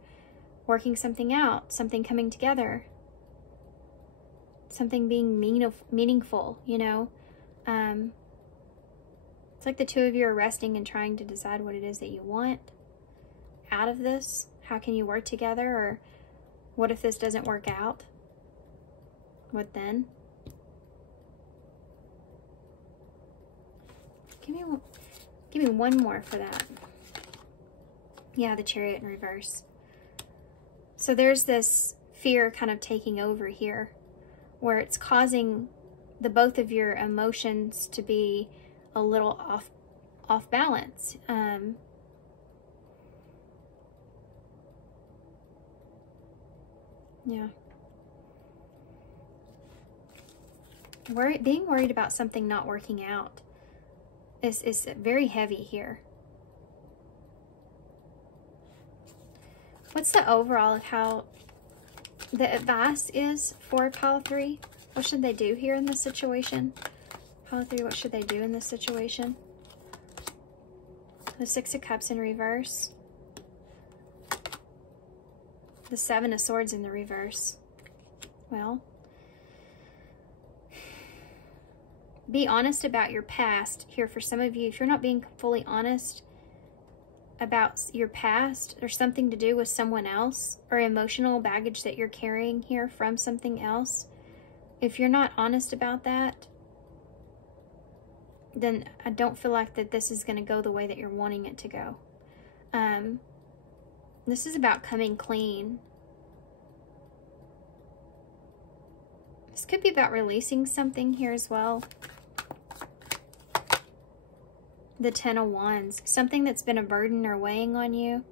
Working something out. Something coming together. Something being meaningful, you know. It's like the two of you are resting and trying to decide what it is that you want out of this. How can you work together? Or what if this doesn't work out? What then? Give me one more for that. Yeah, the Chariot in reverse. So there's this fear kind of taking over here, where it's causing the both of your emotions to be a little off balance. Yeah. Being worried about something not working out is very heavy here. What's the overall of how the advice is for pile 3? What should they do here in this situation? Pile 3, what should they do in this situation? The 6 of Cups in reverse. The 7 of Swords in the reverse. Well, be honest about your past here for some of you. If you're not being fully honest about your past, there's something to do with someone else or emotional baggage that you're carrying here from something else. If you're not honest about that, then I don't feel like that this is going to go the way that you're wanting it to go. This is about coming clean. This could be about releasing something here as well. The 10 of Wands. Something that's been a burden or weighing on you.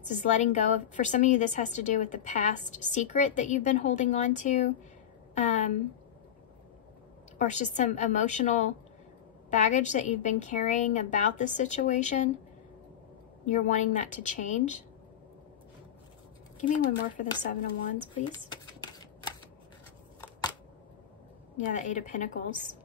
This is letting go of, for some of you, this has to do with the past secret that you've been holding on to. Or it's just some emotional baggage that you've been carrying about the situation. You're wanting that to change. Give me one more for the 7 of Wands, please. Yeah, the 8 of Pentacles.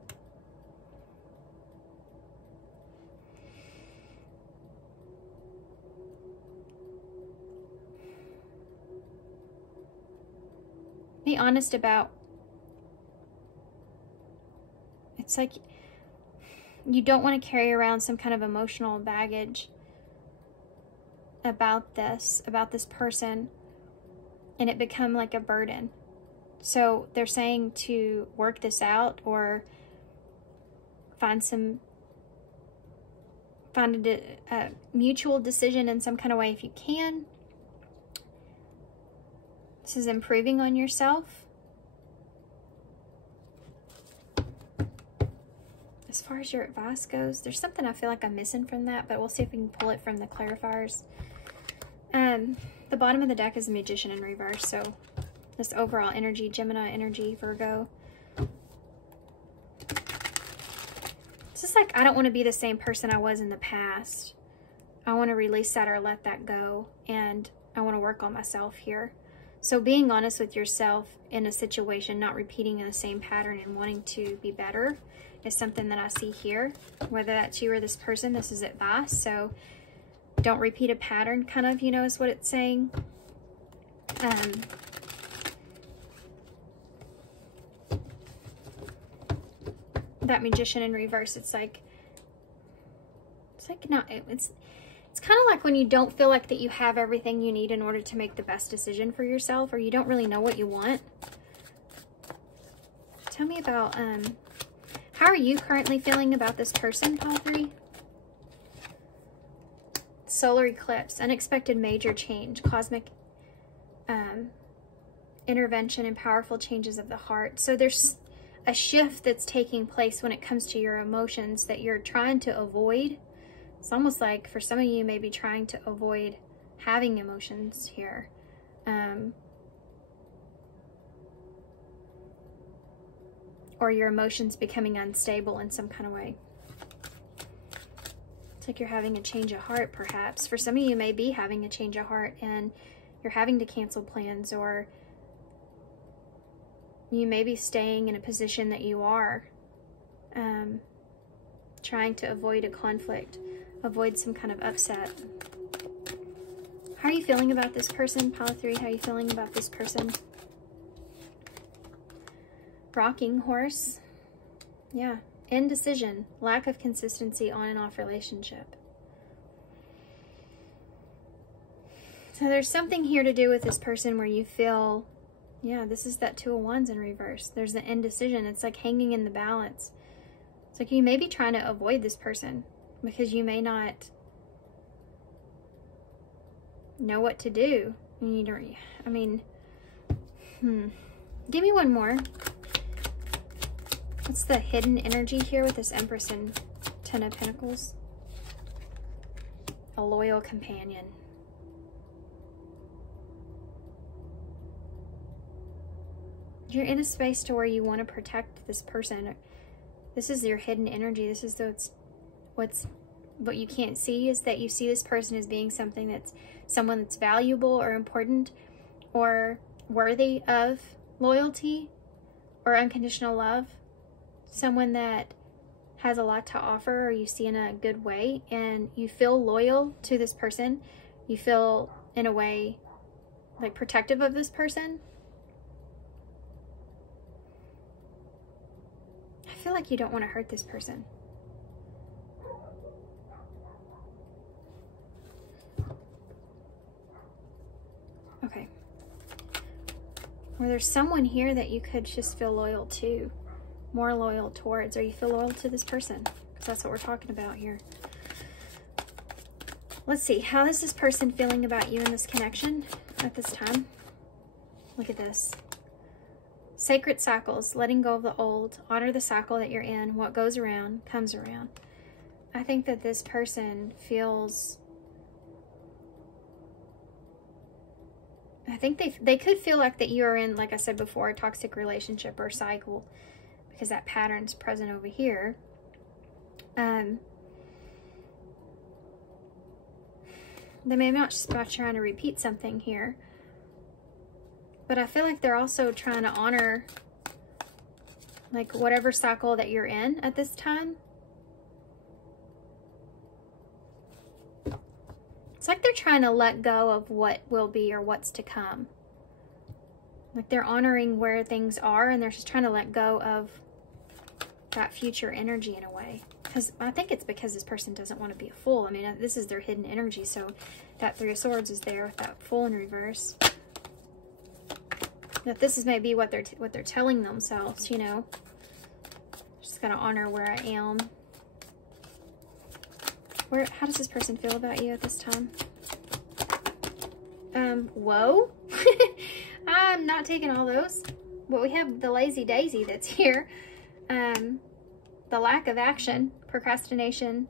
Be honest about, it's like you don't want to carry around some kind of emotional baggage about this person, and it become like a burden. So they're saying to work this out or find a mutual decision in some kind of way if you can. This is improving on yourself. As far as your advice goes, there's something I feel like I'm missing from that, but we'll see if we can pull it from the clarifiers. The bottom of the deck is the Magician in reverse, so this overall energy, Gemini energy, Virgo. It's just like, I don't want to be the same person I was in the past. I want to release that or let that go, and I want to work on myself here. So being honest with yourself in a situation, not repeating the same pattern and wanting to be better is something that I see here. Whether that's you or this person, this is advice. So don't repeat a pattern, kind of, you know, is what it's saying. That Magician in reverse, it's like not, it's kind of like when you don't feel like that you have everything you need in order to make the best decision for yourself, or you don't really know what you want. Tell me about, how are you currently feeling about this person, pile 3? Solar eclipse, unexpected major change, cosmic intervention, and powerful changes of the heart. So there's a shift that's taking place when it comes to your emotions that you're trying to avoid. It's almost like for some of you, maybe trying to avoid having emotions here. Or your emotions becoming unstable in some kind of way. It's like you're having a change of heart, perhaps. For some of you, may be having a change of heart and you're having to cancel plans, or you may be staying in a position that you are trying to avoid a conflict, avoid some kind of upset. How are you feeling about this person? Pile 3, how are you feeling about this person? Rocking horse. Yeah. Indecision. Lack of consistency on and off relationship. So there's something here to do with this person where you feel, yeah, this is that 2 of Wands in reverse. There's the indecision. It's like hanging in the balance. It's like you may be trying to avoid this person because you may not know what to do. And you don't, I mean, give me one more. What's the hidden energy here with this Empress and 10 of Pentacles? A loyal companion. You're in a space to where you want to protect this person. This is your hidden energy. This is what you can't see, is that you see this person as being someone that's valuable or important or worthy of loyalty or unconditional love. Someone that has a lot to offer, or you see in a good way, and you feel loyal to this person. You feel, in a way, like protective of this person. I feel like you don't want to hurt this person. Okay. Or there's someone here that you could just feel loyal to. More loyal towards, or you feel loyal to this person, because that's what we're talking about here. Let's see, how is this person feeling about you in this connection at this time? Look at this. Sacred cycles, letting go of the old, honor the cycle that you're in. What goes around comes around. I think that this person feels, I think they could feel like that you're in, like I said before, a toxic relationship or cycle, because that pattern's present over here. They may not just be trying to repeat something here, but I feel like they're also trying to honor like whatever cycle that you're in at this time. It's like they're trying to let go of what will be or what's to come. Like they're honoring where things are, and they're just trying to let go of that future energy in a way. Because I think it's because this person doesn't want to be a fool. I mean, this is their hidden energy, so that 3 of Swords is there with that Fool in reverse. That this is maybe what they're telling themselves, you know. Just gotta honor where I am. How does this person feel about you at this time? Whoa. I'm not taking all those. But we have the lazy daisy that's here. The lack of action, procrastination,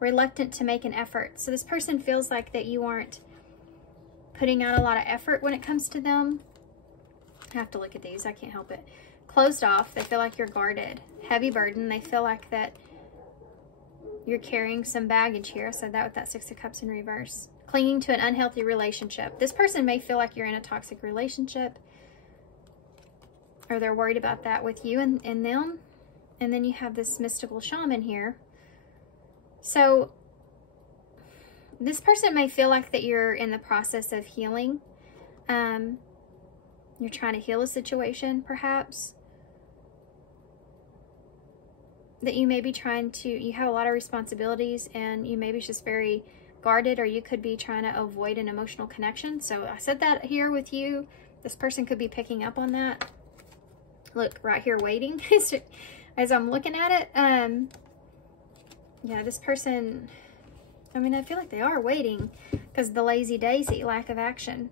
reluctant to make an effort. So this person feels like that you aren't putting out a lot of effort when it comes to them. I have to look at these. I can't help it. Closed off. They feel like you're guarded. Heavy burden. They feel like that you're carrying some baggage here. I said that with that 6 of Cups in reverse. Clinging to an unhealthy relationship. This person may feel like you're in a toxic relationship, or they're worried about that with you and them. And then you have this mystical shaman here. So this person may feel like that you're in the process of healing. You're trying to heal a situation, perhaps. That you may be trying to, you have a lot of responsibilities, and you may be just very guarded, or you could be trying to avoid an emotional connection. So I said that here with you. This person could be picking up on that. Look, right here waiting. As I'm looking at it, yeah, this person, I mean, I feel like they are waiting because the lazy daisy, lack of action.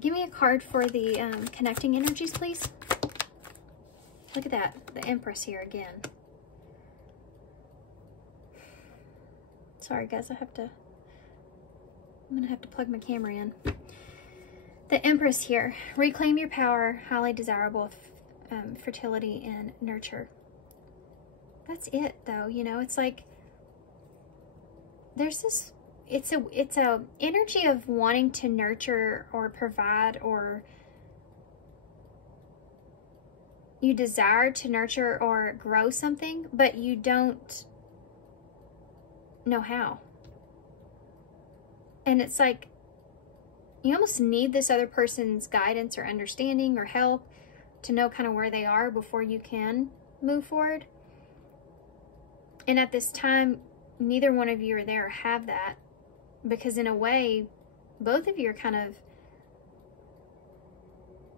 Give me a card for the connecting energies, please. Look at that, the Empress here again. Sorry guys, I'm gonna have to plug my camera in. The Empress here, reclaim your power, highly desirable, fertility and nurture. That's it though, you know, it's like, there's this, it's a energy of wanting to nurture or provide, or you desire to nurture or grow something, but you don't know how. And it's like, you almost need this other person's guidance or understanding or help to know kind of where they are before you can move forward. And at this time, neither one of you are there or have that, because in a way, both of you are kind of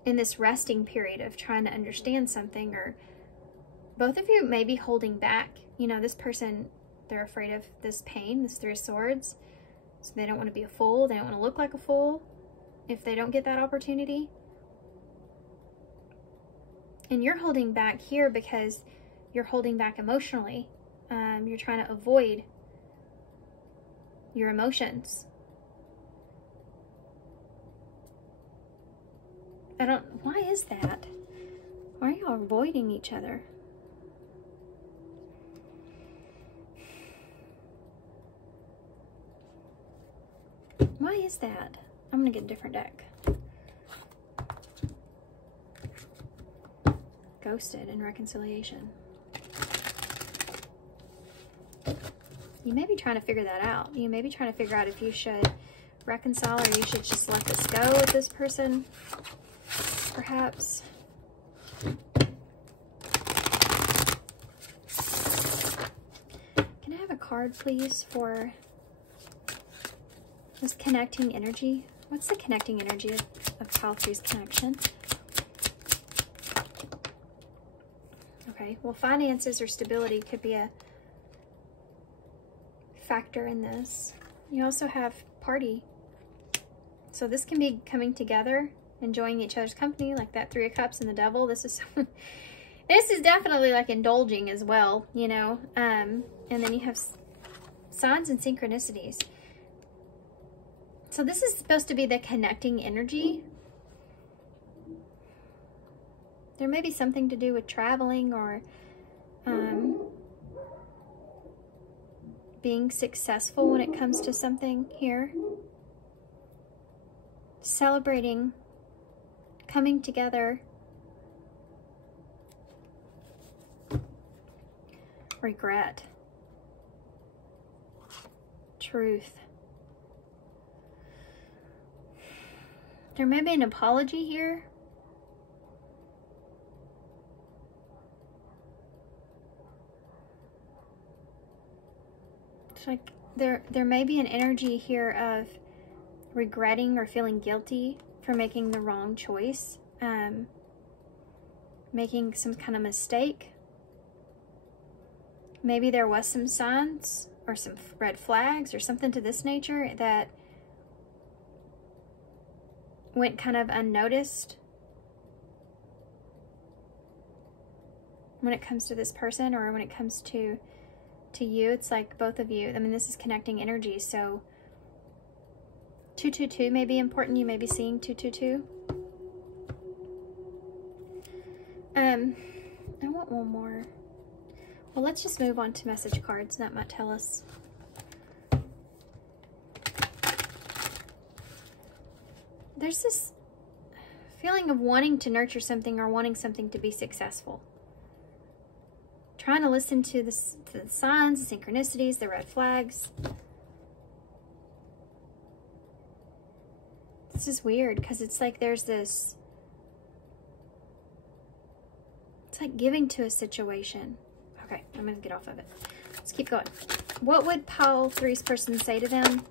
in this resting period of trying to understand something, or both of you may be holding back. You know, this person, they're afraid of this pain, this Three of Swords, so they don't want to be a fool, they don't want to look like a fool if they don't get that opportunity. And you're holding back here because you're holding back emotionally. You're trying to avoid your emotions. Why is that? Why are y'all avoiding each other? Why is that? I'm gonna get a different deck. Ghosted and reconciliation. You may be trying to figure that out. You may be trying to figure out if you should reconcile or you should just let this go with this person, perhaps. Can I have a card, please, for this connecting energy? What's the connecting energy of Pile 3's connection? Okay, well, finances or stability could be a factor in this. You also have party. So this can be coming together, enjoying each other's company, like that Three of Cups and the Devil. This is this is definitely like indulging as well, you know. And then you have signs and synchronicities. So this is supposed to be the connecting energy. There may be something to do with traveling or being successful when it comes to something here. Celebrating, coming together. Regret. Truth. There may be an apology here. It's like there may be an energy here of regretting or feeling guilty for making the wrong choice, making some kind of mistake. Maybe there was some signs or some red flags or something to this nature that went kind of unnoticed when it comes to this person, or when it comes to you. It's like both of you. I mean, this is connecting energy, so 222 may be important. You may be seeing 222. I want one more. Well, let's just move on to message cards. That might tell us. There's this feeling of wanting to nurture something or wanting something to be successful. Trying to listen to the signs, the synchronicities, the red flags. This is weird because it's like there's this, it's like giving to a situation. Okay, I'm going to get off of it. Let's keep going. What would Pile 3's person say to them?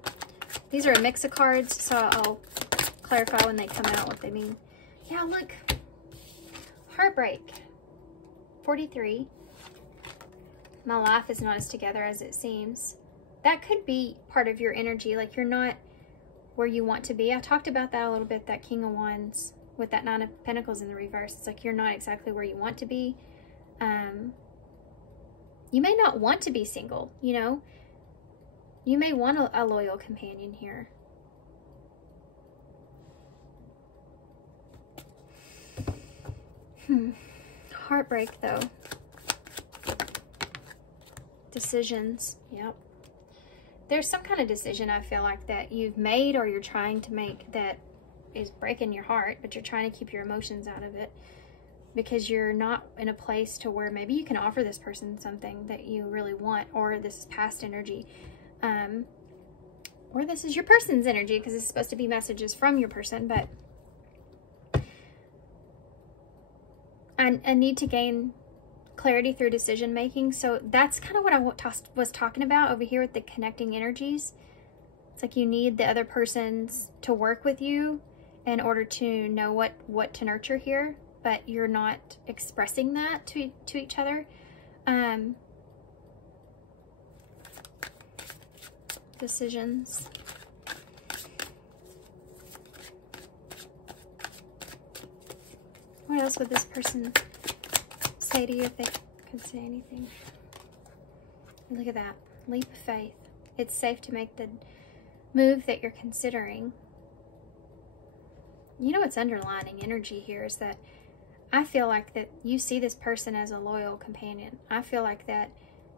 These are a mix of cards, so I'll clarify when they come out what they mean. Yeah, look. Heartbreak. 43. My life is not as together as it seems. That could be part of your energy, like you're not where you want to be. I talked about that a little bit, that King of Wands with that Nine of Pentacles in the reverse. It's like you're not exactly where you want to be. You may not want to be single, you know. You may want a loyal companion here. Heartbreak, though. Decisions. Yep. There's some kind of decision, I feel like, that you've made or you're trying to make that is breaking your heart, but you're trying to keep your emotions out of it because you're not in a place to where maybe you can offer this person something that you really want, or this is past energy, or this is your person's energy because it's supposed to be messages from your person, but I need to gain clarity through decision making. So that's kind of what I was talking about over here with the connecting energies. It's like you need the other person's to work with you in order to know what to nurture here, but you're not expressing that to each other. Decisions. What else would this person say to you if they could say anything? Look at that. Leap of faith. It's safe to make the move that you're considering. You know what's underlining energy here is that I feel like that you see this person as a loyal companion. I feel like that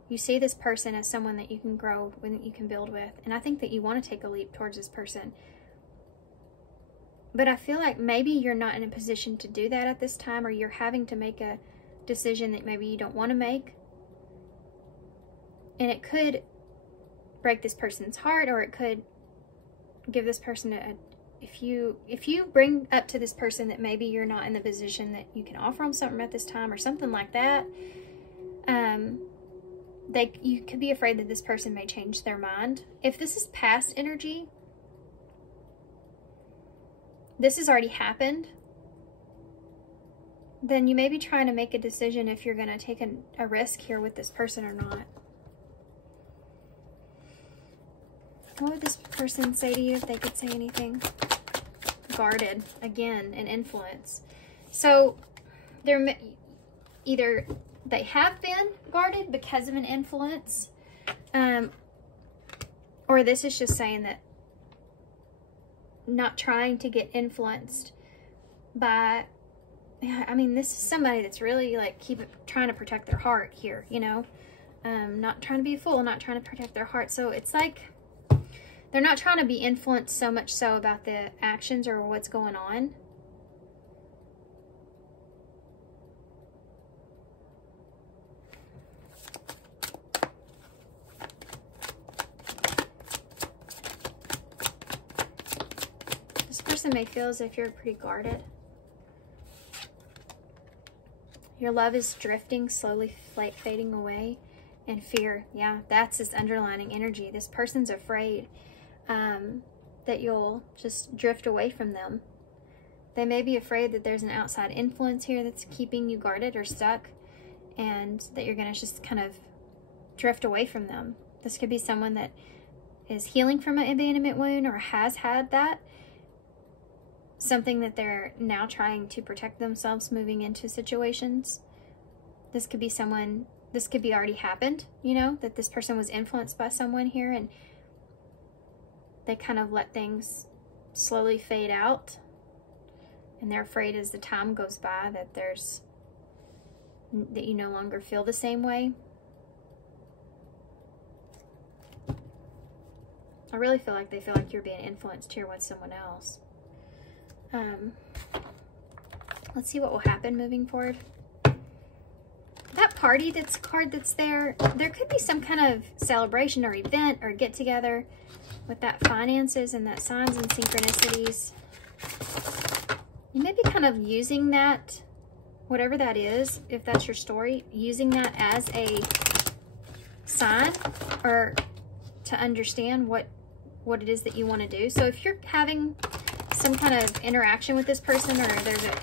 you see this person as someone that you can grow with, that you can build with. And I think that you want to take a leap towards this person. But I feel like maybe you're not in a position to do that at this time, or you're having to make a decision that maybe you don't want to make. And it could break this person's heart, or it could give this person if you bring up to this person that maybe you're not in the position that you can offer them something at this time or something like that, you could be afraid that this person may change their mind. If this is past energy, this has already happened, then you may be trying to make a decision if you're going to take a risk here with this person or not. What would this person say to you if they could say anything? Guarded. Again, an influence. So they're either they have been guarded because of an influence, or this is just saying that not trying to get influenced by, I mean, this is somebody that's really like trying to protect their heart here, you know, not trying to be a fool, not trying to protect their heart. So it's like they're not trying to be influenced so much so about the actions or what's going on. This person may feel as if you're pretty guarded. Your love is drifting, slowly fading away. And fear, yeah, that's this underlining energy. This person's afraid that you'll just drift away from them. They may be afraid that there's an outside influence here that's keeping you guarded or stuck, and that you're going to just kind of drift away from them. This could be someone that is healing from an abandonment wound or has had that. Something that they're now trying to protect themselves moving into situations. This could be someone, this could be already happened, you know, that this person was influenced by someone here and they kind of let things slowly fade out. And they're afraid as the time goes by that that you no longer feel the same way. I really feel like they feel like you're being influenced here with someone else. Let's see what will happen moving forward. That party card that's there could be some kind of celebration or event or get together with that finances and that signs and synchronicities. You may be kind of using that, whatever that is, if that's your story, using that as a sign or to understand what it is that you want to do. So if you're having some kind of interaction with this person, or there's a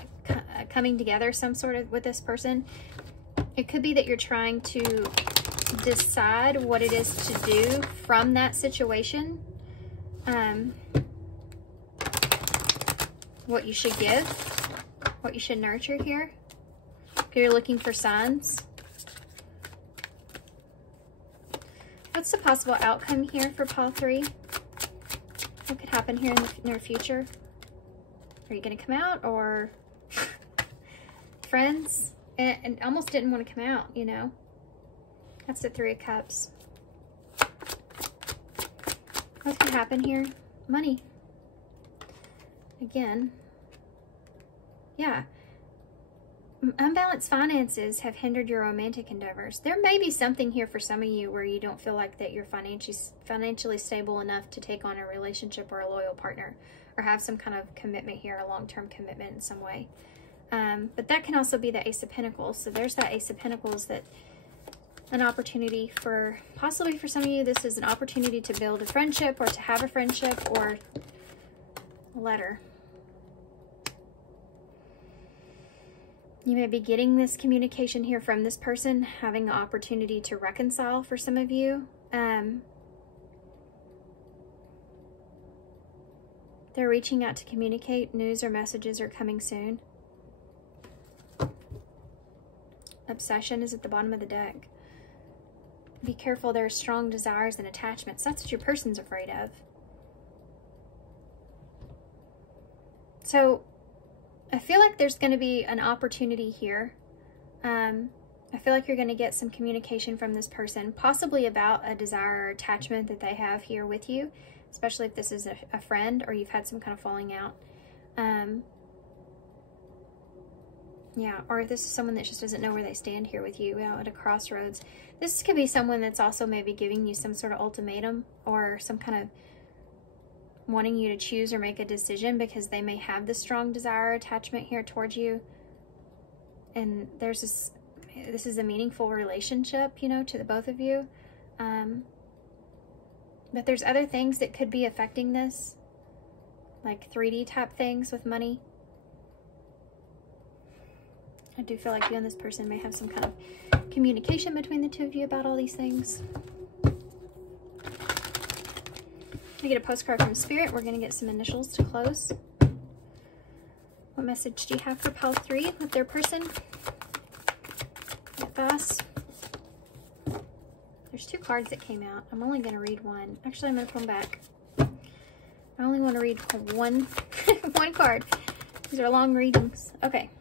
coming together some sort of with this person, it could be that you're trying to decide what it is to do from that situation, what you should give, what you should nurture here. You're looking for signs What's the possible outcome here for pile 3? What could happen here in the near future? Are you going to come out, or friends? And almost didn't want to come out, you know. That's the 3 of Cups. What could happen here? Money. Again. Yeah. Unbalanced finances have hindered your romantic endeavors. There may be something here for some of you where you don't feel like that you're financially stable enough to take on a relationship or a loyal partner, or have some kind of commitment here, a long-term commitment in some way. But that can also be the Ace of Pentacles. So there's that Ace of Pentacles, that an opportunity for, possibly for some of you, this is an opportunity to build a friendship, or to have a friendship, or a letter. You may be getting this communication here from this person, having an opportunity to reconcile for some of you. They're reaching out to communicate. News or messages are coming soon. Obsession is at the bottom of the deck. Be careful, there are strong desires and attachments. That's what your person's afraid of. So I feel like there's going to be an opportunity here. I feel like you're going to get some communication from this person, possibly about a desire or attachment that they have here with you, especially if this is a friend, or you've had some kind of falling out. Yeah, or if this is someone that just doesn't know where they stand here with you, out at a crossroads. This could be someone that's also maybe giving you some sort of ultimatum, or some kind of wanting you to choose or make a decision, because they may have this strong desire or attachment here towards you. And there's this is a meaningful relationship, you know, to the both of you. But there's other things that could be affecting this, like 3D type things with money. I do feel like you and this person may have some kind of communication between the two of you about all these things. I get a postcard from Spirit. We're going to get some initials to close. What message do you have for pile 3 with their person? Advice. There's 2 cards that came out. I'm only going to read one. Actually, I'm going to come back. I only want to read one, one card. These are long readings. Okay.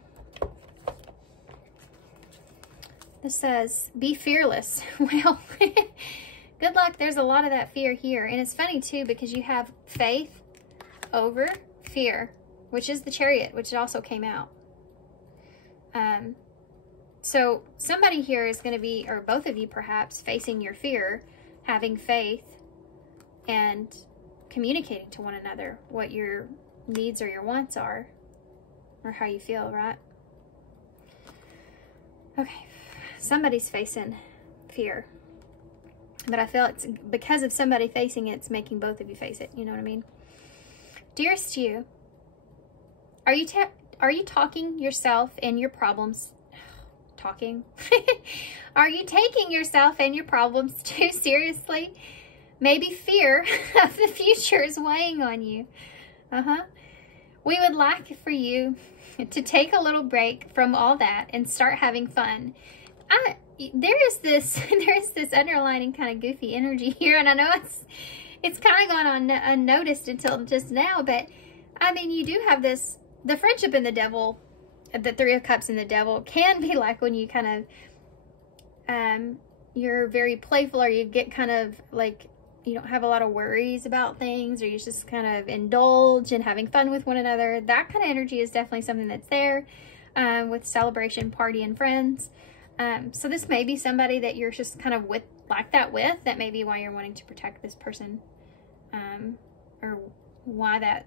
This says, be fearless. Well, good luck. There's a lot of that fear here. And it's funny, too, because you have faith over fear, which is the Chariot, which also came out. So somebody here is going to be, or both of you perhaps, facing your fear, having faith, and communicating to one another what your needs or your wants are, or how you feel, right? Okay. Somebody's facing fear. But I feel it's because of somebody facing it, it's making both of you face it. You know what I mean? Dearest you, are you talking yourself and your problems? Talking? Are you taking yourself and your problems too seriously? Maybe fear of the future is weighing on you. We would like for you to take a little break from all that and start having fun. There is this underlining kind of goofy energy here, and I know it's kind of gone on unnoticed until just now, but I mean, you do have this, the friendship and the devil, the 3 of Cups and the devil can be like when you kind of, you're very playful, or you get kind of like, you don't have a lot of worries about things, or you just kind of indulge in having fun with one another. That kind of energy is definitely something that's there with celebration, party, and friends. So this may be somebody that you're just kind of like that with. That may be why you're wanting to protect this person, or why that,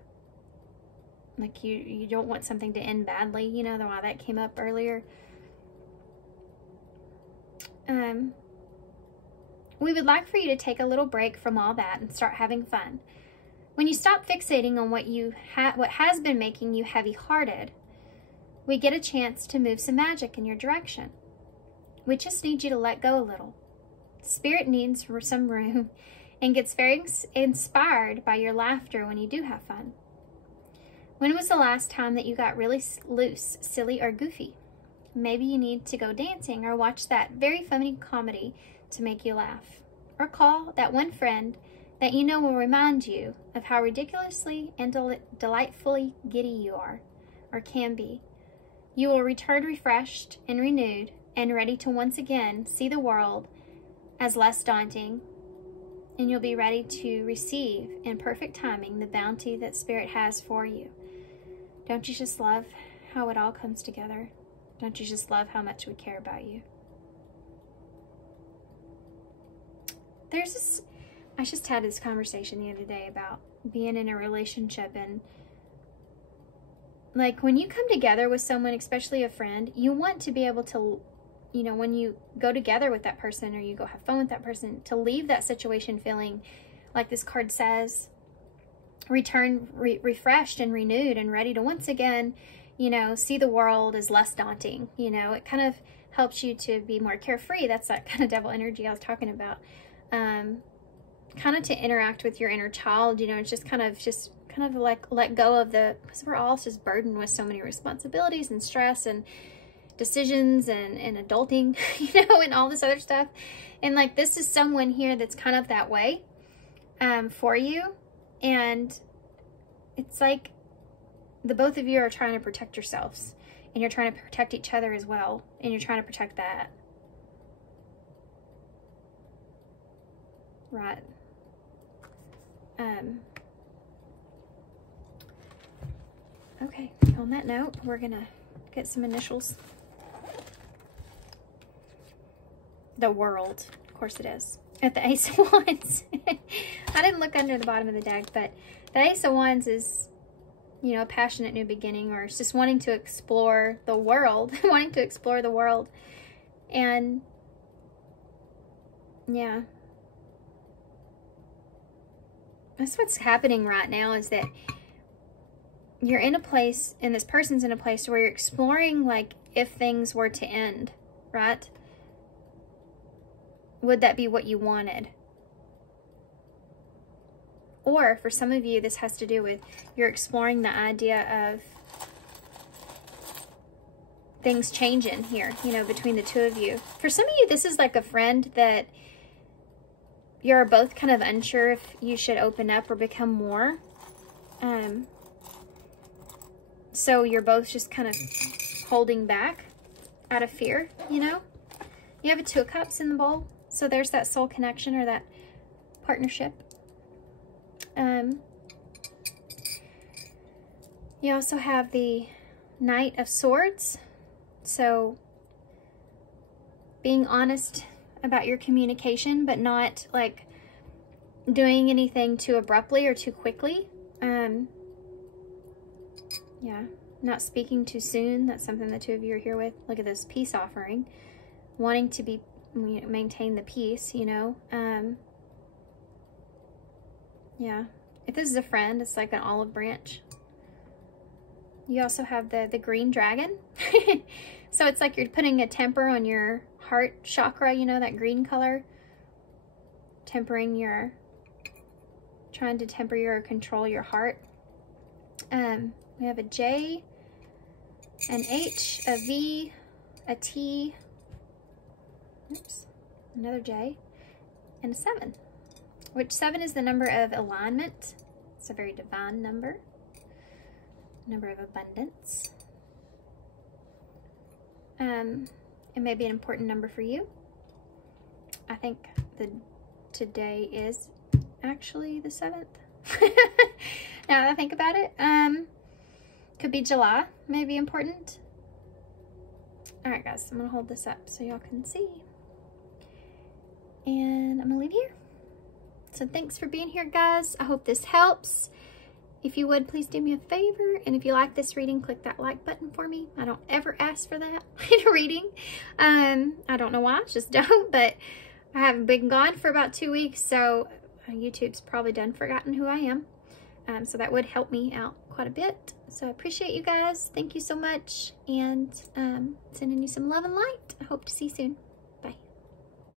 like, you don't want something to end badly, you know, why that came up earlier. We would like for you to take a little break from all that and start having fun. When you stop fixating on what has been making you heavy-hearted, we get a chance to move some magic in your direction. We just need you to let go a little. Spirit needs some room and gets very inspired by your laughter when you do have fun. When was the last time that you got really loose, silly, or goofy? Maybe you need to go dancing or watch that very funny comedy to make you laugh. or call that one friend that you know will remind you of how ridiculously and delightfully giddy you are, or can be. You will return refreshed and renewed and ready to once again see the world as less daunting, and you'll be ready to receive in perfect timing the bounty that Spirit has for you. Don't you just love how it all comes together? Don't you just love how much we care about you? I just had this conversation the other day about being in a relationship, and like when you come together with someone, especially a friend, you want to be able to, you know, when you go together with that person or you go have fun with that person, to leave that situation feeling like this card says, return refreshed and renewed and ready to once again, you know, see the world as less daunting. You know, it kind of helps you to be more carefree. That's that kind of devil energy I was talking about. Kind of to interact with your inner child, you know, it's just kind of like let go of because we're all just burdened with so many responsibilities and stress and decisions and adulting, you know, and all this other stuff. And like, this is someone here that's kind of that way for you. And it's like the both of you are trying to protect yourselves, and you're trying to protect each other as well. And you're trying to protect that. Right. Okay, on that note, we're gonna get some initials. The World, of course it is. At the Ace of Wands. I didn't look under the bottom of the deck, but the Ace of Wands is, you know, a passionate new beginning, or it's just wanting to explore the world, wanting to explore the world. And yeah, that's what's happening right now, is that you're in a place, and this person's in a place where you're exploring, like, if things were to end, right? Would that be what you wanted? Or for some of you, this has to do with you're exploring the idea of things changing here, you know, between the two of you. For some of you, this is like a friend that you're both kind of unsure if you should open up or become more. So you're both just kind of holding back out of fear, you know? You have a Two of Cups in the bowl. So there's that soul connection or that partnership. You also have the Knight of Swords. So being honest about your communication, but not like doing anything too abruptly or too quickly. Yeah, not speaking too soon. That's something the two of you are here with. Look at this peace offering. Wanting to be, maintain the peace, you know. Yeah, if this is a friend, it's like an olive branch. You also have the green dragon. So it's like you're putting a temper on your heart chakra, you know, that green color. Tempering your, trying to temper your, control your heart. We have a J, an H, a V, a T, oops, another J, and a 7, which 7 is the number of alignment. It's a very divine number. Number of abundance. It may be an important number for you. I think today is actually the 7th. Now that I think about it, could be July, may be important. All right, guys, I'm gonna hold this up so y'all can see, and I'm gonna leave here. So thanks for being here, guys. I hope this helps. If you would, please do me a favor, and if you like this reading, click that like button for me. I don't ever ask for that in a reading. I don't know why, I just don't, but I haven't been gone for about 2 weeks, so YouTube's probably done forgotten who I am. So that would help me out quite a bit. So I appreciate you guys. Thank you so much, and sending you some love and light. I hope to see you soon.